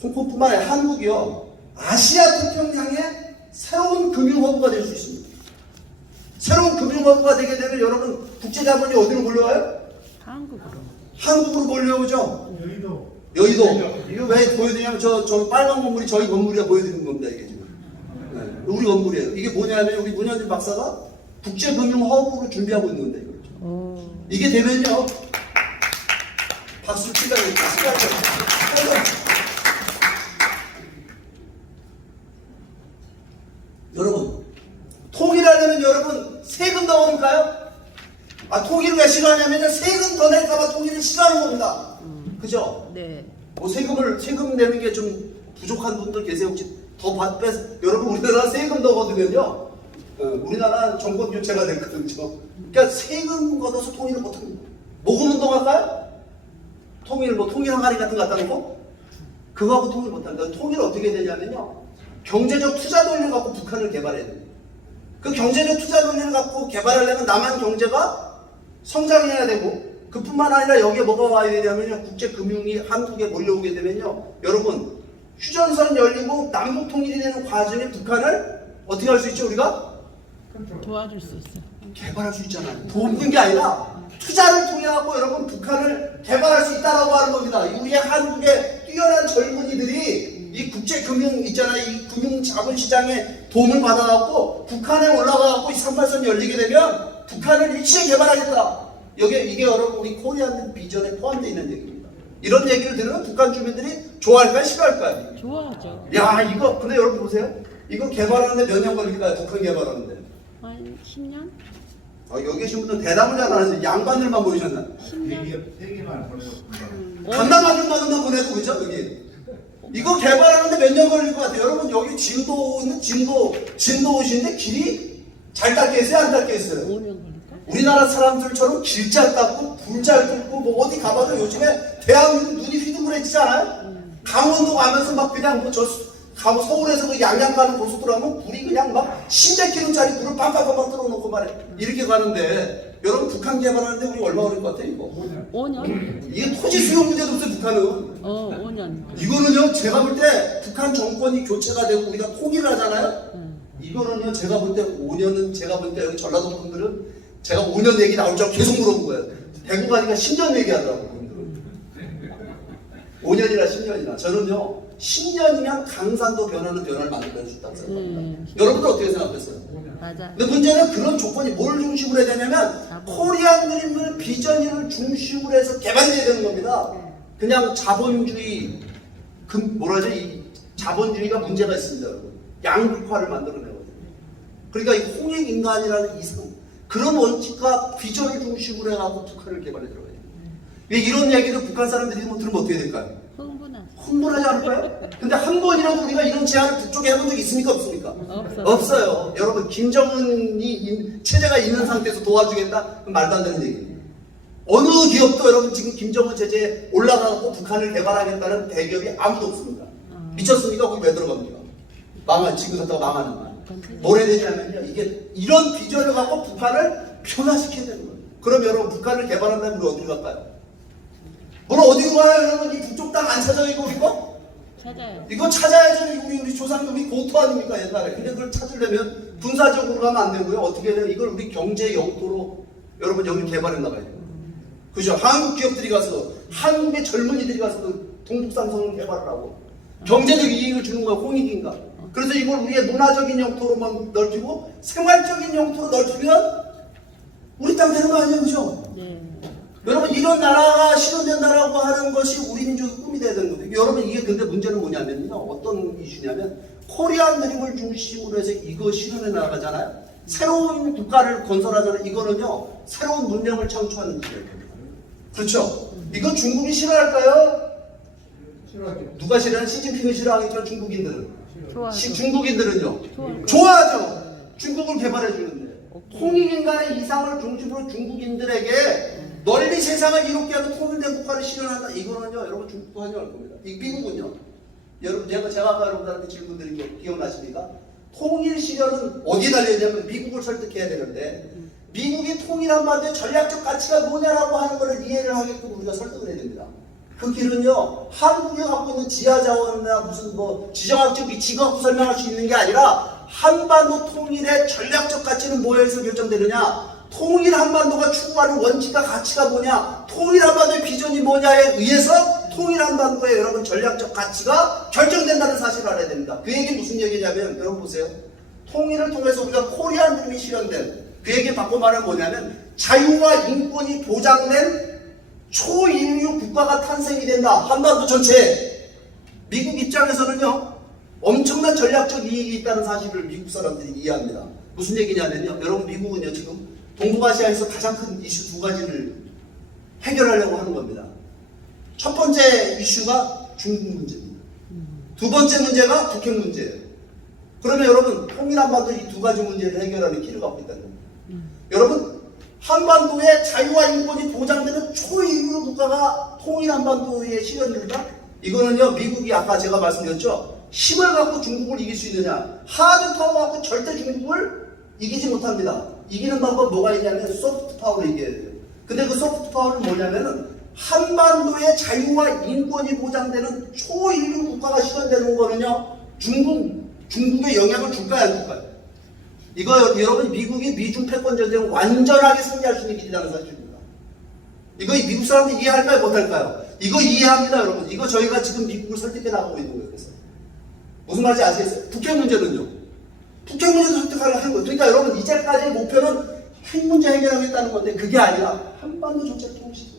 홍콩뿐만 아니라 한국이요, 아시아 태평양의 새로운 금융허브가 될 수 있습니다. 새로운 금융허브가 되게 되면 여러분, 국제자본이 어디로 몰려와요? 한국으로. 한국으로 몰려오죠? 여의도. 여의도. 이거 왜 보여드리냐면 저 빨간 건물이 저희 건물이라 보여드리는 겁니다, 이게 지금. 네, 우리 건물이에요. 이게 뭐냐면 우리 문현진 박사가 국제금융허브로 준비하고 있는 건데, 이거. 오. 이게 되면요, 박수 치다니까. 여러분, 통일하려면 여러분 세금 더 얻을까요? 통일을 왜 싫어하냐면 세금 더 낼까봐 통일을 싫어하는 겁니다. 그죠? 네. 뭐 세금 내는 게 좀 부족한 분들 계세요. 혹시 더 여러분 우리나라 세금 더 걷으면요, 우리나라 정권 교체가 됐거든요. 그러니까 세금 걷어서 통일을 못합니다. 모금 운동할까요? 통일 항아리 같은 거 갖다 놓고 그거하고 통일 못한다. 통일 어떻게 되냐면요, 경제적 투자 논리를 갖고 북한을 개발해야 됩니다. 그 경제적 투자 논리를 갖고 개발하려면 남한 경제가 성장해야 되고, 그뿐만 아니라 여기에 뭐가 와야 되냐면요, 국제금융이 한국에 몰려오게 되면요, 여러분 휴전선 열리고 남북 통일이 되는 과정에 북한을 어떻게 할 수 있죠? 우리가 도와줄 수 있어. 개발할 수 있잖아요. 돕는 게 아니라 투자를 통해 갖고 여러분 북한을 개발할 수 있다라고 하는 겁니다. 우리의 한국의 뛰어난 젊은이들이 이 국제금융 있잖아요, 이 금융자본시장에 도움을 받아갖고 북한에 올라가갖고 이 38선이 열리게 되면 북한을 일시에 개발하겠다. 이게 여러분 우리 코리안 비전에 포함되어 있는 얘기입니다. 이런 얘기를 들으면 북한 주민들이 좋아할까요? 싫어할까요? 좋아하죠. 야, 이거 근데 여러분 보세요. 이거 개발하는데 몇 년 걸릴까요? 북한 개발하는데. 한 10년? 여기 계신 분들 대답을 잘 안 하세요. 양반들만 보이셨나? 10년? 세계만 보내줬습니다. 강남아줌마들만 보내고 그죠? 여기. 이거 개발하는데 몇 년 걸릴 것 같아요. 여러분 여기 진도는 진도오시는데 길이 잘 닦여 있어요? 안 닦여 있어요? 5년 걸릴까? 우리나라 사람들처럼 길 잘 닦고 불 잘 뚫고 뭐 어디 가봐도 요즘에 대한민국 눈이 휘둥그레지지 않아요? 강원도 가면서 막 그냥 가고 서울에서 그 양양 가는 고속도로 하면 불이 그냥 막 10km짜리 불을 빵빵빵빵 틀어놓고 말해. 이렇게 가는데 여러분 북한 개발하는데 우리 얼마 걸릴 것 같아요 이거? 5년? 이게 토지 수용 문제도 없어요 북한은. 5년. 이거는요 제가 볼 때 북한 정권이 교체가 되고 우리가 통일을 하잖아요. 이거는요 제가 볼 때 5년은 제가 볼 때 여기 전라도 분들은 제가 5년 얘기 나올 줄 계속 물어본 거예요. 대구 가니까 10년 얘기하더라고요. 5년이나 10년이나. 저는요 10년이면 강산도 변화를 만들어낼 수 있다고 생각합니다. 여러분들 어떻게 생각했어요? 맞아. 근데 문제는 그런 조건이 뭘 중심으로 해야 되냐면 코리안 드림을 비전을 중심으로 해서 개발돼야 되는 겁니다. 그냥 자본주의 이 자본주의가 문제가 있습니다, 여러분. 양극화를 만들어내거든요. 그러니까 이 홍익인간이라는 이상 그런 원칙과 비전을 중심으로 해가지고 북한을 개발해 들어가야 돼요. 이런 얘기를 북한 사람들이 들으면 어떻게 될까요? 흥분하지 않을까요? 근데 한 번이라도 우리가 이런 제안을 북쪽에 해본 적이 있습니까? 없습니까? 없어요. 여러분 김정은이 체제가 있는 상태에서 도와주겠다? 그럼 말도 안 되는 얘기예요. 어느 기업도 여러분 지금 김정은 체제에 올라가고 북한을 개발하겠다는 대기업이 아무도 없습니다. 미쳤습니까? 거기 왜 들어갑니까? 지금 갖다가 망하는 거야. 뭘 해야 되냐면요, 이게 이런 비전을 갖고 북한을 변화시켜야 되는 거예요. 그럼 여러분 북한을 개발한다면 우리 어디로 갈까요? 뭘 어디로 가요? 여러분 이 북쪽 땅 안 찾아요 이거 우리 거? 찾아요. 이거 찾아야죠. 우리 조상들 우리 고토 아닙니까 옛날에. 근데 그걸 찾으려면 군사적으로 가면 안 되고요. 어떻게 해야 돼요? 이걸 우리 경제 영토로 여러분 여기 개발해 나가야 돼요. 그죠? 한국 기업들이 가서 한국의 젊은이들이 가서 그 동북산성을 개발을 하고 경제적 이익을 주는 거야. 홍익인가. 그래서 이걸 우리의 문화적인 영토로만 넓히고 생활적인 영토로 넓히면 우리 땅 되는 거 아니에요, 그죠? 네. 여러분 이런 나라가 실현된다라고 하는 것이 우리 민족의 꿈이 돼야 되는 거예요. 여러분 이게 근데 문제는 뭐냐면요, 어떤 이슈냐면 코리안 드림을 중심으로 해서 이거 실현해 나가잖아요. 새로운 국가를 건설하자는 이거는요 새로운 문명을 창조하는 일입니다. 그렇죠? 이거 중국이 싫어할까요? 누가 싫어하는? 시진핑이 싫어하니까 중국인들은. 좋아하죠. 중국인들은요 좋아할 좋아하죠. 중국을 개발해 주는데 통일인간의 이상을 중심으로 중국인들에게 널리 세상을 이롭게 하는 통일된 국가를 실현한다. 이거는요 여러분 중국도 환영할 겁니다. 이 미국은요 여러분 제가 아까 여러분들한테 질문 드린 게 기억나십니까? 통일 실현은 어디에 달려있냐면 미국을 설득해야 되는데 미국이 통일한 반도의 전략적 가치가 뭐냐라고 하는 것을 이해를 하게끔 우리가 설득을 해야 됩니다. 그 길은요 한국이 갖고 있는 지하 자원이나 무슨 뭐 지정학적 위치가 갖고 설명할 수 있는 게 아니라 한반도 통일의 전략적 가치는 뭐에서 결정되느냐, 통일 한반도가 추구하는 원칙과 가치가 뭐냐, 통일 한반도의 비전이 뭐냐에 의해서 통일 한반도의 여러분 전략적 가치가 결정된다는 사실을 알아야 됩니다. 그 얘기 무슨 얘기냐면 여러분 보세요. 통일을 통해서 우리가 코리안 드림이 실현된 그 얘기 바꿔 말하면 뭐냐면 자유와 인권이 보장된 초인류 국가가 탄생이 된다. 한반도 전체에. 미국 입장에서는요 엄청난 전략적 이익이 있다는 사실을 미국 사람들이 이해합니다. 무슨 얘기냐면요 여러분 미국은요 지금 동북아시아에서 가장 큰 이슈 두 가지를 해결하려고 하는 겁니다. 첫 번째 이슈가 중국 문제입니다. 두 번째 문제가 북핵 문제예요. 그러면 여러분 통일 한반도 이 두 가지 문제를 해결하는 길을 갖고 있다는 겁니다. 여러분 한반도의 자유와 인권이 보장되는 초인류 국가가 통일 한반도에 실현된다? 이거는요 미국이 아까 제가 말씀드렸죠. 힘을 갖고 중국을 이길 수 있느냐, 하드 파워 갖고 절대 중국을 이기지 못합니다. 이기는 방법 뭐가 있냐면 소프트 파워로 이겨야 돼요. 근데 그 소프트 파워는 뭐냐면은 한반도의 자유와 인권이 보장되는 초인류 국가가 실현되는 거는요 중국에 영향을 줄까요 안 줄까요? 이거 여러분 미국이 미중 패권 전쟁을 완전하게 승리할 수 있는 길이라는 사실입니다. 이거 미국 사람들 이해할까요 못할까요? 이거 이해합니다 여러분. 이거 저희가 지금 미국을 설득해 나가고 있는 거예요. 그래서 무슨 말인지 아시겠어요? 북핵 문제는요. 북핵 문제도 설득하려고 하는 거예요. 그러니까 여러분 이제까지의 목표는 핵 문제 해결하겠다는 건데 그게 아니라 한반도 전체 통일시킵니다.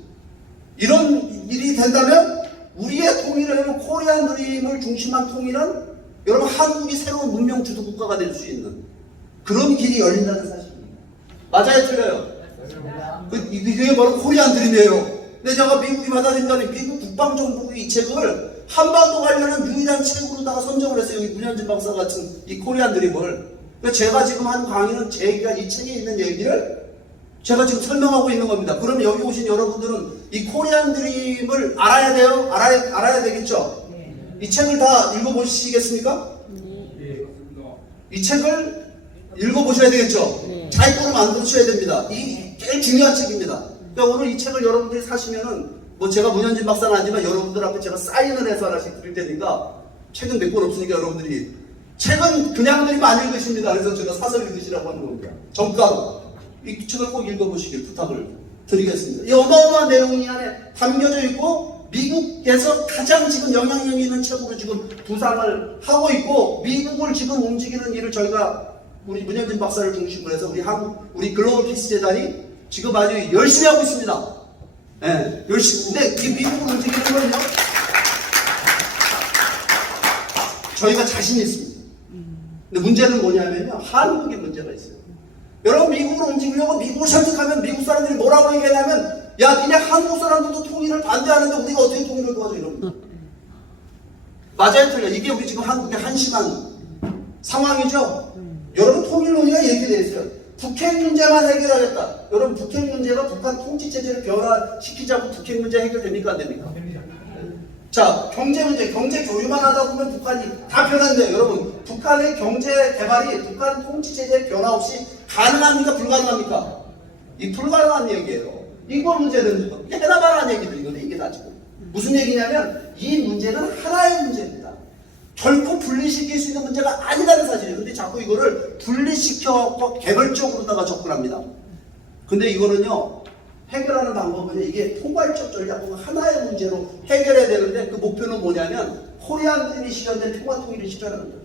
이런 일이 된다면 우리의 통일을 하면 코리안 드림을 중심한 통일은 여러분 한국이 새로운 문명 주도 국가가 될 수 있는 그런 길이 열린다는 사실입니다. 맞아요 틀려요? 그게 바로 코리안 드림이에요. 근데 제가 미국이 받아들인다는 미국 국방정보국이 이 책을 한반도 관련한 유일한 책으로다가 선정을 했어요. 여기 문현진 박사 같은 이 코리안 드림을. 제가 지금 한 강의는 제 얘기가 이 책에 있는 얘기를 제가 지금 설명하고 있는 겁니다. 그러면 여기 오신 여러분들은 이 코리안 드림을 알아야 돼요? 알아야 되겠죠? 이 책을 다 읽어보시겠습니까? 이 책을 읽어보셔야 되겠죠? 자기 거로 만드셔야 됩니다. 이 제일 중요한 책입니다. 그러니까 오늘 이 책을 여러분들이 사시면은 뭐 제가 문현진 박사는 아니지만 여러분들 앞에 제가 사인을 해서 하나씩 드릴 테니까 책은 몇 권 없으니까 여러분들이 책은 그냥 드리면 안 읽으십니다. 그래서 제가 사서 읽으시라고 하는 겁니다. 정가로 이 책을 꼭 읽어보시길 부탁을 드리겠습니다. 이 어마어마한 내용이 안에 담겨져 있고 미국에서 가장 지금 영향력 있는 책으로 지금 부상을 하고 있고 미국을 지금 움직이는 일을 저희가 우리 문현진 박사를 중심으로 해서 우리 글로벌 피스 재단이 지금 아주 열심히 하고 있습니다. 네, 열심히. 근데 이 미국을 움직이는 거는요, 저희가 자신 있습니다. 근데 문제는 뭐냐면요, 한국에 문제가 있어요. 여러분, 미국을 움직이려고 미국을 설득하면 미국 사람들이 뭐라고 얘기하냐면, 야, 니네 한국 사람들도 통일을 반대하는데 우리가 어떻게 통일을 도와줘? 이럽니다. 맞아요, 틀려. 이게 우리 지금 한국의 한심한 상황이죠? 여러분, 통일 논의가 이렇게 되어 있어요. 북핵 문제만 해결하겠다. 여러분 북핵 문제가 북한 통치체제를 변화시키자고 북핵 문제 해결됩니까? 안 됩니까? 자, 경제 문제, 경제 교류만 하다 보면 북한이 다 변한대요. 여러분 북한의 경제 개발이 북한 통치체제의 변화 없이 가능합니까? 불가능합니까? 이 불가능한 얘기예요. 이거 문제는 해나발한 얘기들이거든요. 이게 다 지금 무슨 얘기냐면 이 문제는 하나의 문제입니다. 결코 분리시킬 수 있는 문제가 아니라는 사실이에요. 근데 자꾸 이거를 분리시켜서 개별적으로다가 접근합니다. 근데 이거는요, 해결하는 방법은 이게 포괄적 전략과 하나의 문제로 해결해야 되는데 그 목표는 뭐냐면 코리안 드림이 실현된 평화 통일을 실현하는 거예요.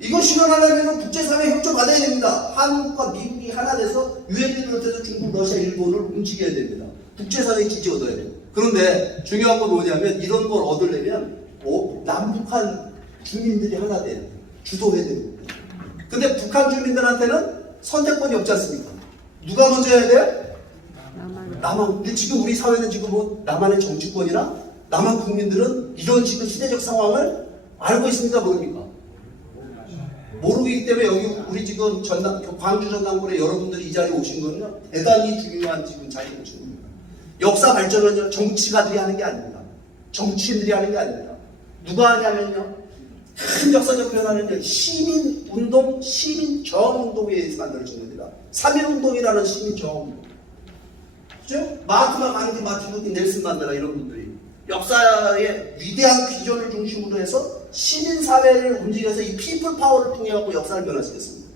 이거 실현하려면 국제사회 협조 받아야 됩니다. 한국과 미국이 하나 돼서 유엔을 비롯해서 중국, 러시아, 일본을 움직여야 됩니다. 국제사회의 지지 얻어야 돼요. 그런데 중요한 건 뭐냐면 이런 걸 얻으려면 남북한 주민들이 하나 돼요. 주도해야 됩니다. 근데 북한 주민들한테는 선택권이 없지 않습니까? 누가 먼저 해야 돼? 나만. 남한, 근데 지금 우리 사회는 지금 뭐 남한의 정치권이나 남한 국민들은 이런 지금 시대적 상황을 알고 있습니까? 모릅니까? 모르기 때문에 여기 우리 지금 광주 전당군에 여러분들이 이 자리에 오신 거는요, 대단히 중요한 지금 자리에 오신 겁니다. 역사 발전은요, 정치가들이 하는 게 아닙니다. 정치인들이 하는 게 아닙니다. 누가 하냐면요, 큰 역사적 변화는 시민운동, 시민저항운동에 의해서 만들어진 겁니다. 3.1운동이라는 시민저항운동. 그죠? 마하트마 간디, 마틴 루터 넬슨 만델라 이런 분들이 역사의 위대한 비전을 중심으로 해서 시민사회를 움직여서 이 피플 파워를 통해 갖고 역사를 변화시켰습니다.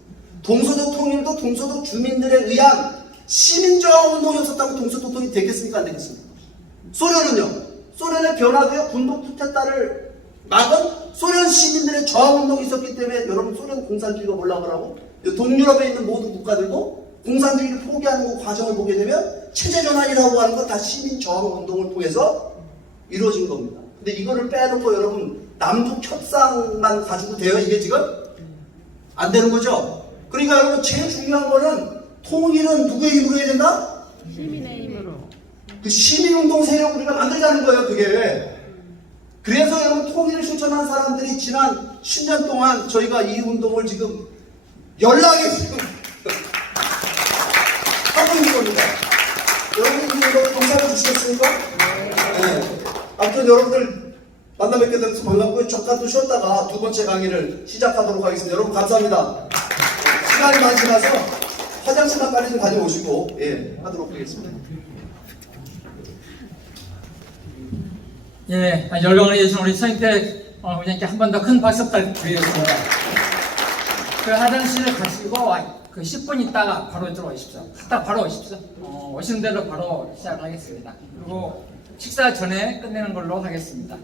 동서독 통일도 동서독 주민들에 의한 시민저항운동이었었다고 동서독 통일이 됐겠습니까? 안 됐겠습니까? 소련은요? 소련의 변화도요, 군부 쿠데타를 막은 소련 시민들의 저항운동이 있었기 때문에 여러분 소련 공산주의가 올라가라고 동유럽에 있는 모든 국가들도 공산주의를 포기하는 그 과정을 보게 되면 체제전환이라고 하는 건 다 시민 저항운동을 통해서 이루어진 겁니다. 근데 이거를 빼놓고 여러분 남북 협상만 가지고 돼요? 이게 지금? 안 되는 거죠? 그러니까 여러분 제일 중요한 거는 통일은 누구의 힘으로 해야 된다? 시민의 힘으로. 그 시민운동 세력 우리가 만들자는 거예요, 그게. 그래서 여러분 통일을 실천한 사람들이 지난 10년 동안 저희가 이 운동을 지금 연락에 지금 하고 있는 겁니다. 여러분 이 운동에 동참해 주시겠습니까? 네. 아무튼 여러분들 만나 뵙게 돼서 반갑고요. 잠깐 또 쉬었다가 두 번째 강의를 시작하도록 하겠습니다. 여러분 감사합니다. 시간이 많이 지나서 화장실만 빨리 좀 다녀오시고 하도록 하겠습니다. 예, 열강을 해주신 우리 선생님께 의장님께 한 번 더 큰 박수 부탁드리겠습니다. 그 화장실을 가시고 그 10분 있다가 바로 들어오십시오. 딱 바로 오십시오. 오시는 대로 바로 시작하겠습니다. 그리고 식사 전에 끝내는 걸로 하겠습니다.